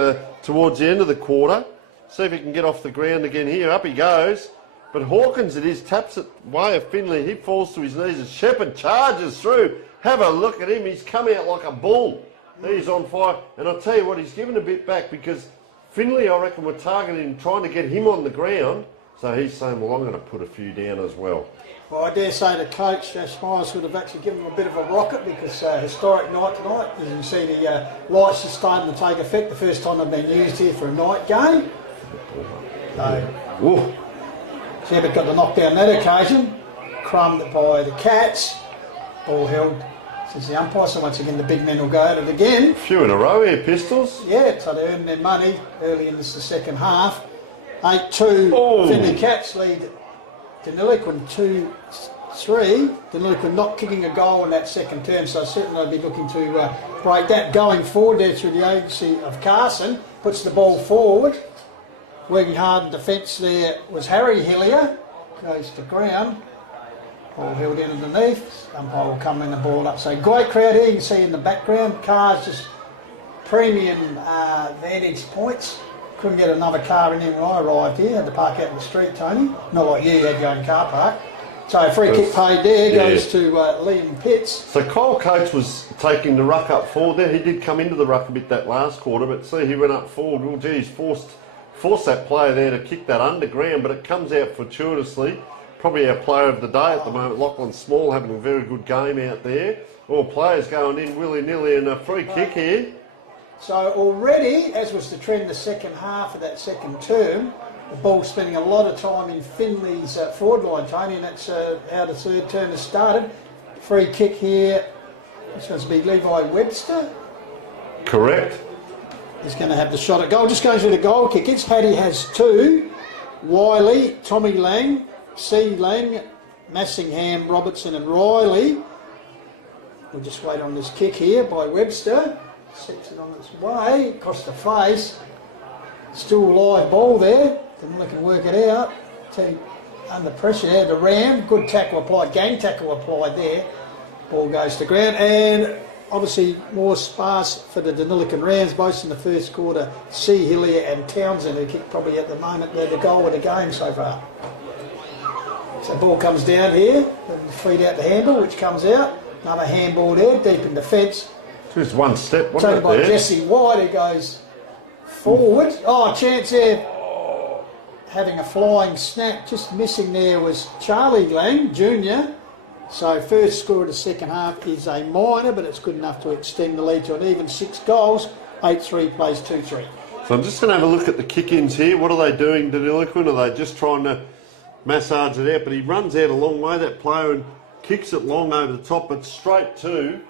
towards the end of the quarter. See if he can get off the ground again here. Up he goes. But Hawkins, it is, taps it way of Finley. He falls to his knees as Shepherd charges through. Have a look at him. He's come out like a bull. He's on fire. And I'll tell you what, he's given a bit back because Finley, I reckon, were targeting, trying to get him on the ground. So he's saying, well, I'm going to put a few down as well. Well, I dare say the coach, Smyles, would have actually given him a bit of a rocket because historic night tonight. As you can see, the lights are starting to take effect. The first time they've been used here for a night game. So, Shepherd got the knockdown that occasion. Crumbed by the Cats. Ball held since the umpire, so once again the big men will go at it again. A few in a row here, Pistols. Yeah, so they earned their money early in this, the second half. 8-2, Finley Cats lead Deniliquin 2-3. Deniliquin not kicking a goal in that second term, so certainly they'll be looking to break that. Going forward there through the agency of Carson, puts the ball forward. Working hard in defence there was Harry Hillier, goes to ground. Ball held in underneath. Umpire will come in the ball up. So great crowd here. You can see in the background cars, just premium vantage points. Couldn't get another car in here when I arrived here. Had to park out in the street, Tony. Not like you had your own car park. So free kick paid there goes to Liam Pitts. So Kyle Coates was taking the ruck up forward there. He did come into the ruck a bit that last quarter, but see, he went up forward. Well, geez, forced that player there to kick that underground, but it comes out fortuitously. Probably our player of the day at the moment, Lachlan Small, having a very good game out there. All players going in willy-nilly, and a free kick here. So already, as was the trend the second half of that second term, the ball spending a lot of time in Finley's forward line, Tony, and that's how the third term has started. Free kick here, it's going to be Levi Webster. Correct. He's going to have the shot at goal. Just going through the goal kickers. Paddy has 2. Wiley, Tommy Lang, C. Lang, Massingham, Robertson and Riley. We'll just wait on this kick here by Webster. Sets it on its way, across the face. Still a live ball there. Deniliquin can work it out. Under pressure there, the Ram. Good tackle applied, gang tackle applied there. Ball goes to ground, and obviously more sparse for the Deniliquin Rams, both in the first quarter. C. Hillier and Townsend, who kick probably at the moment the goal of the game so far. So ball comes down here, feed out the handle, which comes out. Another handball there, deep in defence. Just one step, wasn't Taken by Jesse White, who goes forward. Oh, chance there. Having a flying snap. Just missing there was Charlie Lang, Jr. So first score of the second half is a minor, but it's good enough to extend the lead to an even 6 goals. 8-3 plays 2-3. So I'm just going to have a look at the kick-ins here. What are they doing, Deniliquin? Are they just trying to massage it out? But he runs out a long way, that player, and kicks it long over the top, but straight to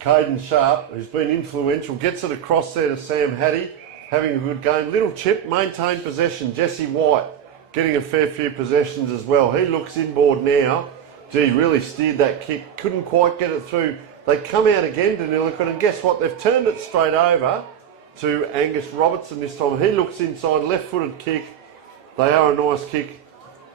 Caden Sharp, who's been influential. Gets it across there to Sam Hattie, having a good game. Little chip, maintained possession. Jesse White getting a fair few possessions as well. He looks inboard now. Gee, really steered that kick. Couldn't quite get it through. They come out again, Deniliquin, and guess what? They've turned it straight over to Angus Robertson this time. He looks inside, left-footed kick. They are a nice kick.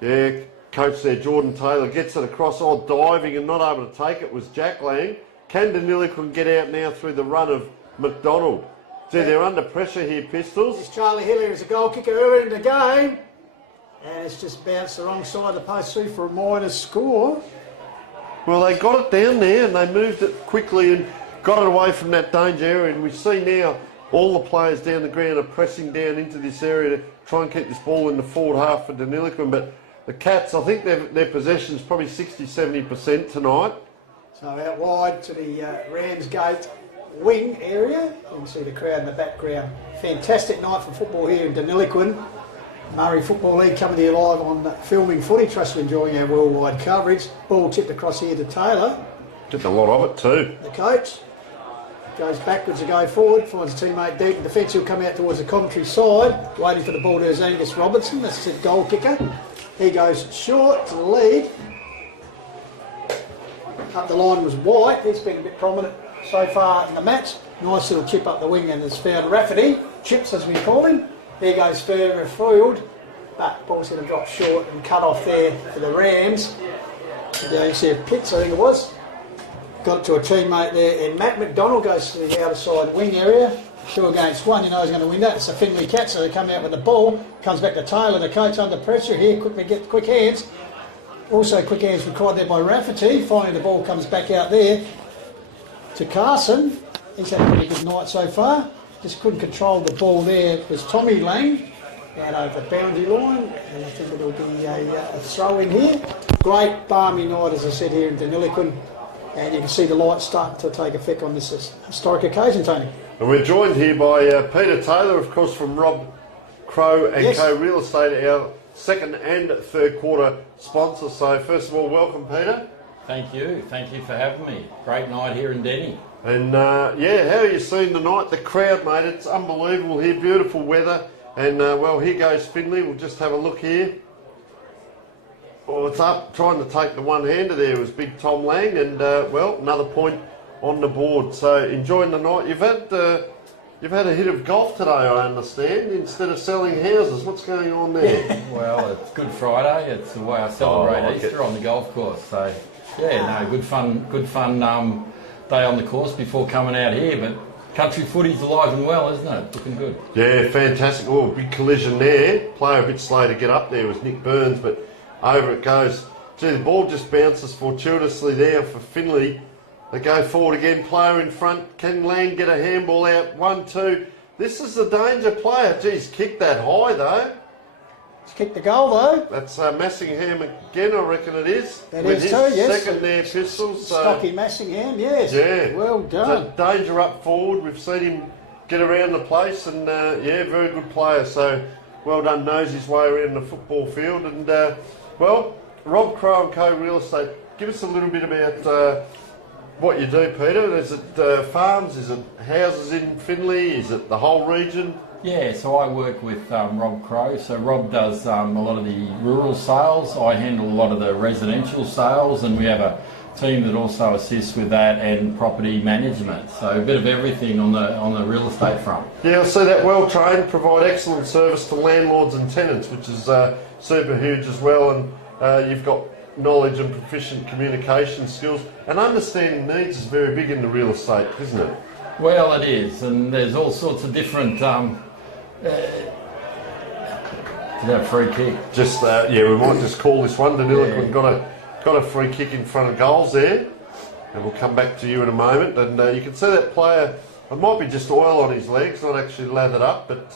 Yeah, coach there, Jordan Taylor, gets it across. Oh, diving and not able to take it was Jack Lang. Can Deniliquin get out now through the run of McDonald? Gee, they're under pressure here, Pistols. This Charlie Hillier is a goal kicker early in the game. And it's just bounced the wrong side of the post through for a minor score. Well, they got it down there and they moved it quickly and got it away from that danger area. And we see now all the players down the ground are pressing down into this area to try and keep this ball in the forward half for Deniliquin. But the Cats, I think their possession's probably 60-70% tonight. So out wide to the Ramsgate wing area. You can see the crowd in the background. Fantastic night for football here in Deniliquin. Murray Football League coming to you live on Filming Footy. Trust you're enjoying our worldwide coverage. Ball tipped across here to Taylor. Did a lot of it too. The coach goes backwards to go forward, finds a teammate deep in defence. He'll come out towards the commentary side, waiting for the ball to his Angus Robertson. That's the goal kicker. He goes short to the lead. Up the line was White. He's been a bit prominent so far in the match. Nice little chip up the wing and has found Rafferty. Chips as we call him. There goes further afield. But ball's going to drop short and cut off there for the Rams. There you see a Pitts, I think it was. Got it to a teammate there, and Matt McDonald goes to the outer side wing area. 2 against 1, you know he's going to win that. It's a Finley cat, so they come out with the ball. Comes back to Taylor, the coach under pressure here. Quickly get quick hands. Also quick hands required there by Rafferty. Finally the ball comes back out there to Carson. He's had a pretty good night so far. Just couldn't control the ball there. It was Tommy Lang out over the boundary line, and I think it'll be a throw in here. Great balmy night, as I said, here in Deniliquin. And you can see the lights starting to take effect on this historic occasion, Tony. And we're joined here by Peter Taylor, of course, from Rob Crow and Co Real Estate, our second and third quarter sponsor. So first of all, welcome, Peter. Thank you for having me. Great night here in Denny. And yeah, how are you seeing tonight? The crowd, mate, it's unbelievable here, beautiful weather. And well, here goes Finley. We'll just have a look here. Oh, it's up, trying to take the one-hander there was big Tom Lang, and well, another point on the board. So enjoying the night. You've had a hit of golf today, I understand, instead of selling houses. What's going on there? Well, it's Good Friday. It's the way I celebrate Easter on the golf course. So yeah, no, good fun day on the course before coming out here. But country footy's alive and well, isn't it? Looking good. Yeah, fantastic. Oh, big collision there. Player a bit slow to get up there was Nick Burns, but over it goes. Gee, the ball just bounces fortuitously there for Finley. They go forward again, player in front. Can Lang get a handball out? 1-2. This is a danger player. Geez, kicked that high though. He's kicked the goal though. That's Massingham again, I reckon it is. That with is his too, yes. second there, Pistols. So Stocky Massingham, yes. yeah, Well done. So danger up forward. We've seen him get around the place, and yeah, very good player. So well done, knows his way around the football field. And well, Rob Crow and Co Real Estate. Give us a little bit about what you do, Peter. Is it farms? Is it houses in Finley? Is it the whole region? Yeah, so I work with Rob Crow. So Rob does a lot of the rural sales. I handle a lot of the residential sales, and we have a team that also assists with that and property management. So a bit of everything on the real estate front. Yeah, I see that. Well trained, provide excellent service to landlords and tenants, which is super huge as well. And you've got knowledge and proficient communication skills. And understanding needs is very big in the real estate, isn't it? Well, it is, and there's all sorts of different. Is that a free kick? Just yeah, we might just call this one. Deniliquin got a free kick in front of goals there, and we'll come back to you in a moment. And you can see that player. It might be just oil on his legs, not actually lathered up, but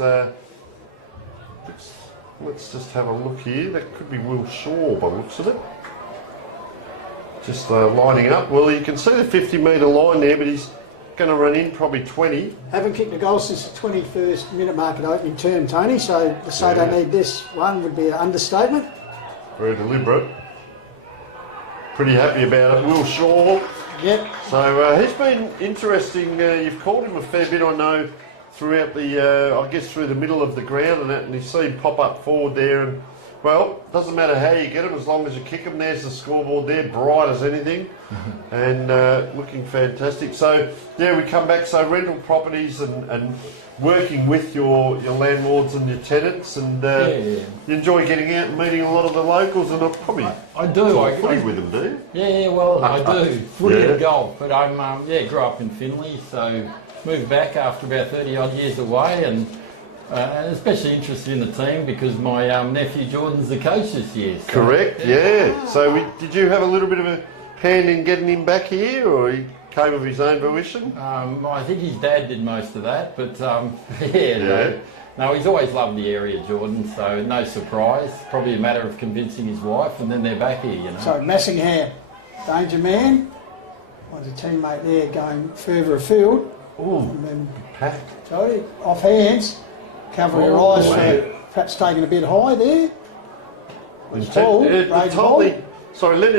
let's just have a look here. That could be Will Shaw by the looks of it. Just lining up. Well, you can see the 50-metre line there, but he's going to run in probably 20. Haven't kicked a goal since the 21st minute mark at opening term, Tony, so to say they need this one would be an understatement. Very deliberate. Pretty happy about it. Will Shaw. Yep. So he's been interesting. You've called him a fair bit, I know, throughout the, I guess through the middle of the ground and that, and you see him pop up forward there, and well, doesn't matter how you get him as long as you kick him. There's the scoreboard there, bright as anything, and looking fantastic. So yeah, we come back. So rental properties and working with your landlords and your tenants, and you enjoy getting out and meeting a lot of the locals, and I do. I footy with them, do you? Yeah, well, I do. Footy and golf, but I'm grew up in Finley, so moved back after about 30 odd years away, and especially interested in the team because my nephew Jordan's the coach this year. So. Correct, yeah. So did you have a little bit of a hand in getting him back here, or he came of his own volition? I think his dad did most of that, but no, he's always loved the area, Jordan, so no surprise. Probably a matter of convincing his wife, and then they're back here, you know. So Massingham, danger man. was a teammate there going further afield. Ooh, And then Pat. Jody, off hands, covering her eyes for perhaps taking a bit high there. Was Paul, Lenny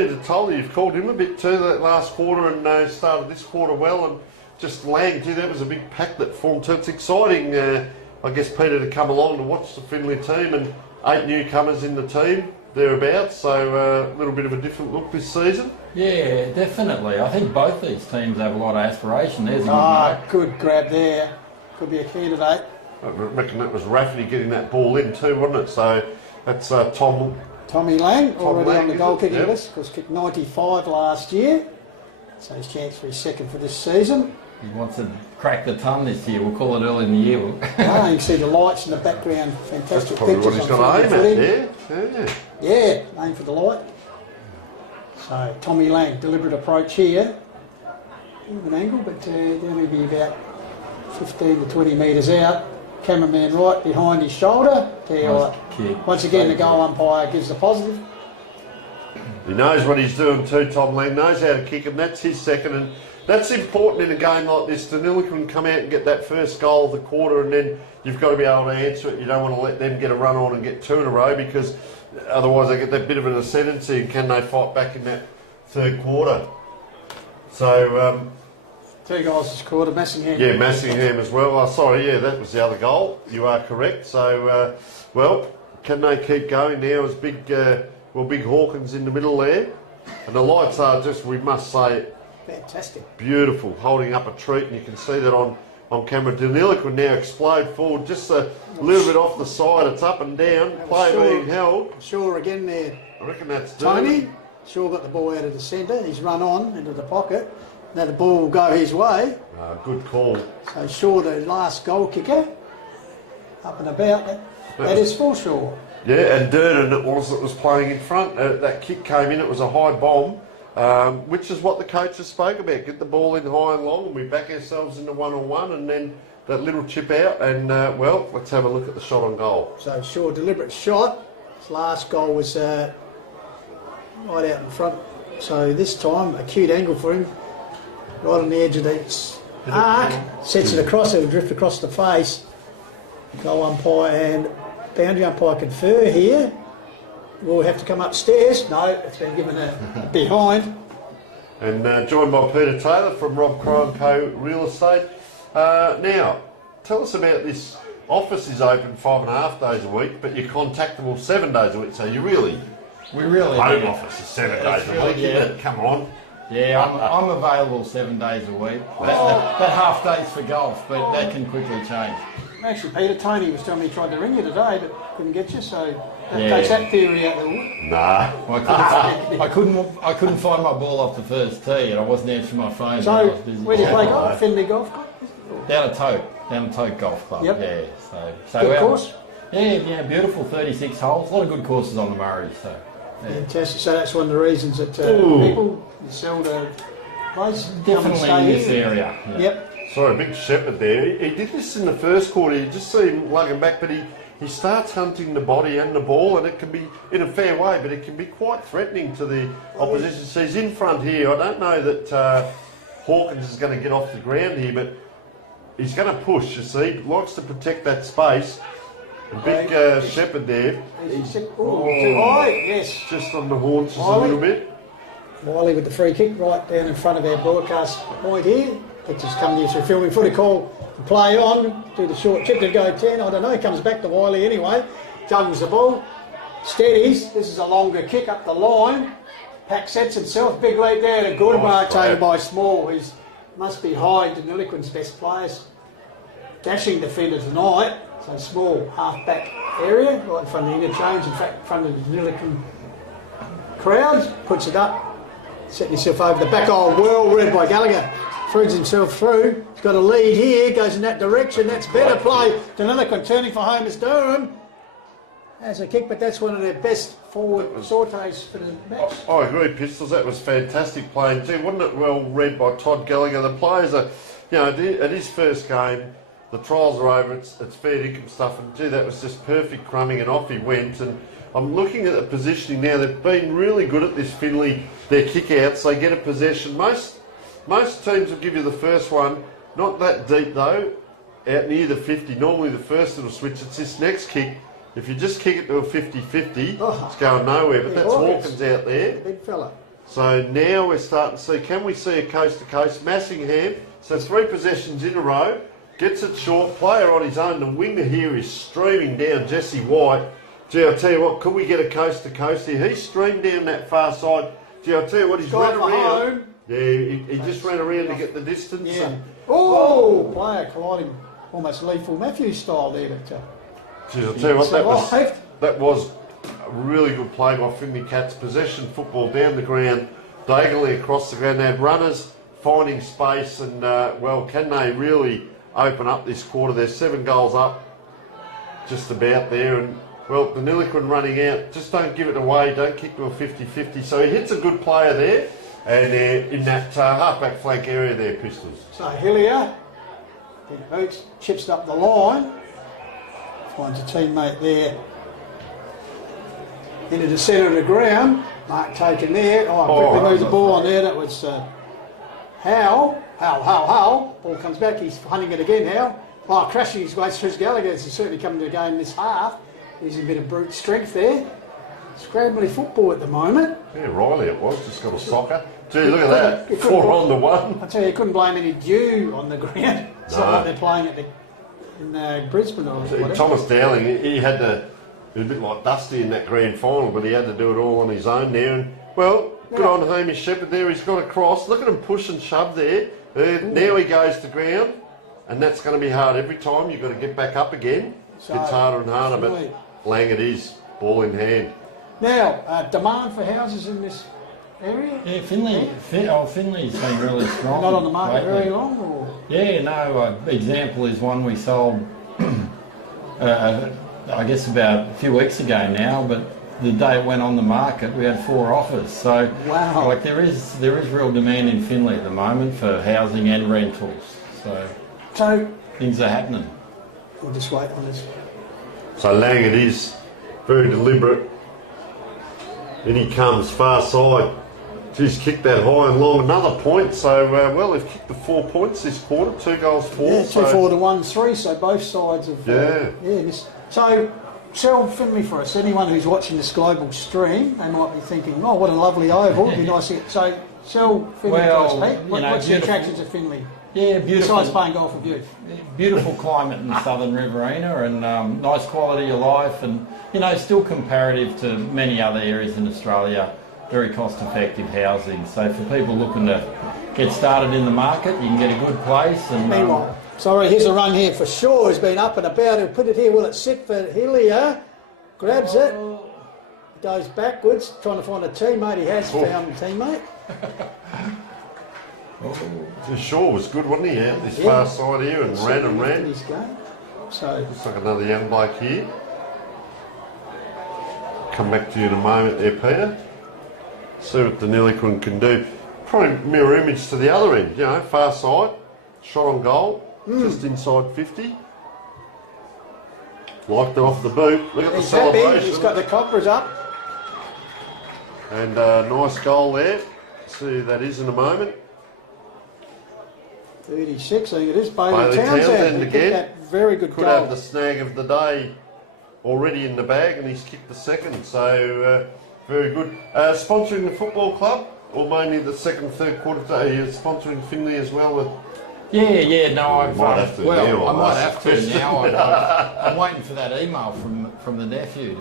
Detoli, you've called him a bit too that last quarter and started this quarter well, and just Lang too, that was a big pack that formed too. It's exciting, I guess, Peter, to come along to watch the Finley team, and 8 newcomers in the team, thereabouts, so a little bit of a different look this season. Yeah, definitely. I think both these teams have a lot of aspiration. There's a good grab there. Could be a candidate. I reckon that was Rafferty getting that ball in too, wasn't it? So that's Tommy Lang, already Lang, on the goal kicking Yep. list, because kicked 95 last year. So his chance for his second for this season. He wants to crack the ton this year. We'll call it early in the year. You can see the lights in the background. That's Fantastic probably pictures. what he's on got to aim Finley at footy. there. Yeah, aim for the light. So Tommy Lang, deliberate approach here. Even angle, but they'll only be about 15 to 20 metres out. Cameraman right behind his shoulder. Once again, the goal umpire gives the positive. He knows what he's doing too, Tom Lang. Knows how to kick him. That's his second, and that's important in a game like this. Deniliquin come out and get that first goal of the quarter, and then you've got to be able to answer it. You don't want to let them get a run on and get 2 in a row, because otherwise they get that bit of an ascendancy, and can they fight back in that third quarter? So 2 goals this quarter, Massingham. yeah, Massingham as well. That was the other goal. You are correct. So can they keep going now as big Hawkins in the middle there? And the lights are just, we must say, fantastic. Beautiful, holding up a treat, and you can see that on camera. Deniliquin now explode forward, just a little bit off the side. It's up and down, play being held. Shaw again there. I reckon that's Tony. Shaw got the ball out of the centre. He's run on into the pocket. Now the ball will go his way. Good call. So Shaw, the last goal kicker, up and about. That is for Shaw. Yeah, and Durden it was playing in front. That kick came in, it was a high bomb, which is what the coaches spoke about. Get the ball in high and long, and we back ourselves into one-on-one, and then that little chip out, and let's have a look at the shot on goal. So Shaw, deliberate shot. His last goal was right out in front. So this time, acute angle for him, right on the edge of the arc, sets it across, it'll drift across the face. Goal umpire and boundary umpire confer here. We'll have to come upstairs. No, it's been given a behind. And joined by Peter Taylor from Rob Crow & Co Real Estate. Now, tell us about this. Office is open 5.5 days a week, but you're contactable 7 days a week. So you really, home office is 7 days a week, isn't it? Come on. Yeah, I'm available 7 days a week. That half day's for golf, but that can quickly change. Actually, Peter, Tony was telling me he tried to ring you today, but couldn't get you, so that takes that theory out the wood. Nah. I couldn't find my ball off the first tee, and I wasn't answering my phone. So, I was busy. where do you play golf? Finley Golf Club? Down at Tote Golf Club. Yep. Yeah. So Good course? Yeah, beautiful 36 holes. A lot of good courses on the Murray. So. Yeah. Fantastic. So that's one of the reasons that people sell the place. Definitely in this area. Yeah. Yep. Sorry, big shepherd there. He did this in the first quarter. You just see him lugging back, but he starts hunting the body and the ball, and it can be in a fair way, but it can be quite threatening to the opposition. So he's in front here. I don't know that Hawkins is going to get off the ground here, but he's going to push, you see. He likes to protect that space. A big shepherd there. Too high, yes. Just on the haunches a little bit. Wiley with the free kick right down in front of our broadcast point here. Pictures coming here through filming footy, call to play on, do the short chip to go 10. I don't know, he comes back to Wiley anyway. Juggles the ball, steadies. This is a longer kick up the line. Pack sets himself, big lead there, and a good mark taken by Small. He must be high, Deniliquin's best players. Dashing defender tonight. So Small, half-back area, right in front of the interchange, in fact, in front of the Deniliquin crowd. Puts it up, setting himself over the back. Oh, well read by Gallagher. Throws himself through. He's got a lead here, goes in that direction. That's better play. Deniliquin turning for home is Durham. Has a kick, but that's one of their best forward sorties for the match. I agree, Pistols. That was fantastic playing too. Wasn't it well read by Todd Gallagher? The players are, at his first game, the trials are over, it's fair income stuff, and gee, that was just perfect crumbing, and off he went. And I'm looking at the positioning now. They've been really good at this, Finley. Their kick-outs, they get a possession. Most Most teams will give you the first one, not that deep though, out near the 50. Normally the first little switch, it's this next kick. If you just kick it to a 50-50, it's going nowhere, but that's Hawkins out there. Big fella. So now we're starting to see, can we see a coast-to-coast? Massingham, so 3 possessions in a row, gets it short, player on his own, the winger here is streaming down Jesse White. Gee, I'll tell you what, could we get a coast-to-coast here? He's streamed down that far side. Gee, I'll tell you what, he's run around. Home. Yeah, he just ran around to get the distance. Yeah. And, Player colliding almost lethal Matthews style there. gee, I'll tell you what, that was a really good play by Finley Cats. Possession football down the ground, diagonally across the ground. They had runners finding space, and well, can they really open up this quarter? They're 7 goals up, just about there, and well, Deniliquin running out. Just don't give it away. Don't kick to a 50-50. So he hits a good player there, and in that half-back flank area there, Pistols. So Hillier, then Hoots chips it up the line, finds a teammate there. Into the centre of the ground, Mark taken there. Quickly moves the ball on there. That was Howe. Ball comes back, he's hunting it again, Howe. Crashing his way through Gallagher. He's certainly coming to the game this half. Using a bit of brute strength there. Scrambly football at the moment. Yeah, Riley it was, just got a soccer. Gee, look at that, 4-on-1. I tell you, you couldn't blame any dew on the ground. It's not like they're playing in Brisbane or whatever. Thomas Dowling, he had to, it was a bit like Dusty in that grand final, but he had to do it all on his own there. And well, good on Hamish Shepherd there, he's got a cross. Look at him push and shove there. Now he goes to ground, and that's going to be hard every time. You've got to get back up again. So, it's harder and harder, but Lang it is, ball in hand. Now, demand for houses in this area? Yeah, Finley's been really strong. Not on the market lately. very long? Or? Yeah, no, example is one we sold, I guess about a few weeks ago now, but the day it went on the market, we had 4 offers. So, wow. Like there is real demand in Finley at the moment for housing and rentals. So things are happening. We'll just wait on this. So Lang it is, very deliberate. In he comes, far side. He's kicked that high and long, another point. So, well, they've kicked the 4 points this quarter, 2 goals, 4. Yeah, 2-4 to 1-3, so both sides have... So, sell Finley for us. Anyone who's watching this global stream, they might be thinking, oh, what a lovely oval, it'd be nice to get... So, sell Finley for us, Pete. What's the attractions of Finley? Yeah, beautiful. Besides playing golf with you. Beautiful climate in the southern Riverina, and nice quality of life, and still comparative to many other areas in Australia, very cost-effective housing. So for people looking to get started in the market, you can get a good place. And meanwhile, sorry, here's a run here for sure. He's been up and about. He'll put it here. Will it sit for Hillier? Grabs it. Goes backwards, trying to find a teammate. He has found a teammate. Shaw was good, wasn't he? Out this far side here and ran. His game. So looks like another young bloke here. Come back to you in a moment there, Peter. See what Deniliquin can do. Probably mirror image to the other end, far side, shot on goal, just inside 50. Liked it off the boot. Look at the celebration. Happy. He's got the coppers up. And nice goal there. See who that is in a moment. 36, I think it is. Bailey Townsend again. That very good Could goal. have the snag of the day already in the bag, and he's kicked the second. So very good. Sponsoring the football club, or mainly the second, third quarter day. You're sponsoring Finley as well with. Yeah. No, I might have to now. I might have to now. I'm waiting for that email from the nephew.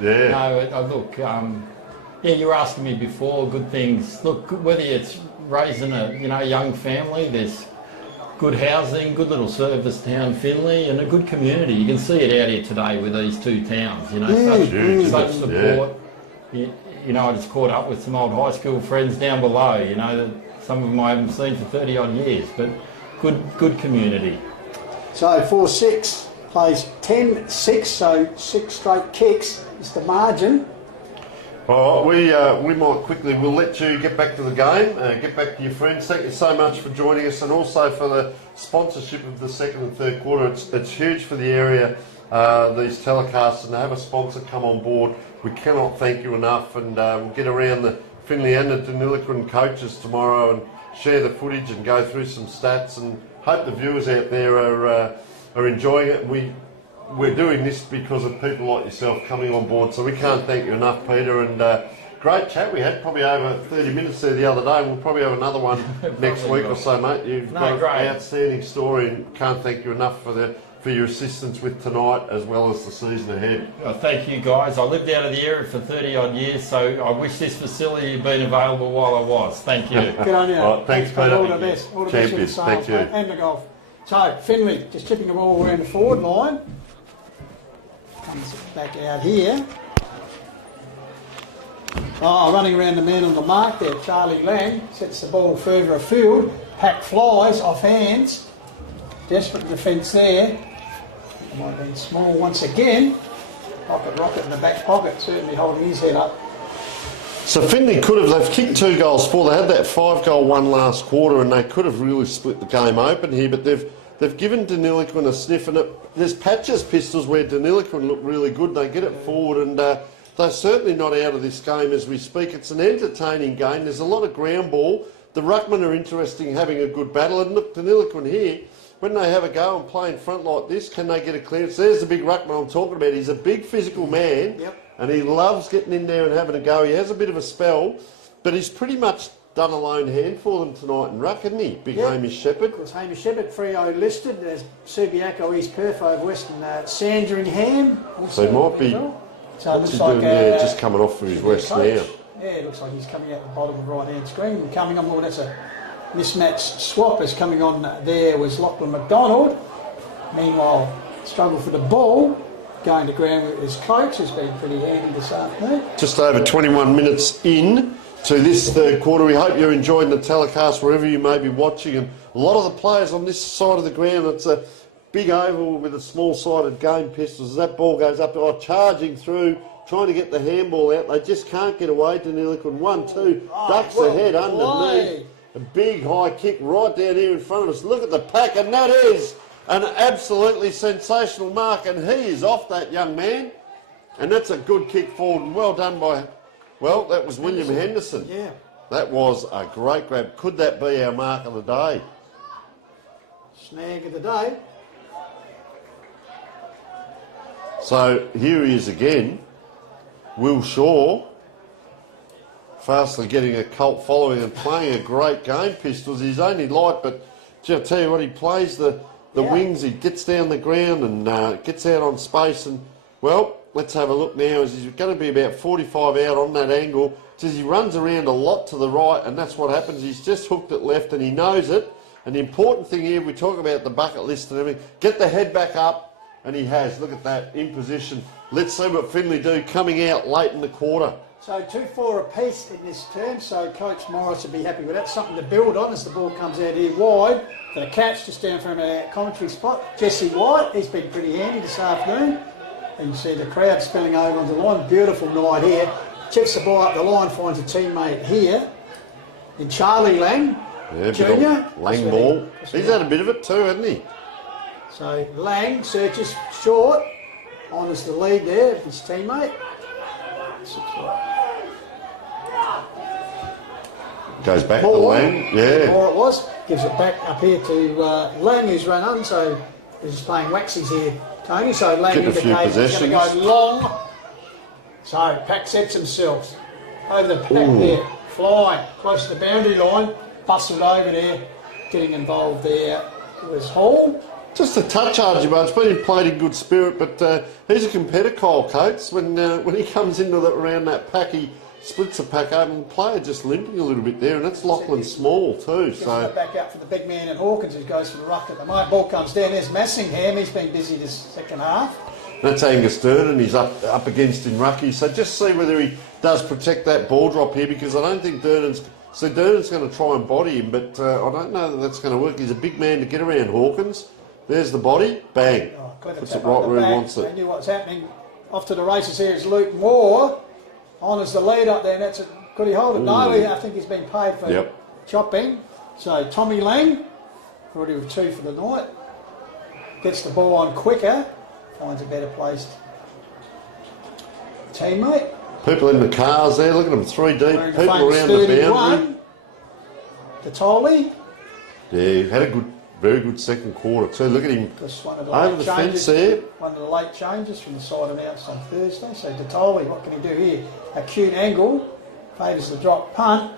No, look. You were asking me before. Good things. Look, whether it's raising a young family, there's good housing, good little service town, Finley, and a good community. You can see it out here today with these 2 towns. Such support. Yeah. I just caught up with some old high school friends down below. That some of them I haven't seen for 30 odd years, but good community. So 4-6 plays 10-6, so 6 straight kicks is the margin. Oh, we might quickly, we'll let you get back to the game, get back to your friends. Thank you so much for joining us, and also for the sponsorship of the second and third quarter. It's huge for the area, these telecasts, and to have a sponsor come on board, we cannot thank you enough. And we'll get around the Finley and the Deniliquin coaches tomorrow and share the footage and go through some stats, and hope the viewers out there are enjoying it. We're doing this because of people like yourself coming on board, so we can't thank you enough, Peter. And great chat we had, probably over 30 minutes there the other day. We'll probably have another one next week or so, mate. You've got an outstanding story, and can't thank you enough for your assistance with tonight as well as the season ahead. Well, thank you guys. I lived out of the area for 30 odd years, so I wish this facility had been available while I was. Thank you. Good on you. Right, thanks, Peter. All the best. All the best with the sales, Thank you. mate, and the golf. So, Finley, just tipping the ball around the forward line. Comes back out here. Oh, running around the man on the mark there, Charlie Lang. Sets the ball further afield. Pack flies off hands. Desperate defence there. Might have been small once again. Pocket Rocket in the back pocket, certainly holding his head up. So Finley they've kicked 2 goals for. They had that 5-goal one last quarter, and they could have really split the game open here, but they've given Deniliquin a sniff, and there's patches pistols where Deniliquin look really good. They get it forward, and they're certainly not out of this game as we speak. It's an entertaining game. There's a lot of ground ball. The ruckmen are interesting, having a good battle, and look, Deniliquin here, when they have a go and play in front like this, can they get a clearance? There's the big ruckman I'm talking about. He's a big physical man, and he loves getting in there and having a go. He has a bit of a spell, but he's pretty much done a lone hand for them tonight in ruck, hasn't he? Big Hamish Shepherd. Of course, Hamish Shepherd, Freo listed. There's Subiaco, East Perth over Western Sandringham. So he might be, so it what's looks he like, doing just coming off for his West now. Yeah, it looks like he's coming out the bottom of the right-hand screen. And coming on, well, that's a mismatched swap. As coming on there was Lachlan McDonald. Meanwhile, struggle for the ball. Going to ground with his coach has been pretty handy this afternoon. Just over 21 minutes in to this third quarter. We hope you're enjoying the telecast wherever you may be watching. And a lot of the players on this side of the ground, it's a big oval with a small-sided game pistols. As that ball goes up, charging through, trying to get the handball out. They just can't get away. Deniliquin 1-2, ducks ahead underneath. A big high kick right down here in front of us. Look at the pack, and that is an absolutely sensational mark, and he is off, that young man. And that's a good kick forward, and well done by, well, that was William Henderson. Yeah. That was a great grab. Could that be our mark of the day? Snag of the day. So here he is again. Will Shaw, fastly getting a cult following and playing a great game, Pistols. He's only light, but I'll tell you what, he plays the wings, he gets down the ground and gets out on space. And, well, let's have a look now. As he's going to be about 45 out on that angle. Says he runs around a lot to the right, and that's what happens. He's just hooked it left, and he knows it. And the important thing here, we talk about the bucket list and everything, get the head back up, and he has. Look at that, in position. Let's see what Finley do coming out late in the quarter. So 2-4 apiece in this term, so Coach Morris would be happy with that. Something to build on as the ball comes out here wide. For the catch just down from our commentary spot. Jesse White, he's been pretty handy this afternoon. And you see the crowd spilling over on the line. Beautiful night here. Checks the ball up the line, finds a teammate here. In Charlie Lang, Junior. Lang ball. He's had a bit of it too, hasn't he? So Lang searches short. Honours the lead there of his teammate. Goes back to Lang, yeah. Or it was. Gives it back up here to Lang, who's run on. So he's just playing waxies here, Tony. So Lang indicates he's going to go long. So Pack sets themselves over the pack there, flying close to the boundary line, bustled over there, getting involved there was Hall. Just a touch, Archie, but it's been played in good spirit, but he's a competitor, Kyle Coates. When he comes into around that pack, he splits the pack open. The player just limping a little bit there, and that's Lachlan Small too. So back out for the big man in Hawkins, who goes for the ruck at the moment. Ball comes down. There's Massingham. He's been busy this second half. That's Angus Durden. He's up against in rucky. So just see whether he does protect that ball drop here, because I don't think Durden's going to try and body him, but I don't know that that's going to work. He's a big man to get around Hawkins. There's the body, bang. Puts it right where he wants it. They knew what's happening. Off to the races here is Luke Moore. Honours the lead up there, and that's could he hold it? No, I think he's been paid for chopping. So Tommy Lang, already with 2 for the night, gets the ball on quicker, finds a better placed teammate. People in the cars there, look at them 3 deep. People around the boundary. Detoli. Yeah, he had a very good second quarter too. Look at him Just one of the over late the changes, fence there. one of the late changes from the side announced on Thursday. So Detoli, what can he do here? Acute angle, favours the drop punt.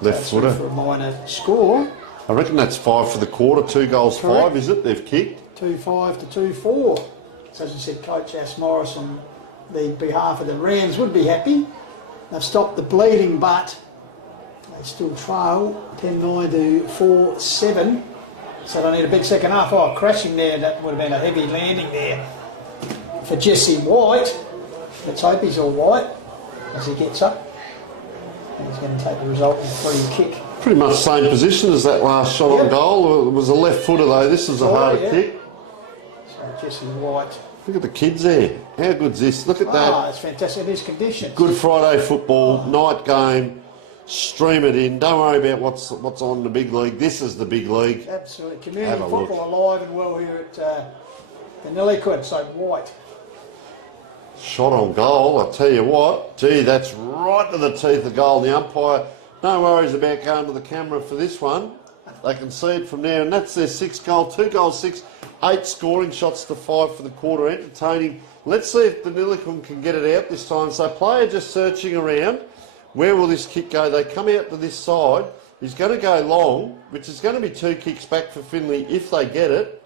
Left So footer. for a minor score. I reckon that's 5 for the quarter. 2 goals, Correct. 5, is it? They've kicked. 2-5 to 2-4. So as I said, Coach Ash Morris on the behalf of the Rams would be happy. They've stopped the bleeding, but they still trail 10-9 to 4-7. So they need a big second half. Oh, crashing there, that would have been a heavy landing there for Jesse White. Let's hope he's all right as he gets up. And he's going to take the resulting free kick. Pretty much same position as that last shot on Yep. goal. It was a left footer though. This is a harder yeah. kick. So Jesse White. Look at the kids there. How good's this? Look at that. It's fantastic. It is conditions. Good Friday football, night game. Stream it in. Don't worry about what's on the big league. This is the big league. Absolutely. Community Have a look. football alive and well here at Deniliquin. So White. Shot on goal. I tell you what. Gee, that's right to the teeth of goal. The umpire, no worries about going to the camera for this one. They can see it from there, and that's their 6th goal. 2 goals, 6, 8 scoring shots to 5 for the quarter. Entertaining. Let's see if Deniliquin can get it out this time. So player just searching around. Where will this kick go? They come out to this side. He's going to go long, which is going to be 2 kicks back for Finley if they get it.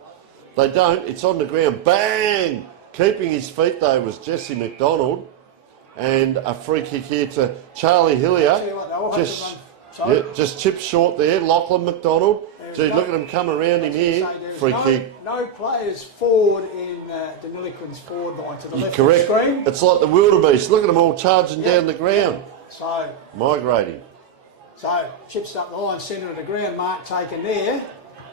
They don't. It's on the ground. Bang! Keeping his feet though was Jesse McDonald. And a free kick here to Charlie Hillier. Just chipped short there. Lachlan McDonald. Gee, look at him come around him here. Free kick. No players forward in Deniliquin's forward line to the You're left of the correct. screen. It's like the wildebeest. Look at them all charging Yeah. down the ground. So Migrating. chips up the line, centre of the ground. Mark taken there.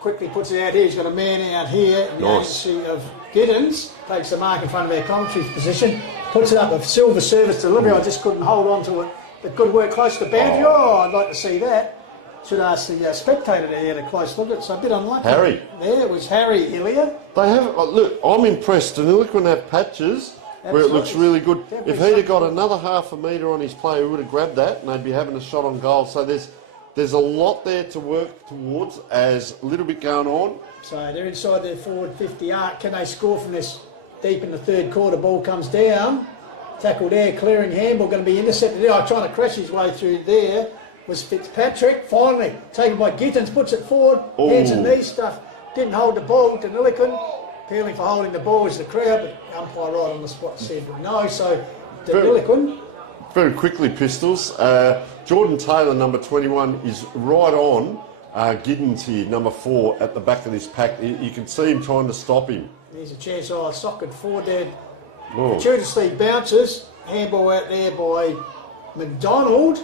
Quickly puts it out here. He's got a man out here in the Nice. agency of Giddens. Takes the mark in front of our commentary position. Puts it up a silver service delivery. I just couldn't hold on to it. But good work close to the boundary. Oh, I'd like to see that. Should ask the spectator to get a close look at it. So a bit unlucky. Harry. There was Harry Hillier. They have, look, I'm impressed. Deniliquin have patches where it looks Absolutely. really good. Definitely If he'd have got something. another half a metre on his play, he would have grabbed that and they'd be having a shot on goal. So there's a lot there to work towards as a little bit going on. So they're inside their forward 50 arc. Can they score from this deep in the third quarter? Ball comes down. Tackle there, clearing handball, going to be intercepted there. Trying to crash his way through there was Fitzpatrick. Finally taken by Gittins, puts it forward. Ooh. Hands and knee stuff. Didn't hold the ball. Deniliquin appealing for holding the ball as the crowd, but the umpire right on the spot said no. So Deniliquin. Very quickly, Pistols. Jordan Taylor, number 21, is right on Giddens here, number 4, at the back of this pack. You can see him trying to stop him. There's a chance. Socket forward there. Oh. Fortuitously bounces. Handball out there by McDonald.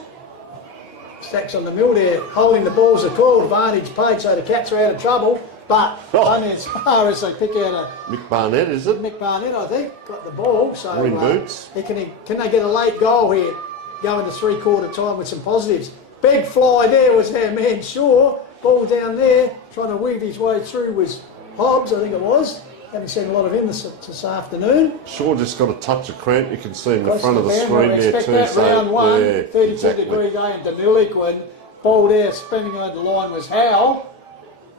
Stacks on the middle there, holding the balls a call, advantage paid, so the Cats are out of trouble. But only as far as they pick out a Mick Barnett, is it? Mick Barnett, I think, got the ball. So Wearing boots. Can they get a late goal here? Go into 3/4 time with some positives. Big fly there was our man Shaw. Ball down there, trying to weave his way through was Hobbs, I think it was. Haven't seen a lot of him this afternoon. Shaw just got a touch of cramp. You can see in the Close front to of the boundary. screen I there expect too. that round one, yeah, 32 exactly. degree day in Deniliquin. Ball there, spinning over the line was Howe.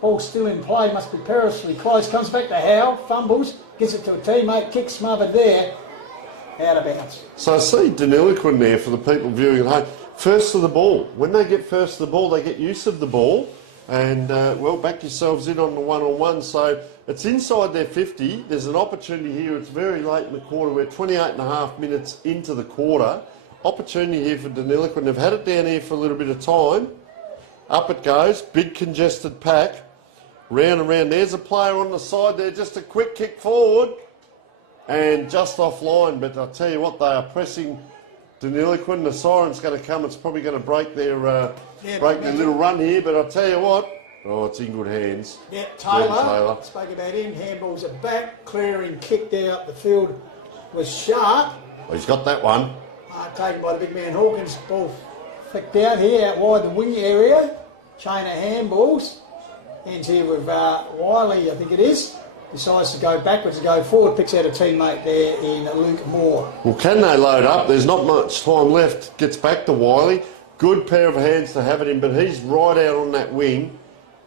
Ball still in play, must be perilously close. Comes back to Howe, fumbles, gives it to a teammate, kick smothered there. Out of bounds. So I see Deniliquin there for the people viewing at home. First to the ball. When they get first to the ball, they get use of the ball. And, well, back yourselves in on the one-on-one. So it's inside their 50. There's an opportunity here. It's very late in the quarter. We're 28 and a half minutes into the quarter. Opportunity here for Deniliquin. They've had it down here for a little bit of time. Up it goes. Big congested pack. Round and round. There's a player on the side there. Just a quick kick forward. And just offline. But I'll tell you what, they are pressing Deniliquin. The siren's going to come. It's probably going to break their little run here. But I'll tell you what, it's in good hands. Yeah, Jordan Taylor. Spoke about him. Handballs are back. Clearing kick there up the field was sharp. Well, he's got that one. Taken by the big man Hawkins. Ball flicked out here out wide the wing area. Chain of handballs. Ends here with Wiley, I think it is. Decides to go backwards and go forward. Picks out a teammate there in Luke Moore. Well, can they load up? There's not much time left. Gets back to Wiley. good pair of hands to have it in, but he's right out on that wing.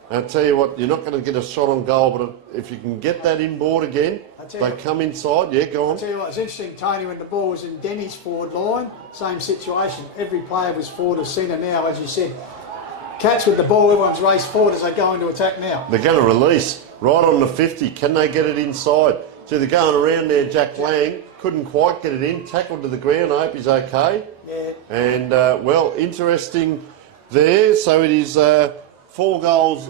And I tell you what, you're not going to get a shot on goal, but if you can get that inboard again, they come inside. Yeah, go I'll on. tell you what, it's interesting, Tony, when the ball was in Denny's forward line, same situation. Every player was forward of centre now, as you said. Cats with the ball, everyone's raced forward as they go into attack now. They're going to release right on the 50. Can they get it inside? So they're going around there, Jack Lang. Couldn't quite get it in. Tackled to the ground. I hope he's okay. Yeah. And, well, interesting there. So it is 4 goals,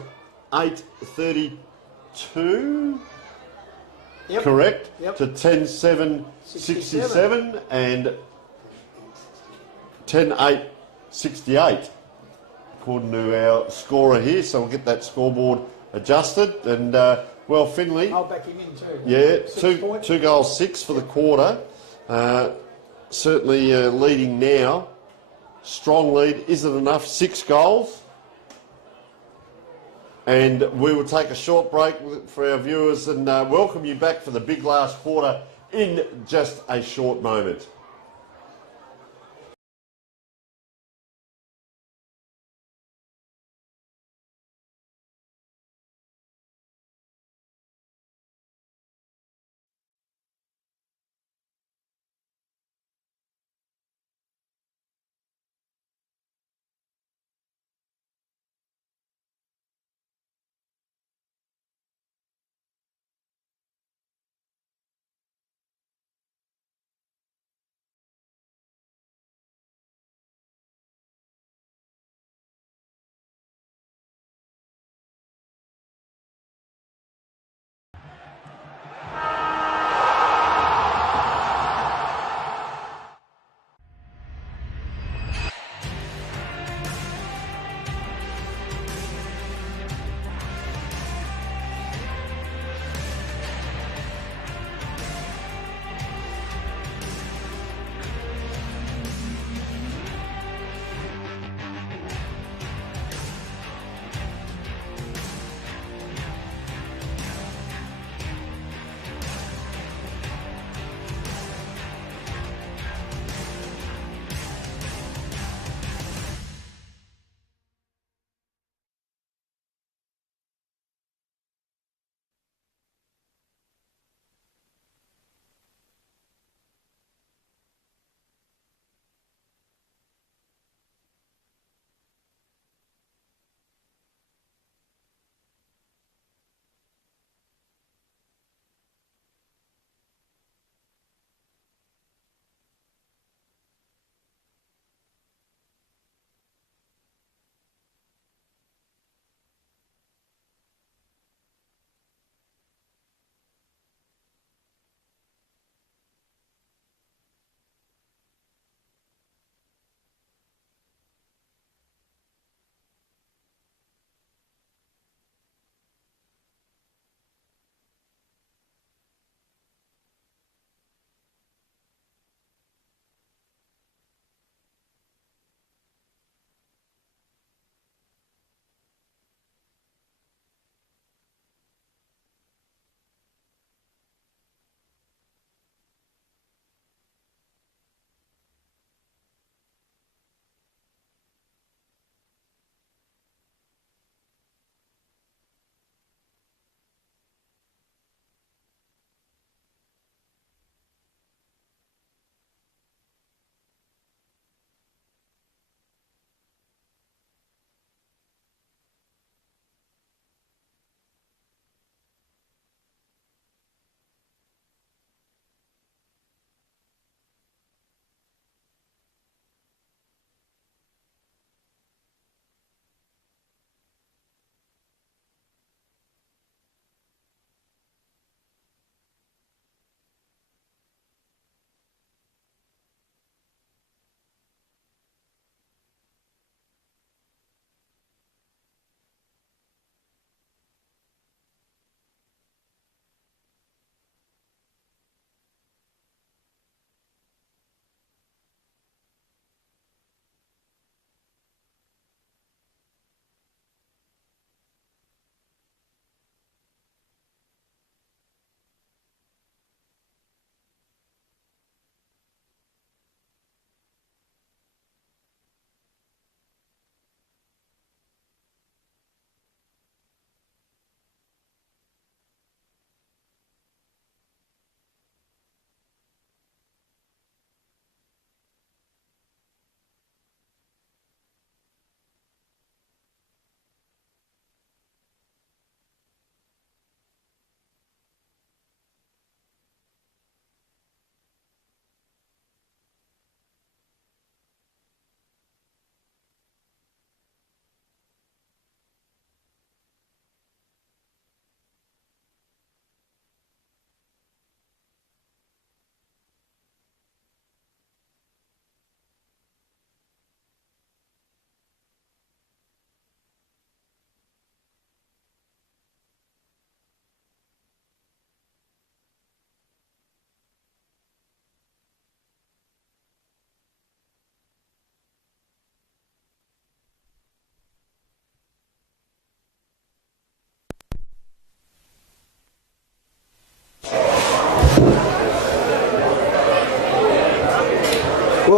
8-32. Yep. Correct? Yep. To 10-7, 67 and 10-8, 68. According to our scorer here. So we'll get that scoreboard adjusted. And, well, Finley. I'll back him in too. Yeah, 6 points. 2 goals, 6 for the quarter. Certainly leading now. Strong lead. Is it enough? 6 goals. And we will take a short break for our viewers and welcome you back for the big last quarter in just a short moment.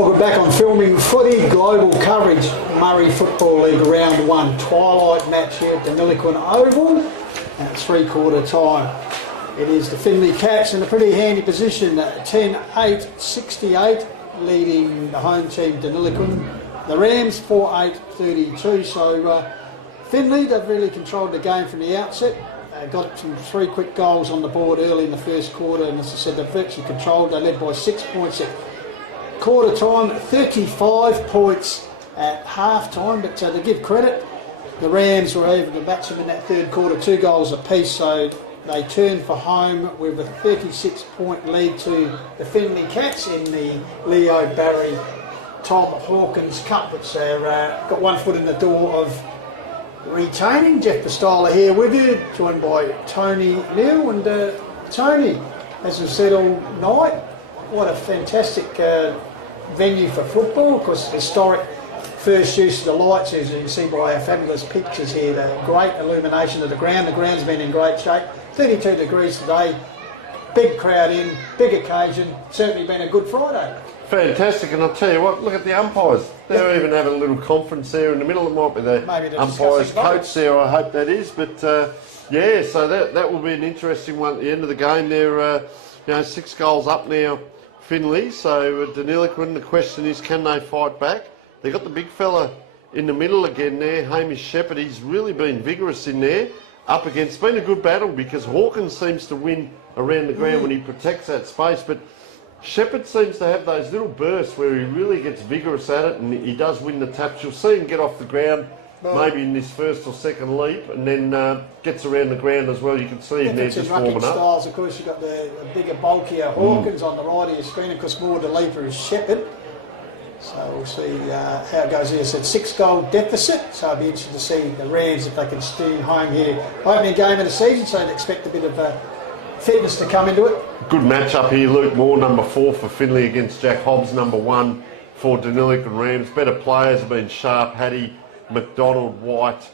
Well, we're back on filming footy, global coverage, Murray Football League Round 1 twilight match here at Deniliquin Oval at 3/4 time. It is the Finley Cats in a pretty handy position, 10-8, 68, leading the home team Deniliquin. The Rams 4-8, 32, so Finley, they've really controlled the game from the outset. Got some 3 quick goals on the board early in the first quarter, and as I said, they've virtually controlled. They led by 6 points at quarter time, 35 points at half time, but to give credit, the Rams were able to match them in that third quarter, 2 goals apiece, so they turned for home with a 36-point lead to the Finley Cats in the Leo Barry Tom Hawkins Cup, which they're got one foot in the door of retaining. Jeff Pistola here with you, joined by Tony Neal. And Tony, as we've said all night, what a fantastic venue for football. Of course, historic first use of the lights, as you can see by our fabulous pictures here, the great illumination of the ground. The ground's been in great shape. 32 degrees today, big crowd in, big occasion, certainly been a good Friday. Fantastic, and I'll tell you what, look at the umpires. They're even having a little conference there in the middle. It might be the umpires coach there, I hope that is. But yeah, so that will be an interesting one at the end of the game. They're 6 goals up now, Finley. So Deniliquin, the question is, can they fight back? They got the big fella in the middle again there, Hamish Shepherd. He's really been vigorous in there, up against. It's been a good battle because Hawkins seems to win around the ground when he protects that space, but Shepherd seems to have those little bursts where he really gets vigorous at it, and he does win the taps. You'll see him get off the ground maybe in this first or second leap, and then gets around the ground as well. You can see him there just warming up. Styles, of course, you've got the bigger, bulkier Hawkins on the right of your screen. Of course, more the leaper is Shepherd. So we'll see how it goes here. It's a 6-goal deficit, so I'll be interested to see the Rams if they can steam home here. Opening game of the season, so I'd expect a bit of fitness to come into it. Good match up here. Luke Moore, number 4 for Finley against Jack Hobbs, number 1 for Deniliquin Rams. Better players have been Sharp, Hattie, McDonald, White,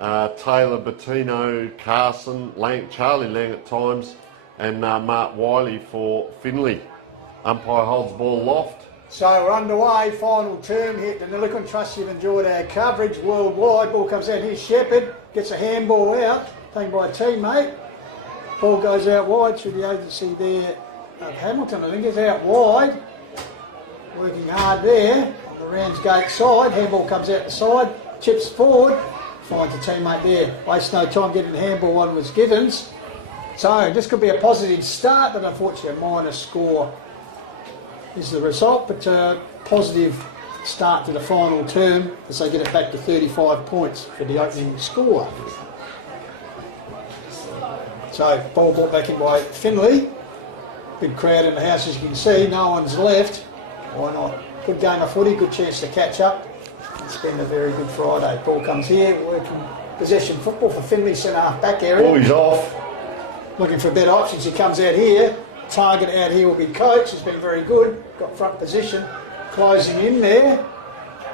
Taylor, Bettino, Carson, Charlie Lang at times, and Mark Wiley for Finley. Umpire holds ball loft. So we're underway, final term here at Deniliquin. Trust you've enjoyed our coverage worldwide. Ball comes out here, Shepherd gets a handball out, taken by a teammate. Ball goes out wide through the agency there of Hamilton. I think it's out wide. Working hard there on the Ramsgate side. Handball comes out the side, chips forward, finds a teammate there. Wastes no time getting the handball on was Givens. So this could be a positive start, but unfortunately a minor score is the result. But positive start to the final term as they get it back to 35 points for the opening score. So ball brought back in by Finley. Big crowd in the house, as you can see. No one's left. Why not? Good game of footy, good chance to catch up. It's been a very good Friday. Ball comes here, working possession football for Finley centre half back area. Oh, he's off. Looking for better options. He comes out here. Target out here will be Coates. He's been very good. Got front position. Closing in there.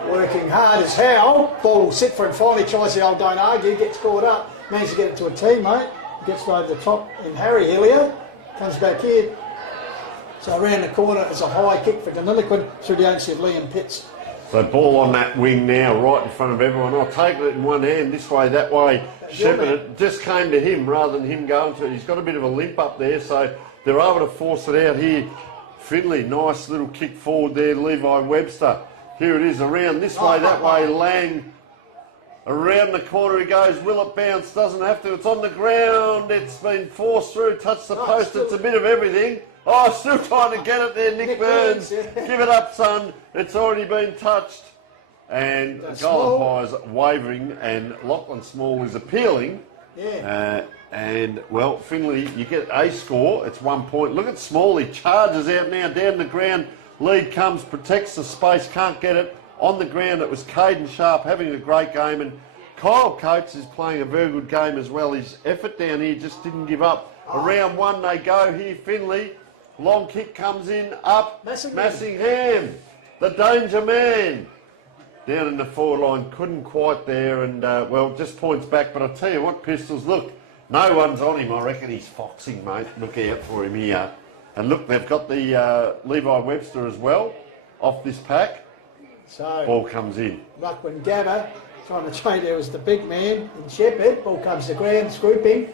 Working hard as hell. Ball will sit for him. Finally tries the old don't argue. Gets caught up. Managed to get it to a teammate. Gets over the top in Harry Hillier. Comes back here. So around the corner is a high kick for Deniliquin through the agency of Liam Pitts. So ball on that wing now, right in front of everyone. I'll take it in one hand, this way, that way. Shepherd, it just came to him rather than him going to it. He's got a bit of a limp up there, so they're able to force it out here. Finley, nice little kick forward there, Levi Webster. Here it is, around this way, that way, Lang. Around the corner he goes, will it bounce? Doesn't have to, it's on the ground. It's been forced through, touched the post, it's a bit of everything. Oh, still trying to get it there, Nick Burns. Yeah. Give it up, son. It's already been touched. And goal umpire's wavering, and Lachlan Small is appealing. Yeah. And, well, Finley, you get a score. It's 1 point. Look at Small. He charges out now, down the ground. Lead comes, protects the space, can't get it. On the ground, it was Caden Sharp having a great game. And Kyle Coates is playing a very good game as well. His effort down here just didn't give up. Around one they go here, Finley. Long kick comes in, up, Massingham, the danger man. Down in the forward line, couldn't quite there, and, well, just points back. But I'll tell you what, Pistols, look, no one's on him. I reckon he's foxing, mate. Look out for him here. And look, they've got the Levi Webster as well. off this pack. So Ball comes in. Ruckman Gabba trying to train there was the big man in Shepherd. Ball comes to ground, scooping.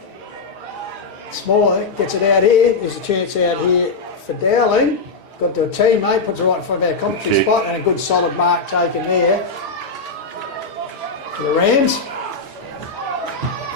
Smaller gets it out here. There's a chance out here for Dowling. Got to a teammate, puts it right in front of our commentary spot, and a good solid mark taken there for the Rams.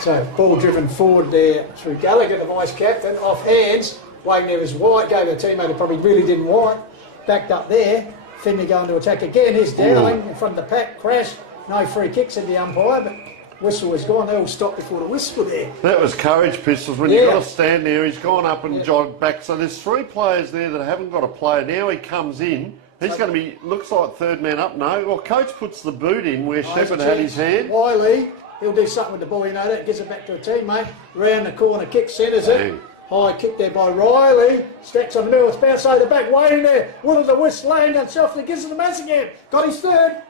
So ball driven forward there through Gallagher, the vice captain, off hands. Waiting there was White, gave it a teammate who probably really didn't want. Backed up there. Finley going to attack again. Here's Dowling in front of the pack. Crash. No free kicks in the umpire, but whistle was gone. They all stopped before the whistle there. That was courage, Pistols. When you've got to stand there, he's gone up and jogged back. So there's 3 players there that haven't got a player. Now he comes in. He's going to be, looks like third man up. No, well, coach puts the boot in where Shepherd had his hand. Wiley, he'll do something with the ball, you know that. Gives it back to a teammate. Round the corner, kick, centres it. High kick there by Riley. Stacks on the middle, it's bounced over the back. Wayne there. Will of the West laying unselfishly gives it to Massington. Got his third.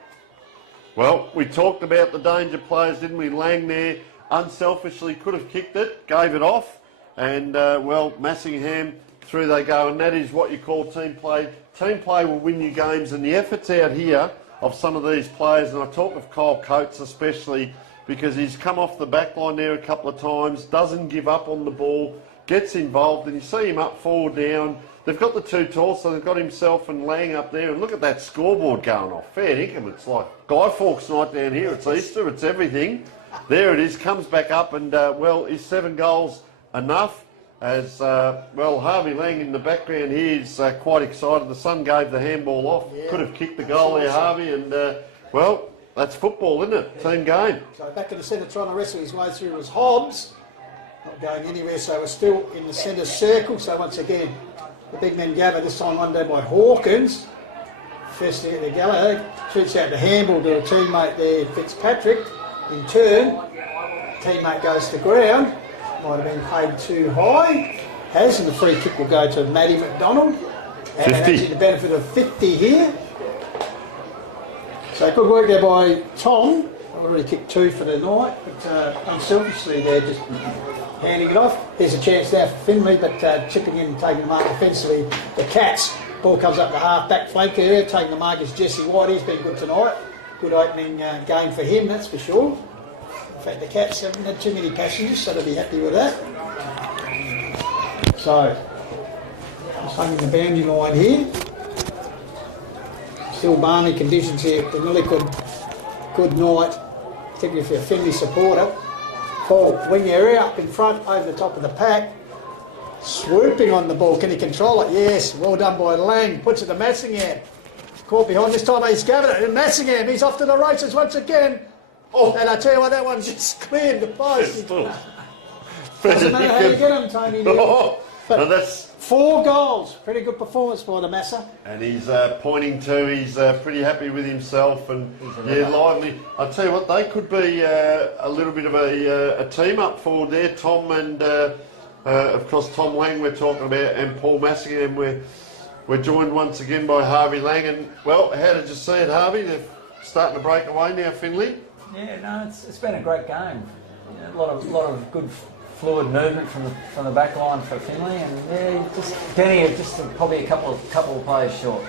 Well, we talked about the danger players, didn't we? Lang there unselfishly could have kicked it, gave it off, and well, Massingham, through they go, and that is what you call team play. Team play will win you games, and the efforts out here of some of these players, and I talk of Kyle Coates especially, because he's come off the back line there a couple of times, doesn't give up on the ball, gets involved, and you see him up, forward, down. They've got the 2 tall, so they've got himself and Lang up there, and look at that scoreboard going off. Fair income, it's like Guy Fawkes night down here, it's Easter, it's everything. There it is, comes back up, and well, is 7 goals enough? As, well, Harvey Lang in the background here is quite excited. The son gave the handball off, could have kicked the goal there, Harvey, and well, that's football, isn't it? Team game. So back to the centre, trying to wrestle his way through was Hobbs. Not going anywhere, so we're still in the centre circle. So once again, the big man Gabba, this time one down by Hawkins. First thing at the Gallagher, shoots out the handball to a teammate there, Fitzpatrick. In turn, teammate goes to ground. Might have been paid too high. Has, and the free kick will go to Matty McDonald. And 50. actually the benefit of 50 here. So good work there by Tom. Already kicked 2 for the night, but unselfishly they're just handing it off. There's a chance there for Finley, but chipping in and taking the mark offensively. The Cats. Ball comes up the half-back flank area. Taking the mark is Jesse White. He's been good tonight. Good opening game for him, that's for sure. In fact, the Cats haven't had too many passengers, so they'll be happy with that. So, just hanging the boundary line here. Still balmy conditions here. Deniliquin, good night. Particularly if you're a Finley supporter. Paul, wing area up in front, over the top of the pack. Swooping on the ball. Can he control it? Yes. Well done by Lang. Puts it to Massingham. Caught behind. This time he's gathered it. And Massingham, he's off to the races once again. Oh, and I tell you what, that one's just cleared the post. Doesn't matter how you get him, Tony. But that's 4 goals. Pretty good performance by the Massa. And he's pointing to, he's pretty happy with himself, and lively. I tell you what, they could be a little bit of a team up forward there. Tom and, of course, Tom Lang we're talking about, and Paul Massingham. We're joined once again by Harvey Lang. And, well, how did you see it, Harvey? They're starting to break away now, Finley. Yeah, no, it's been a great game. You know, a lot of good fluid movement from the back line for Finley, and yeah, just Denny just probably a couple of players short.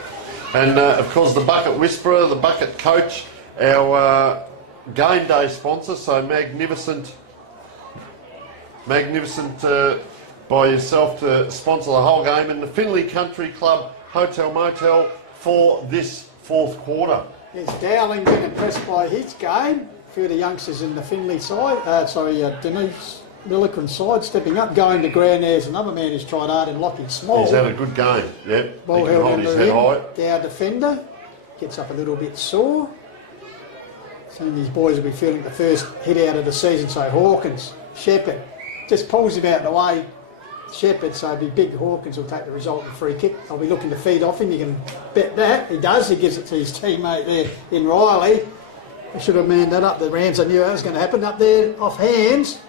And of course the Bucket Whisperer, the Bucket Coach, our game day sponsor. So magnificent by yourself to sponsor the whole game, and the Finley Country Club Hotel Motel for this 4th quarter. There's Dowling been impressed by his game. A few of the youngsters in the Finley side, Deniliquin side stepping up, going to ground. There's another man who's tried hard in Lockie Small. He's had a good game, yep. Ball he can held hold his head high. Our defender gets up a little bit sore. Some of these boys will be feeling the first hit out of the season. So Hawkins, Shepherd, just pulls him out of the way. Shepherd, so it'll be big. Hawkins will take the resulting free kick. I'll be looking to feed off him. You can bet that. He does. He gives it to his teammate there in Riley. He should have manned that up. The Rams, I knew that was going to happen. Up there, off hands.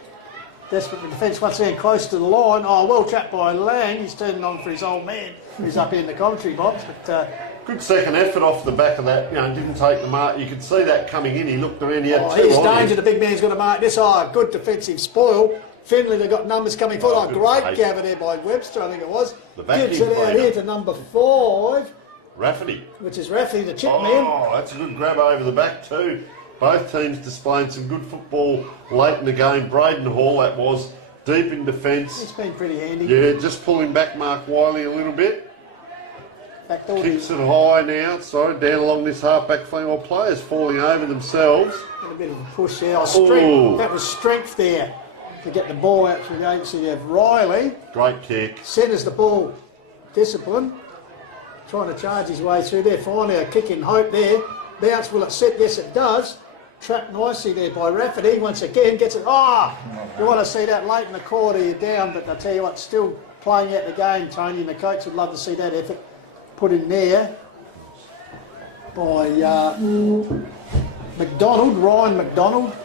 Desperate defence once again, close to the line. Oh, well trapped by Lang. He's turning on for his old man, who's up in the commentary box. But good second effort off the back of that. Didn't take the mark. You could see that coming in. He looked around. He had 2 he's on danger. him. The big man's got to mark this. Oh, good defensive spoil. Finley, they've got numbers coming forward. Oh, great gather there by Webster, I think it was. Gives it out here to number 5. Rafferty. which is Rafferty, the chip man. Oh, that's a good grab over the back too. Both teams displaying some good football late in the game. Braden Hall, that was, deep in defence. It's been pretty handy. Yeah, just pulling back Mark Wiley a little bit. Back door. Kicks it high now, sorry, down along this half-back flank. Well, players falling over themselves. A bit of a push there. Oh, strength. That was strength there to get the ball out through the agency of Riley. Great kick. Centres the ball. Discipline. Trying to charge his way through there. Finally a kick in hope there. Bounce, will it set? Yes, it does. Trapped nicely there by Rafferty. Once again, gets it. You want to see that late in the quarter, you're down, but I tell you what, still playing out the game, Tony, and the coach would love to see that effort put in there by Ryan McDonald.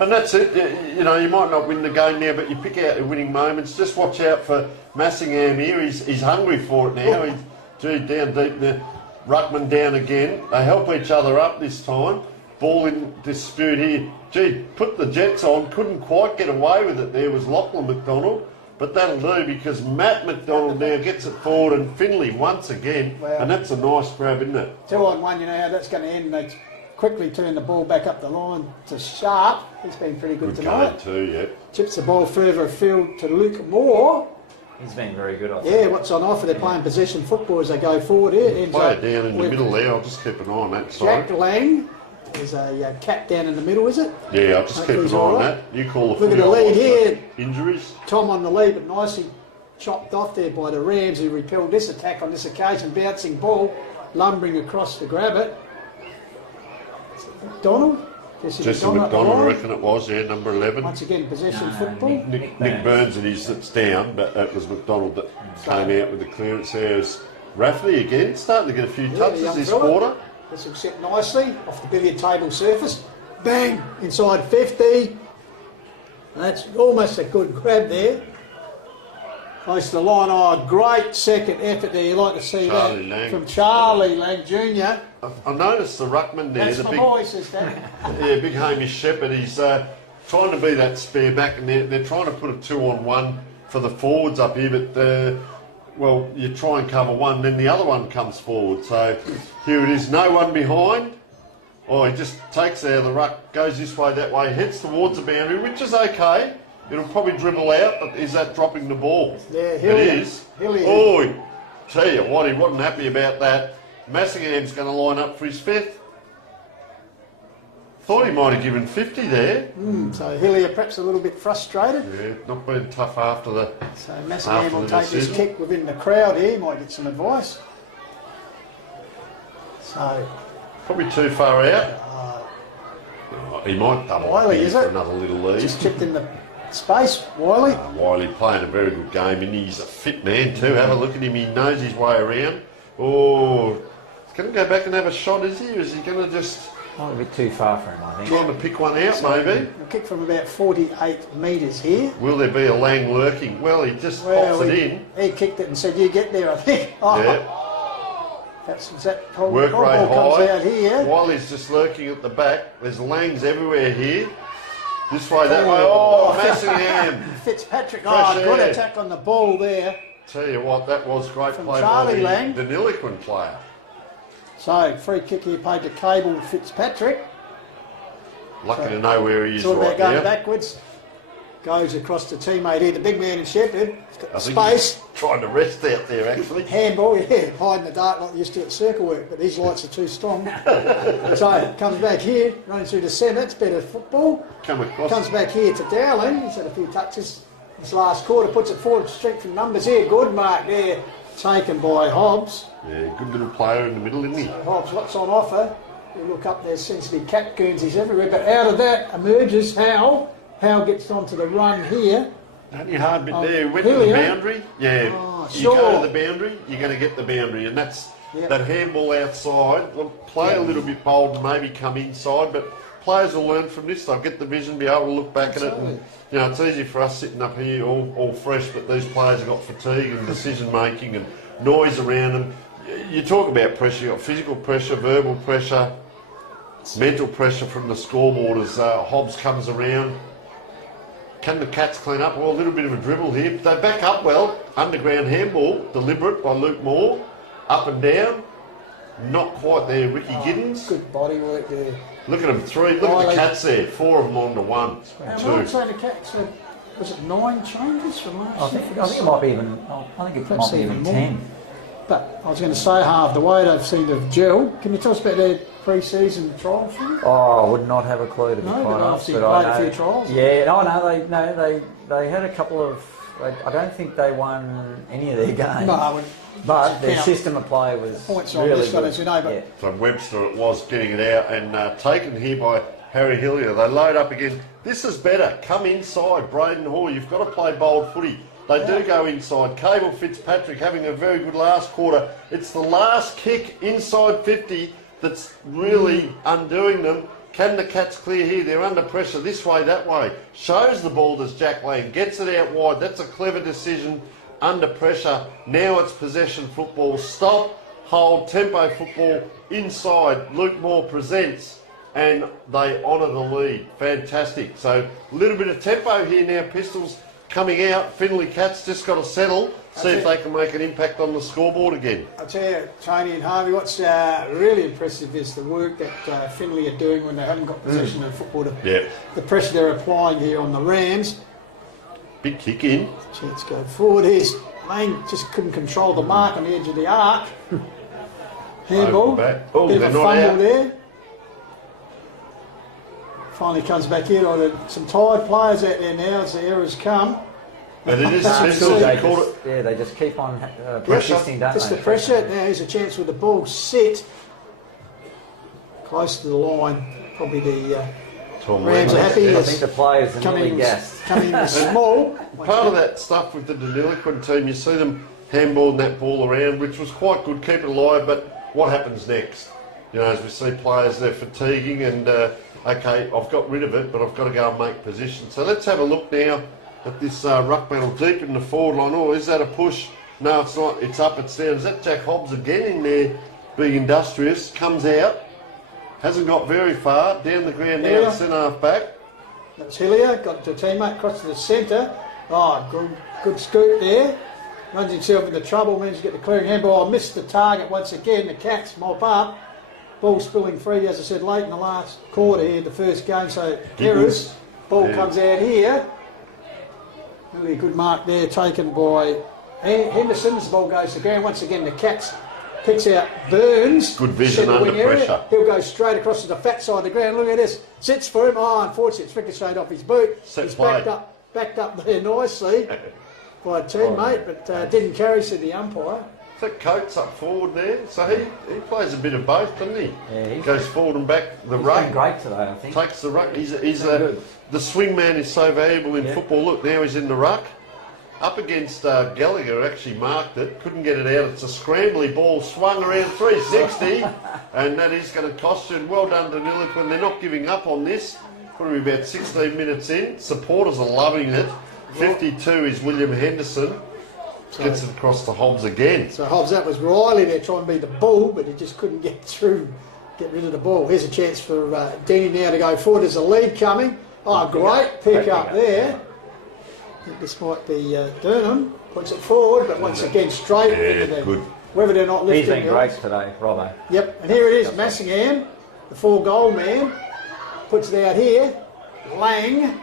And that's it. You know, you might not win the game now, but you pick out the winning moments. Just watch out for Massingham here. He's hungry for it now. He's down deep there. Ruckman down again. They help each other up this time. Ball in dispute here. Gee, put the Jets on. Couldn't quite get away with it there was Lachlan McDonald. But that'll do because Matt McDonald now gets it forward and Finley once again. Wow. And that's a nice grab, isn't it? 2-on-1, you know how that's going to end. They quickly turn the ball back up the line to Sharp. He's been pretty good tonight. Good game too, yeah. Chips the ball further afield to Luke Moore. He's been very good, I think. Yeah, what's on offer? They're playing possession football as they go forward here. Play it down in the middle there. I'll just keep an eye on that Jack side. Lang. There's a cat down in the middle, is it? Yeah, I'll just keep an eye on that. You call the Look at the footy, lead here. Injuries. Tom on the lead, but nicely chopped off there by the Rams, who repelled this attack on this occasion. Bouncing ball, lumbering across to grab it. McDonald? Jesse McDonald, I reckon it was, yeah, number 11. Once again, possession football. Nick Burns it is that's down, but it was McDonald that came out with the clearance there. As Rafferty again, starting to get a few touches this quarter. This will set nicely off the billiard table surface. Bang! Inside 50. That's almost a good grab there. Close to the line. Oh, great second effort there. You like to see Charlie that Lang. from Charlie Lang Jr. I noticed the ruckman there. That's the my big, boy, says that. yeah, big Hamish Shepherd. He's trying to be that spare back, and they're trying to put a 2-on-1 for the forwards up here, but well, you try and cover one, then the other one comes forward. So here it is, no one behind. Oh, he just takes out of the ruck, goes this way, that way, heads towards the boundary, which is okay. It'll probably dribble out, but is that dropping the ball? Yeah, it is. Hilliard. Oh, tell you what, he wasn't happy about that. Massingham's going to line up for his fifth. Thought he might have given 50 there. So Hilliard perhaps a little bit frustrated. Yeah, not been tough after the. So Massingham will the take this decision. kick within the crowd here. He might get some advice. So Probably too far out. He might double Wiley, here is for it? another little lead. just chipped in the space. Wiley. Wiley playing a very good game, and he's a fit man too. Have a look at him. He knows his way around. Oh, he's going to go back and have a shot, is he? Or is he going to just Might be a bit too far for him, I think. trying to pick one out, maybe? A kick from about 48 metres here. Will there be a Lang lurking? Well, he just pops it in. He kicked it and said, "You get there," I think. Oh, Yeah. That's that ball Work rate comes high. out here. Wiley's just lurking at the back. There's Langs everywhere here. This way, that way. Oh, Massingham. Fitzpatrick. Fresh Oh, good air. attack on the ball there. Tell you what, that was great From play Charlie by Lang. the Deniliquin player. So free kick here paid to Cable Fitzpatrick. Lucky to know where he is It's all about right going now. backwards. Goes across to teammate here, the big man in Shepherd. He's got I think space. he's trying to rest out there, actually. Handball, yeah, hide in the dark like they used to at circle work, but his lights are too strong. So comes back here, running through the centre, it's better football. Come across. Comes back here to Dowling, he's had a few touches this last quarter, puts it forward, strength in numbers here, good mark there, taken by Hobbs. Yeah, good little player in the middle, isn't he? Hobbs, what's on offer? You look up, there seems to be cat Guernseys everywhere, but out of that emerges Howe. Howe gets onto the run here. Only hard bit Oh, there. Went to the Hilliard? boundary. Yeah. Oh, you sure. go to the boundary, you're going to get the boundary. And that's Yep. that handball outside. Well, play a little bit bold and maybe come inside, but players will learn from this. They'll get the vision, be able to look back at it. And, you know, it's easy for us sitting up here all fresh, but these players have got fatigue and decision making and noise around them. You talk about pressure, you've got physical pressure, verbal pressure, mental pressure from the scoreboard as Hobbs comes around. Can the Cats clean up? Well, a little bit of a dribble here. They back up well. Underground handball, deliberate by Luke Moore. Up and down. not quite there. Ricky Giddens. Good body work there. Look at them, 3. Look at the Cats there, 4 of them on to 1. And 2. I'd say the Cats had, was it 9 changes from last year? I think it might be even. I think it Perhaps might be even even more. 10. But I was going to say half the way they've seemed to have gelled. Can you tell us about their pre-season trial thing? Oh, I would not have a clue to be No, quite but honest. obviously I played a know. few trials. Yeah, they had a couple of. I don't think they won any of their games. No, I would. But their count system of play was Points on really this one, good. as you know, but Yeah. So Webster it was getting it out and taken here by Harry Hillier. They load up again. This is better. Come inside, Braden Hall. You've got to play bold footy. They do go inside. Cable Fitzpatrick having a very good last quarter. It's the last kick inside 50 that's really undoing them. Can the Cats clear here? They're under pressure this way, that way. Shows the ball to Jack Lang. Gets it out wide. That's a clever decision under pressure. Now it's possession football. Stop, hold, tempo football inside. Luke Moore presents and they honour the lead. Fantastic. So a little bit of tempo here now. Pistols coming out. Finley Cats just got to settle. See if they can make an impact on the scoreboard again. I'll tell you, Tony and Harvey, what's really impressive is the work that Finley are doing when they haven't got possession of football. The pressure they're applying here on the Rams. Big kick in. Chance go forward. Here's Lane just couldn't control the mark on the edge of the arc. Handball. Over the back. Oh, Bit they're of a not fumble out. there. Finally comes back in. Some tired players out there now as the errors come. But it is That's Smith. good. He caught it. They just keep on persisting, don't Just they? the pressure. Now here's a chance with the ball set close to the line. Probably the Tom Rams are Lambert. happy. I as think the players are coming nearly gassed. coming in small. Part of that stuff with the Deniliquin team, you see them handballing that ball around, which was quite good, keep it alive, but what happens next? You know, as we see players, they're fatiguing and, okay, I've got rid of it, but I've got to go and make position. So let's have a look now at this ruck battle deep in the forward line. Oh, is that a push? No, it's not. It's up, it's down. Is that Jack Hobbs again in there being industrious? Comes out. Hasn't got very far. Down the ground now, centre half back. That's Hillier, got to a teammate, across to the centre. Oh, good scoop there. Runs himself into trouble, managed to get the clearing handball. Missed the target once again. The Cats mop up. Ball spilling free, as I said, late in the last quarter here, the first game. So errors. Ball comes out here. Really good mark there, taken by Henderson. The ball goes to the ground. Once again, the Cats picks out Burns. Good vision centre under wing area. pressure. He'll go straight across to the fat side of the ground. Look at this. Sits for him. Oh, unfortunately, it's ricocheted off his boot. He's backed up there nicely by a teammate, but didn't carry, said the umpire. Is that Coates up forward there? So he plays a bit of both, doesn't he? Yeah, Goes forward and back the He's ruck. been great today, I think. Takes the ruck. Good. The swing man is so valuable in football. Look, now he's in the ruck. Up against Gallagher, actually marked it. Couldn't get it out. It's a scrambly ball. Swung around 360. And that is going to cost you. And well done to Deniliquin. They're not giving up on this. Probably about 16 minutes in. Supporters are loving it. 52 is William Henderson. Gets it across to Hobbs again. So Hobbs, that was Riley there trying to be the bull, but he just couldn't get through, get rid of the ball. Here's a chance for Denny now to go forward. There's a lead coming. Oh, great pick up there. I think this might be Durham. Puts it forward, but once again straight into them. Good. Whether they're not lifting. He's been great today, Robbo. Yep, and here it is, Massingham, the 4-goal man. Puts it out here. Lang.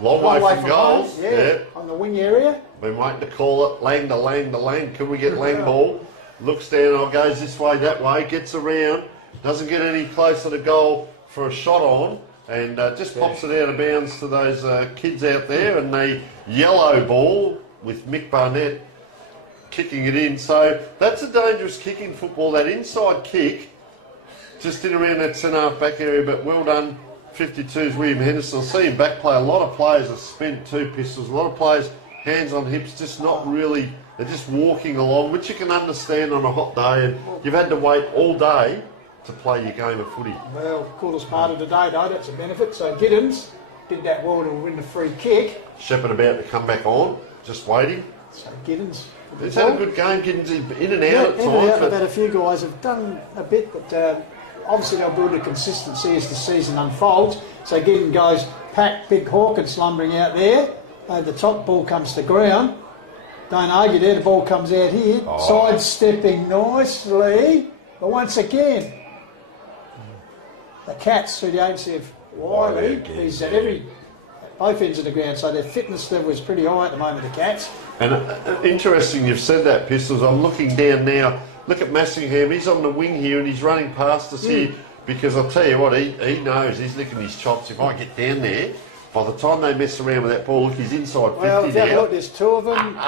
Long way from goals. Home. Yeah, on the wing area. Been waiting to call it. Lang to Lang to Lang. Can we get Lang ball? Looks down, goes this way, that way, gets around. Doesn't get any closer to goal for a shot on. And just pops it out of bounds to those kids out there. And they yellow ball with Mick Barnett kicking it in. So that's a dangerous kick in football. That inside kick, just in around that centre half back area. But well done, 52's William Henderson. See him back play. A lot of players have spent 2 pistols. A lot of players, hands on hips, just not really. They're just walking along, which you can understand on a hot day. And you've had to wait all day to play your game of footy. Well, coolest part of the day, though, that's a benefit. So Giddens did that well to win the free kick. Shepherd about to come back on, just waiting. So Giddens. He's had a good game, getting in and out at In and times. out, they've had a few guys have done a bit, but obviously they'll build a consistency as the season unfolds. So Giddens goes, pack, big Hawkins slumbering out there. Over the top, ball comes to ground. Don't argue there, the ball comes out here. Sidestepping nicely. But once again, the Cats through the agency of Wiley, who's at both ends of the ground, so their fitness level is pretty high at the moment, the Cats. And interesting you've said that, Pistols. I'm looking down now. Look at Massingham. He's on the wing here and he's running past us here because I'll tell you what, he knows he's licking his chops. If I get down there, by the time they mess around with that ball, look, he's inside 50 well, if you have a now. look, there's two of them.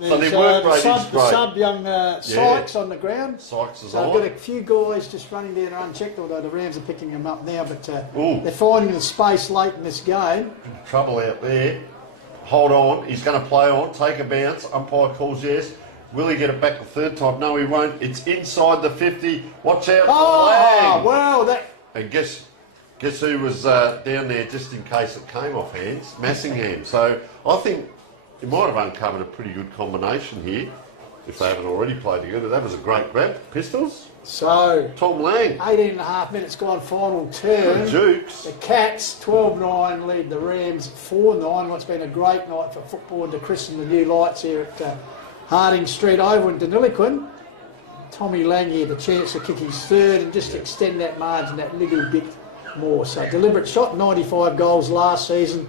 So their work rate is the great. sub young Sykes on the ground. Sykes is so on. I've got a few guys just running down unchecked, although the Rams are picking them up now. But Ooh. they're finding the space late in this game. Trouble out there. Hold on. He's going to play on. Take a bounce. Umpire calls yes. Will he get it back the third time? No, he won't. It's inside the 50. Watch out. Flag. Well, that... And guess who was down there just in case it came off hands? Massingham. So I think he might have uncovered a pretty good combination here if they haven't already played together. That was a great grab. Pistols. So, Tom Lang. 18.5 minutes gone, final turn. Jukes. The Cats, 12-9, lead the Rams 4-9. What's been a great night for football and to christen the new lights here at Harding Street over in Deniliquin. Tommy Lang here, the chance to kick his third and just extend that margin that little bit more. So, deliberate shot, 95 goals last season.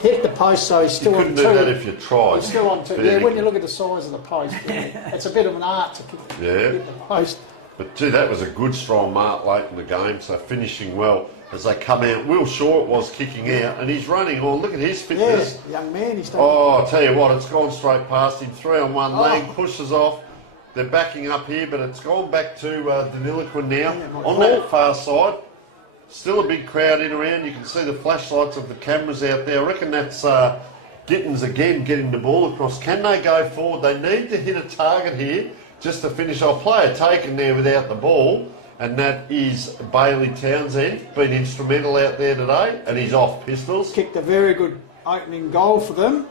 Hit the post, so he's still on two. You couldn't do that if you tried. He's still on two. Yeah, when you look at the size of the post, it's a bit of an art to hit the post. But gee, that was a good strong mark late in the game, so finishing well as they come out. Will Shaw was kicking out, and he's running on. Look at his fitness. Yeah, young man. He's I'll tell you what, it's gone straight past him. 3-on-1, Lang pushes off. They're backing up here, but it's gone back to Deniliquin now. On that far side, still a big crowd in around. You can see the flashlights of the cameras out there. I reckon that's Gittins again getting the ball across. Can they go forward? They need to hit a target here just to finish. I'll play a taken there without the ball, and that is Bailey Townsend. Been instrumental out there today, and he's off. Pistols. Kicked a very good opening goal for them.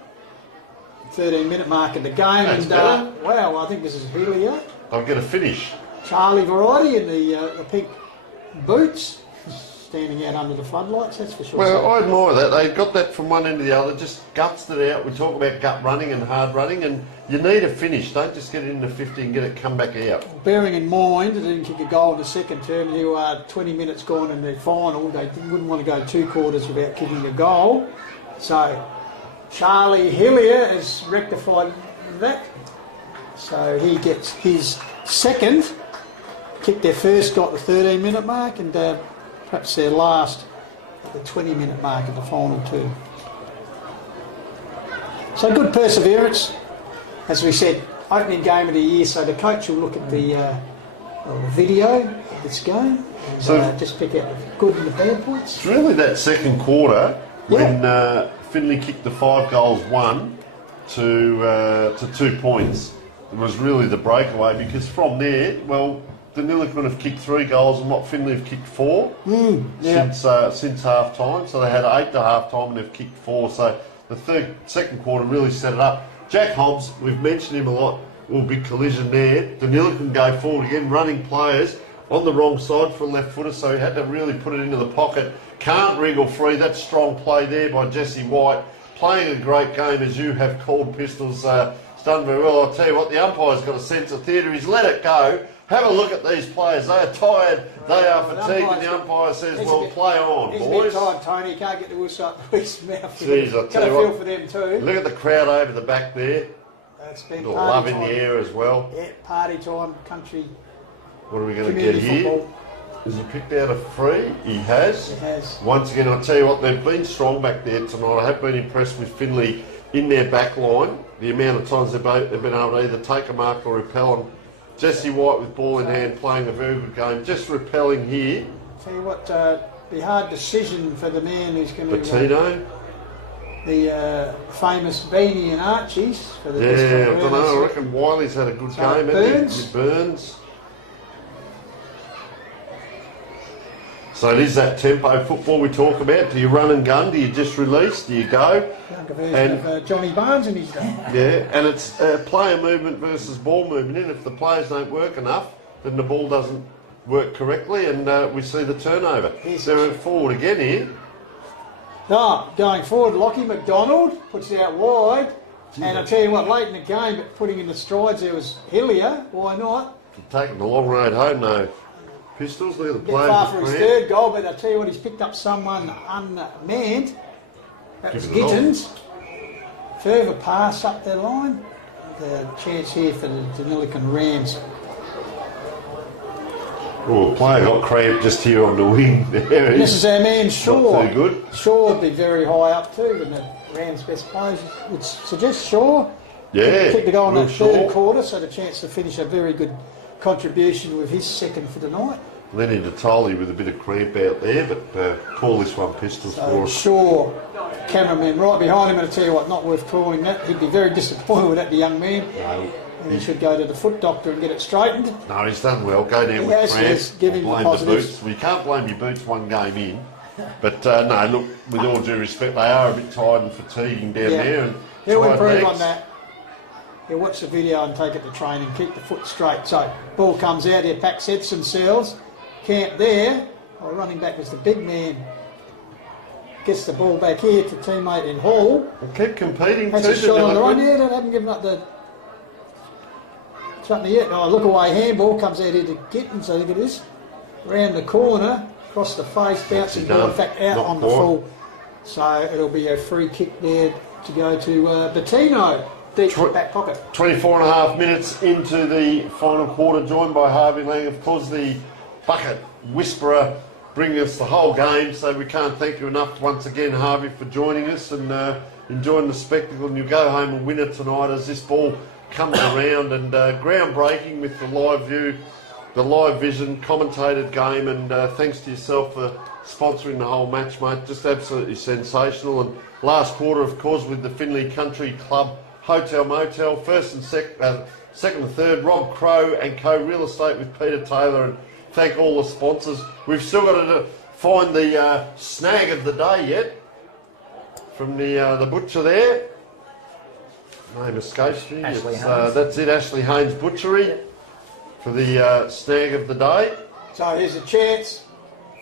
13-minute mark in the game. That's better. Wow, I think this is Helia. They'll get a finish. Charlie Variety in the pink boots. Standing out under the floodlights, that's for sure. Well, I admire that. They got that from one end to the other, just guts it out. We talk about gut running and hard running, and you need a finish. Don't just get it in the 50 and get it come back out. Bearing in mind, they didn't kick a goal in the second term. You are 20 minutes gone in the final. They wouldn't want to go 2 quarters without kicking a goal. So, Charlie Hillier has rectified that. So he gets his second. Kicked their first, got the 13-minute mark, and perhaps their last at the 20-minute mark of the final two. So good perseverance. As we said, opening game of the year, so the coach will look at the video of this game and just pick out the good and the bad points. It's really that second quarter when Finley kicked the 5 goals, 1 to 2 points. It was really the breakaway because from there, Deniliquin have kicked 3 goals and Finley have kicked 4 since half time. So they had 8 to half time and they've kicked 4. So the second quarter really set it up. Jack Hobbs, we've mentioned him a lot. Big collision there. Deniliquin go forward again, running players on the wrong side for a left footer, so he had to really put it into the pocket. Can't wriggle free. That's strong play there by Jesse White. Playing a great game, as you have called, Pistols. It's done very well. I'll tell you what, the umpire's got a sense of theatre. He's let it go. Have a look at these players. They are tired. They are fatigued. And the umpire says, play on, boys. He's a bit tired, Tony. He can't get the whistle up his mouth. Jeez, I'll tell you what. Feel for them too. Look at the crowd over the back there. It's been love party in time. the air as well. Yeah, party time, country. What are we going to get here? Football. Has he picked out a free? He has. He has. Once again, I'll tell you what, they've been strong back there tonight. I have been impressed with Finley in their back line. The amount of times they've been able to either take a mark or repel on. Jesse White with ball in hand playing a very good game. Just repelling here. Tell you what, the hard decision for the man who's going to... Patino. The famous Beanie and Archies. For the I don't know. I reckon Wiley's had a good game. Burns. Burns. So it is that tempo football we talk about. Do you run and gun? Do you just release? Do you go? Younger version of Johnny Barnes in his day. Yeah, and it's player movement versus ball movement. And if the players don't work enough, then the ball doesn't work correctly, and we see the turnover. They're forward again here. No, going forward, Lockie McDonald puts it out wide. And I'll tell you what, late in the game, but putting in the strides there was Hillier. Why not? Taking the long road home, though. Pistols, look at the Get play. far for his third goal, but I tell you what, he's picked up someone unmanned. That was Give it a Gittins. Further pass up their line. The chance here for the Deniliquin Rams. Oh, the player got cramped just here on the wing. There And this is our man Shaw. Not too good. Shaw would be very high up too, and the Rams' best players would suggest Shaw. Yeah. Kick the goal in Will that third Shaw. quarter, so the chance to finish a very good contribution with his second for the night. Lenny Natoli with a bit of cramp out there, but call this one Pistols So for us. Shaw, cameraman right behind him, and I tell you what, not worth calling that. He'd be very disappointed with that, the young man. No, And he should go to the foot doctor and get it straightened. no, he's done well. Go down He with has, cramp. yes, give him the Blame the positives. boots. Well, you can't blame your boots one game in. But no, look, with all due respect, they are a bit tired and fatiguing down Yeah. there. And He'll tired improve legs. on that. He'll watch the video and take it to training, keep the foot straight. So, ball comes out here, pack sets themselves, camp there. Oh, running back was the big man. Gets the ball back here to teammate in Hall. And keep competing Has too. a shot on the run. Deniliquin. Yeah, they haven't given up the something yet. Oh, look away handball comes out here to Gittins, I think it is. Round the corner, across the face, bouncing ball, in fact out Not on the quite. full. So it'll be a free kick there to go to Bettino, deep back pocket. 24 and a half minutes into the final quarter, joined by Harvey Lang, of course, the bucket whisperer, bringing us the whole game. So we can't thank you enough once again, Harvey, for joining us and enjoying the spectacle. And you'll go home a winner tonight as this ball comes around, and groundbreaking with the live view, the live vision commentated game. And thanks to yourself for sponsoring the whole match, mate. Just absolutely sensational. And last quarter, of course, with the Finley Country Club Hotel Motel, first and second and third, Rob Crow and Co Real Estate with Peter Taylor. And thank all the sponsors. We've still got to find the snag of the day yet from the butcher there. Name escapes me. Ashley It's, Haynes. that's it, Ashley Haynes Butchery for the snag of the day. So here's a chance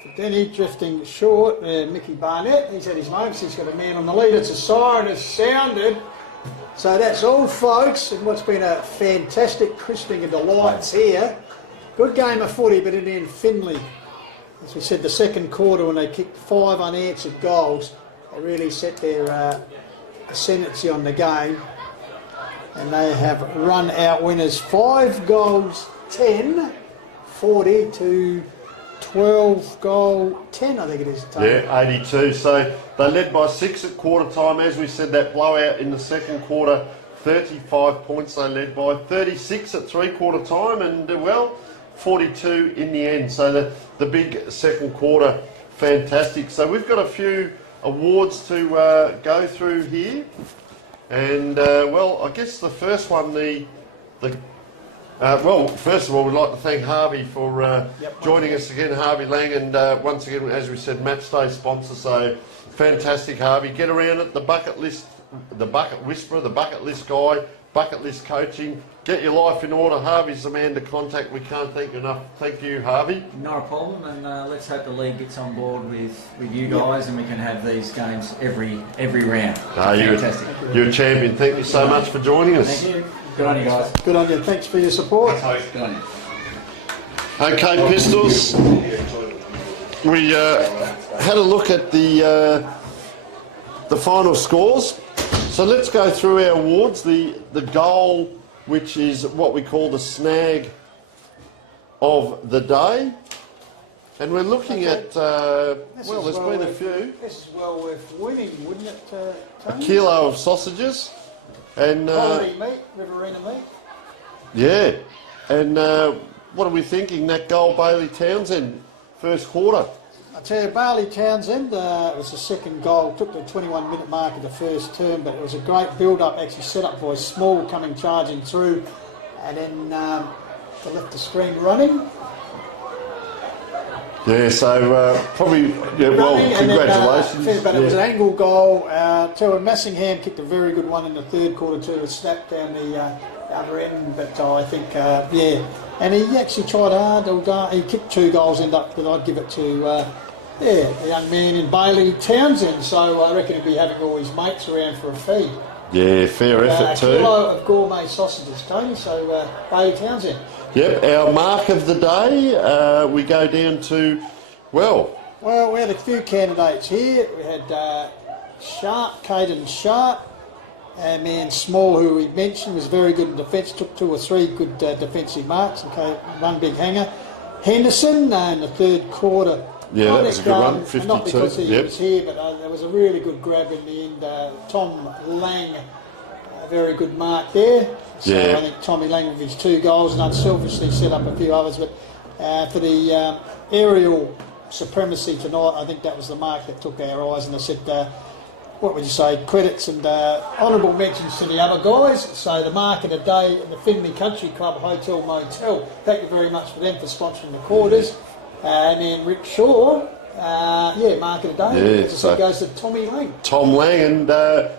for Denny drifting short. Mickey Barnett, he's had his moments. He's got a man on the lead. It's a siren has sounded. So that's all, folks, and what's been a fantastic christening of the lights here. Good game of footy, but in the end, Finley, as we said, the second quarter when they kicked 5 unanswered goals, they really set their ascendancy on the game. And they have run out winners 5 goals 10, 40 to 12 goal 10, I think it is. Yeah, 82. So they led by 6 at quarter time. As we said, that blowout in the second quarter, 35 points they led by, 36 at 3/4 time, and 42 in the end. So the big second quarter, fantastic. So we've got a few awards to go through here. And, I guess the first one, first of all, we'd like to thank Harvey for joining us again, Harvey Lang, and once again, as we said, match day sponsor. So fantastic, Harvey. Get around it, the bucket list, the bucket whisperer, the bucket list guy, bucket list coaching. Get your life in order. Harvey's the man to contact. We can't thank you enough. Thank you, Harvey. Not a problem, and let's hope the league gets on board with you guys, and we can have these games every round. Fantastic. You're a champion. Thank you so much for joining us. Thank you. Good on you guys. Good on you. Thanks for your support. Good on you. Okay, Pistols. We had a look at the final scores. So let's go through our awards. The goal, which is what we call the snag of the day, and we're looking at there's been a few. This is well worth winning, wouldn't it, A Tony? kilo of sausages, and Quality meat, Riverina meat. yeah, and what are we thinking? That goal, Bailey Townsend, first quarter. I tell you, Bailey Townsend, it was the second goal, took the 21-minute mark of the first term, but it was a great build-up, actually set up by Small coming charging through, and then they left the screen running. Yeah, so probably, Running, and congratulations. then, but it was an angle goal. Terry Massingham kicked a very good one in the third quarter too, a snap down the other end, but I think, and he actually tried hard. He kicked 2 goals, but I'd give it to the young man in Bailey Townsend, so I reckon he'll be having all his mates around for a feed. Yeah, fair effort A too. kilo of gourmet sausages, Tony, so Bailey Townsend. Yep, our mark of the day, we go down to, well, Well, we had a few candidates here. We had Caden Sharp, our man Small, who we mentioned, was very good in defence, took 2 or 3 good defensive marks, okay, one big hanger. Henderson in the third quarter. Yeah, that was a good one, Not 52. because he Yep. was here, but there was a really good grab in the end. Tom Lang, a very good mark there. So Yeah. I think Tommy Lang with his 2 goals and unselfishly set up a few others. But for the aerial supremacy tonight, I think that was the mark that took our eyes. And I said, what would you say, credits and honourable mentions to the other guys. So the mark of the day at the Finley Country Club Hotel Motel. Thank you very much for them for sponsoring the quarters. And then Rick Shaw, mark of the day. Yeah, As I so- said, goes to Tommy Lang. Tom Lang. And,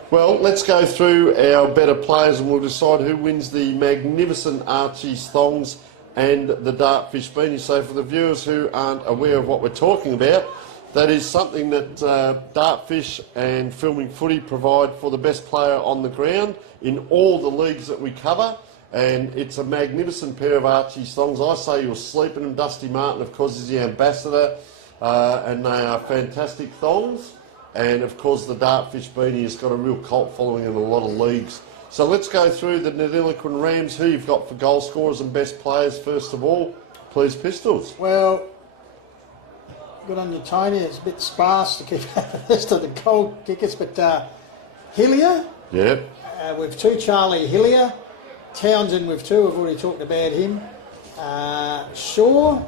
well, let's go through our better players and we'll decide who wins the magnificent Archie's thongs and the Dartfish beanie. So for the viewers who aren't aware of what we're talking about, that is something that Dartfish and Filming Footy provide for the best player on the ground in all the leagues that we cover. And it's a magnificent pair of Archie's thongs. I say you'll sleep in them. Dusty Martin, of course, is the ambassador. And they are fantastic thongs. And, of course, the Dartfish beanie has got a real cult following in a lot of leagues. So let's go through the Deniliquin Rams. Who you've got for goal scorers and best players, first of all. Please, Pistols. Well, good on you, Tony. It's a bit sparse to keep the rest of the goal kickers, but Hillier, Yep. with 2, Charlie Hillier. Townsend with 2, we've already talked about him. Shaw,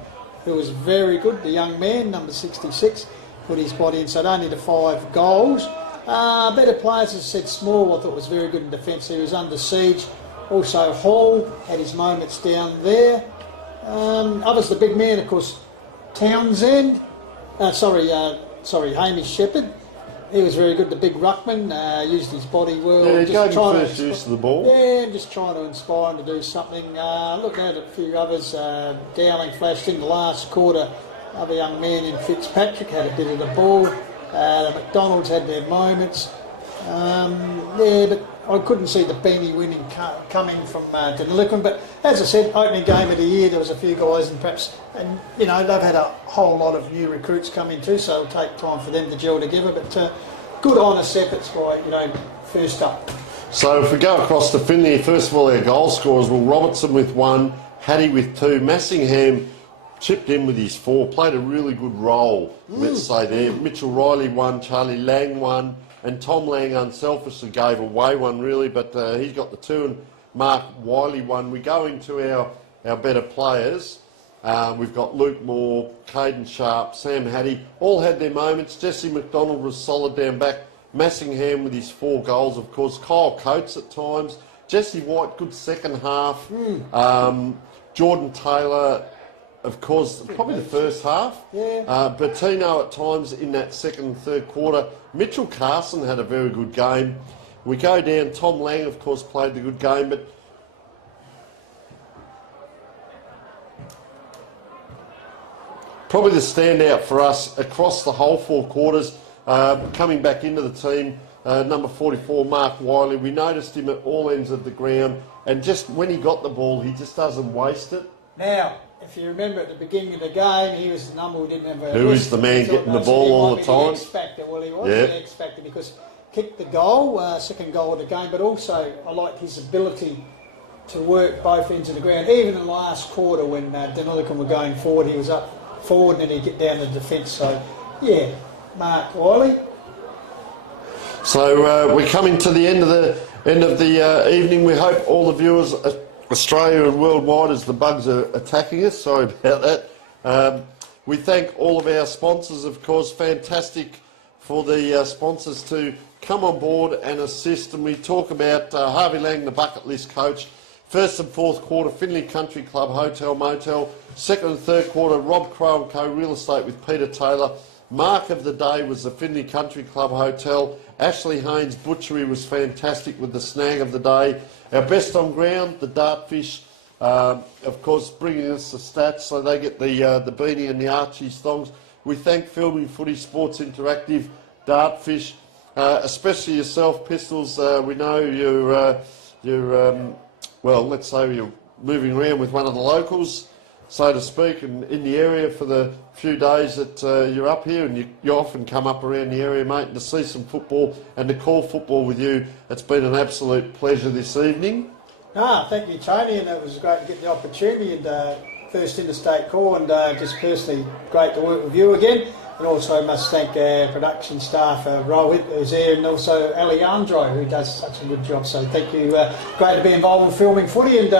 who was very good, the young man, number 66, put his body in, so it only to 5 goals. Better players, as I said, Small, I thought was very good in defence. He was under siege. Also Hall had his moments down there. Others, the big man, of course, Townsend. Hamish Shepherd. He was very good, the big ruckman, used his body well. Yeah, he gave him trying first use of the ball. Yeah, just trying to inspire him to do something. Look at a few others. Dowling flashed in the last quarter. Other young man in Fitzpatrick had a bit of the ball. The McDonald's had their moments. But I couldn't see the beanie winning coming from Deniliquin. But as I said, opening game of the year, there was a few guys, and they've had a whole lot of new recruits come in too, so it'll take time for them to gel together. But good honest efforts by first up. So if we go across to Finley, first of all, our goal scorers, well, Robertson with 1, Hattie with 2, Massingham chipped in with his 4, played a really good role, let's say there. Mitchell Riley 1, Charlie Lang 1, and Tom Lang unselfishly gave away 1 really, but he's got the 2, and Mark Wiley 1. We go into our better players. We've got Luke Moore, Caden Sharp, Sam Hattie, all had their moments. Jesse McDonald was solid down back. Massingham with his 4 goals, of course. Kyle Coates at times. Jesse White, good second half. Jordan Taylor, of course, probably the first half. Yeah. Bertino at times in that second and third quarter. Mitchell Carson had a very good game. We go down, Tom Lang, of course, played the good game, but probably the standout for us across the whole 4 quarters, coming back into the team, number 44, Mark Wiley. We noticed him at all ends of the ground, and just when he got the ball, he just doesn't waste it. Now, if you remember at the beginning of the game, he was the number we didn't have a Who list. is the man We thought, getting the so ball he all might the be time? X-factor. Well, he was Yeah. the X-factor because kicked the goal, second goal of the game, but also I liked his ability to work both ends of the ground. Even in the last quarter when Deniliquin were going forward, he was up forward and then he'd get down the defence. So, yeah, Mark Wiley. So we're coming to the end of the evening. We hope all the viewers, Australia and worldwide, as the bugs are attacking us. Sorry about that. We thank all of our sponsors, of course. Fantastic for the sponsors to come on board and assist. And we talk about Harvey Lang, the bucket list coach. First and fourth quarter, Finley Country Club Hotel Motel. Second and third quarter, Rob Crow and Co. Real Estate with Peter Taylor. Mark of the day was the Finley Country Club Hotel. Ashley Haynes Butchery was fantastic with the snag of the day. Our best on ground, the Dartfish, of course, bringing us the stats, so they get the beanie and the Archie's thongs. We thank Filming Footy Sports Interactive, Dartfish, especially yourself, Pistols. We know you're well, let's say you're moving around with one of the locals, so to speak, and in the area for the few days that you're up here, and you often come up around the area, mate, to see some football and to call football with you. It's been an absolute pleasure this evening. Thank you, Tony, and it was great to get the opportunity and first interstate call, and just personally great to work with you again. And also must thank our production staff, Rohit, who's here, and also Alejandro, who does such a good job. So thank you. Great to be involved in filming footy, and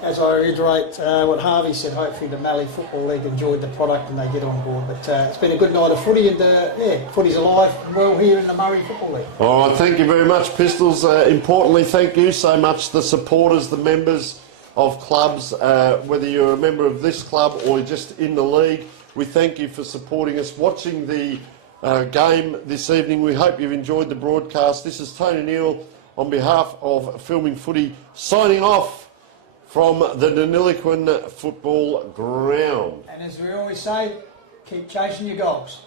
as I reiterate what Harvey said, hopefully the Mallee Football League enjoyed the product and they get on board. But it's been a good night of footy, and footy's alive and well here in the Murray Football League. All right, thank you very much, Pistols. Importantly, thank you so much, the supporters, the members of clubs, whether you're a member of this club or just in the league. We thank you for supporting us, watching the game this evening. We hope you've enjoyed the broadcast. This is Tony Neal on behalf of Filming Footy, signing off from the Deniliquin football ground. And as we always say, keep chasing your goals.